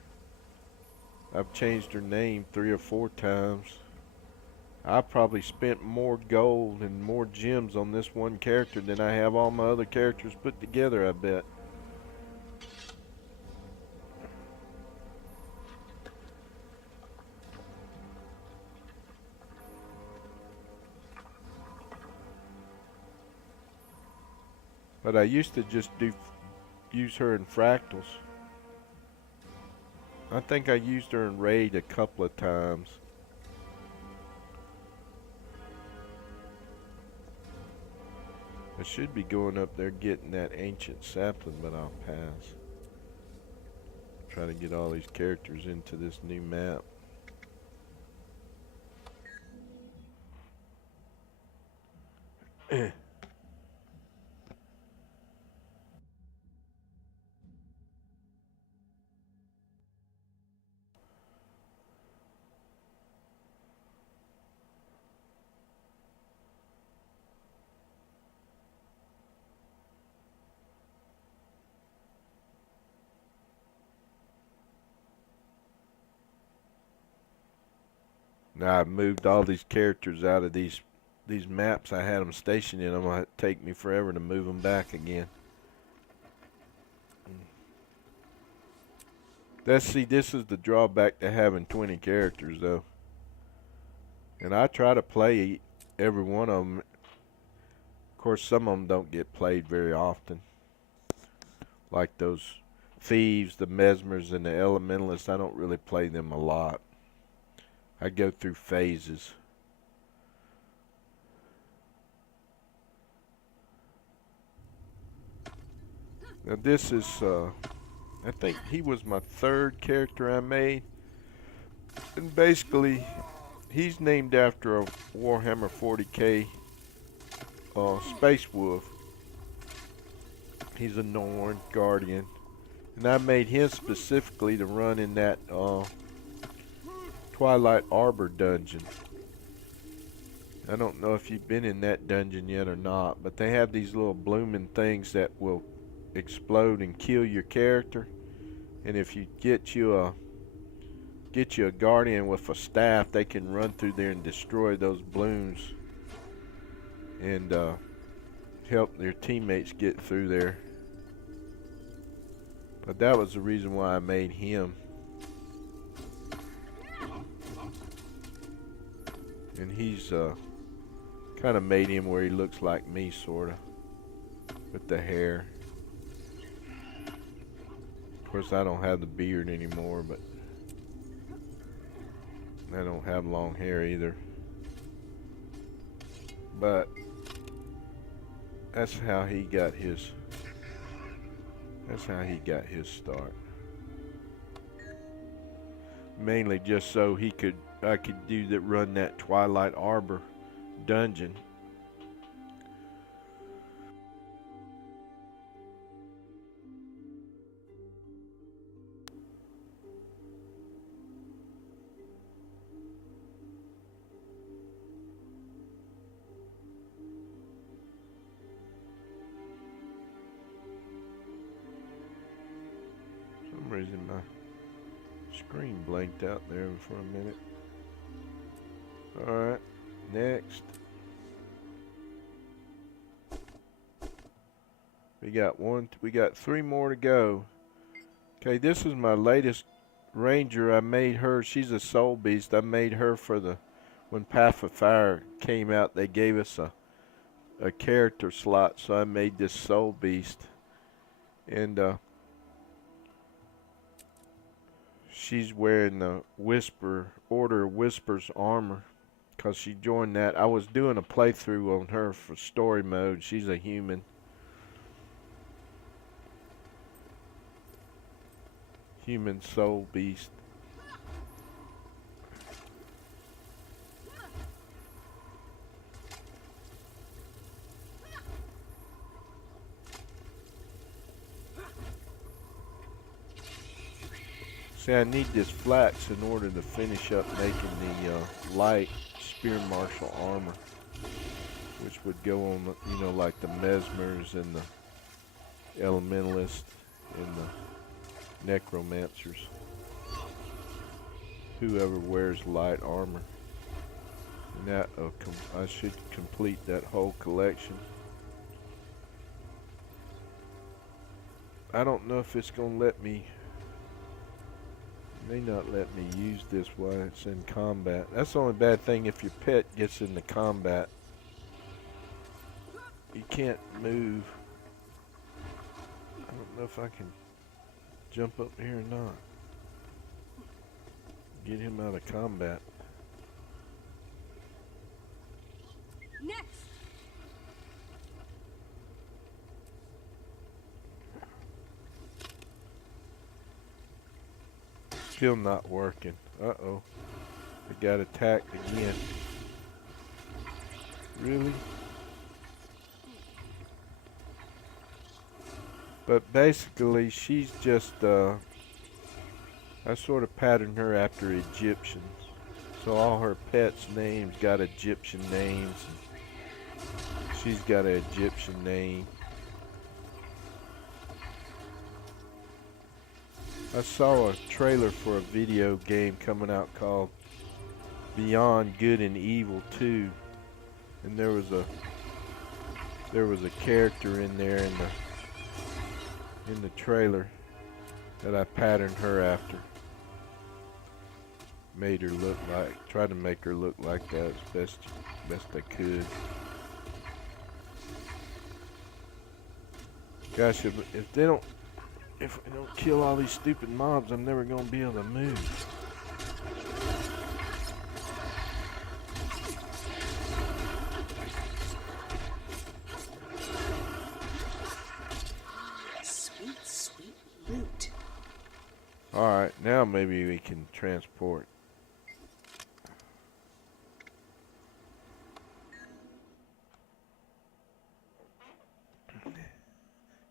I've changed her name 3 or 4 times. I probably spent more gold and more gems on this one character than I have all my other characters put together, I bet. But I used to just use her in Fractals. I think I used her in Raid a couple of times. I should be going up there getting that ancient sapling, but I'll pass. Try to get all these characters into this new map. Now I've moved all these characters out of these maps I had them stationed in. I'm going to take me forever to move them back again. See, this is the drawback to having 20 characters, though. And I try to play every one of them. Of course, some of them don't get played very often. Like those thieves, the mesmers, and the elementalists. I don't really play them a lot. I go through phases. Now this is, I think he was my third character I made. And basically, he's named after a Warhammer 40k Space Wolf. He's a Norn Guardian. And I made him specifically to run in that Twilight Arbor dungeon. I don't know if you've been in that dungeon yet or not, but they have these little blooming things that will explode and kill your character. And if you get you a guardian with a staff, they can run through there and destroy those blooms and help their teammates get through there. But that was the reason why I made him. And he's kind of made him where he looks like me, sort of, with the hair. Of course, I don't have the beard anymore, but I don't have long hair either. But that's how he got his. That's how he got his start. Mainly just so I could run that Twilight Arbor dungeon. For some reason my screen blanked out there for a minute. Alright, next. We got 3 more to go. Okay, this is my latest ranger. I made her, she's a soul beast. I made her for when Path of Fire came out, they gave us a character slot, so I made this soul beast. And she's wearing the Order of Whispers armor, because she joined that. I was doing a playthrough on her for story mode. She's a human. Human soul beast. See, I need this flax in order to finish up making the light spear martial armor, which would go on, you know, like the mesmers and the elementalists and the necromancers, whoever wears light armor. And that I should complete that whole collection. I don't know if it's gonna let me. May not let me use this while it's in combat. That's the only bad thing. If your pet gets into combat, you can't move. I don't know if I can jump up here or not. Get him out of combat. Next. Still not working. Uh-oh. I got attacked again. Really? But basically, she's just, I sort of patterned her after Egyptians. So all her pets' names got Egyptian names. She's got an Egyptian name. I saw a trailer for a video game coming out called Beyond Good and Evil 2, and there was a character in there in the trailer that I patterned her after. Made her look like, tried to make her look like that as best I could. Gosh, if we don't kill all these stupid mobs, I'm never gonna be able to move. Sweet, sweet loot. Alright, now maybe we can transport.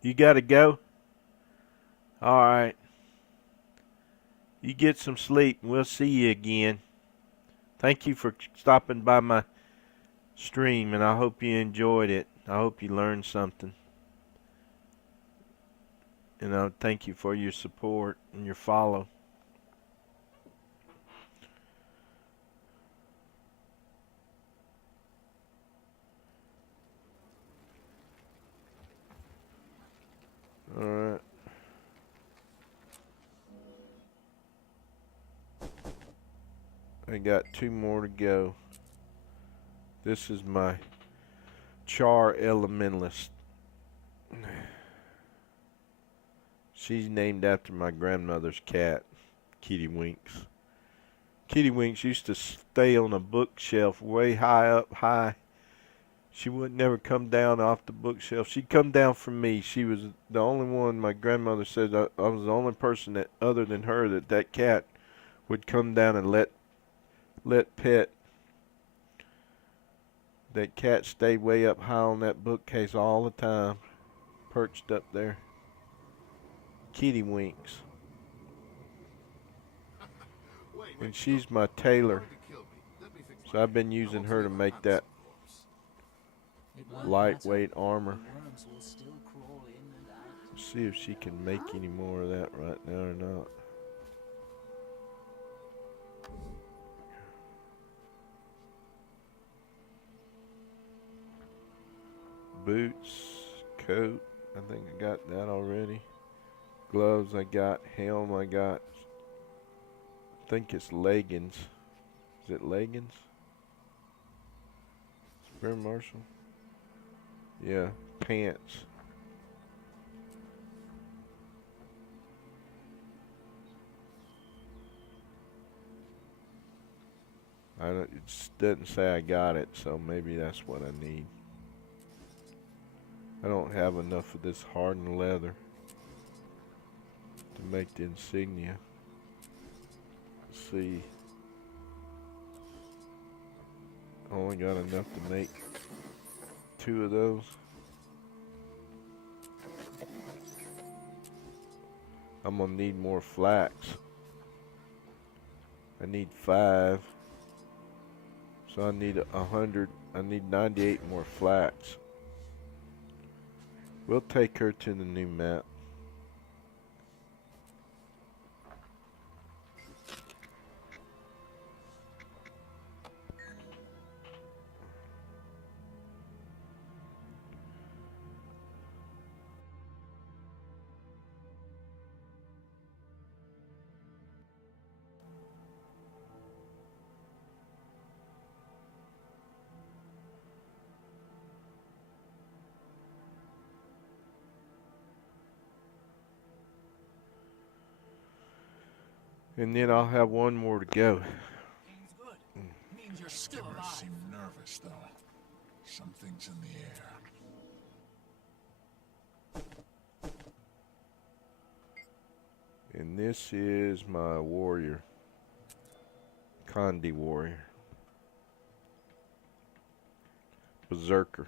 You gotta go? Alright. You get some sleep and we'll see you again. Thank you for stopping by my stream and I hope you enjoyed it. I hope you learned something. And I thank you for your support and your follow. Alright. I got 2 more to go. This is my Char Elementalist. She's named after my grandmother's cat, Kitty Winks. Kitty Winks used to stay on a bookshelf way high. She would never come down off the bookshelf. She'd come down from me. She was the only one, my grandmother said, I was the only person that, other than her, that cat would come down and let pet. That cat stayed way up high on that bookcase all the time, perched up there. Kitty Winks. And she's my tailor. So I've been using her to make that lightweight armor. See if she can make any more of that right now or not. Boots, coat, I think I got that already. Gloves I got, helm I got. I think it's leggings. Is it leggings? Spear Marshal? Yeah, pants. It doesn't say I got it, so maybe that's what I need. I don't have enough of this hardened leather to make the insignia. Let's see. Only got enough to make 2 of those. I'm gonna need more flax. I need 5. So I need 100. I need 98 more flax. We'll take her to the new map. And then I'll have 1 more to go. Means you're still Skipper alive. seemed nervous, though. Something's in the air. And this is my warrior. Condi warrior. Berserker.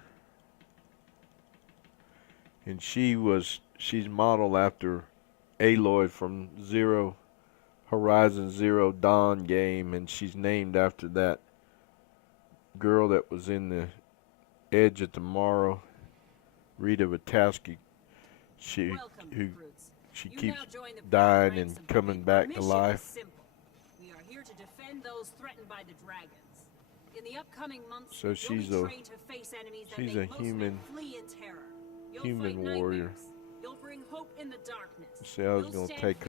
And she's modeled after Aloy from Horizon Zero Dawn game, and she's named after that girl that was in the Edge of Tomorrow, Rita Vataski. She keeps dying and coming back to life. We are here to defend those threatened by the dragons. In the upcoming months, So she's a human warrior. You'll bring hope in the darkness. See, I was gonna take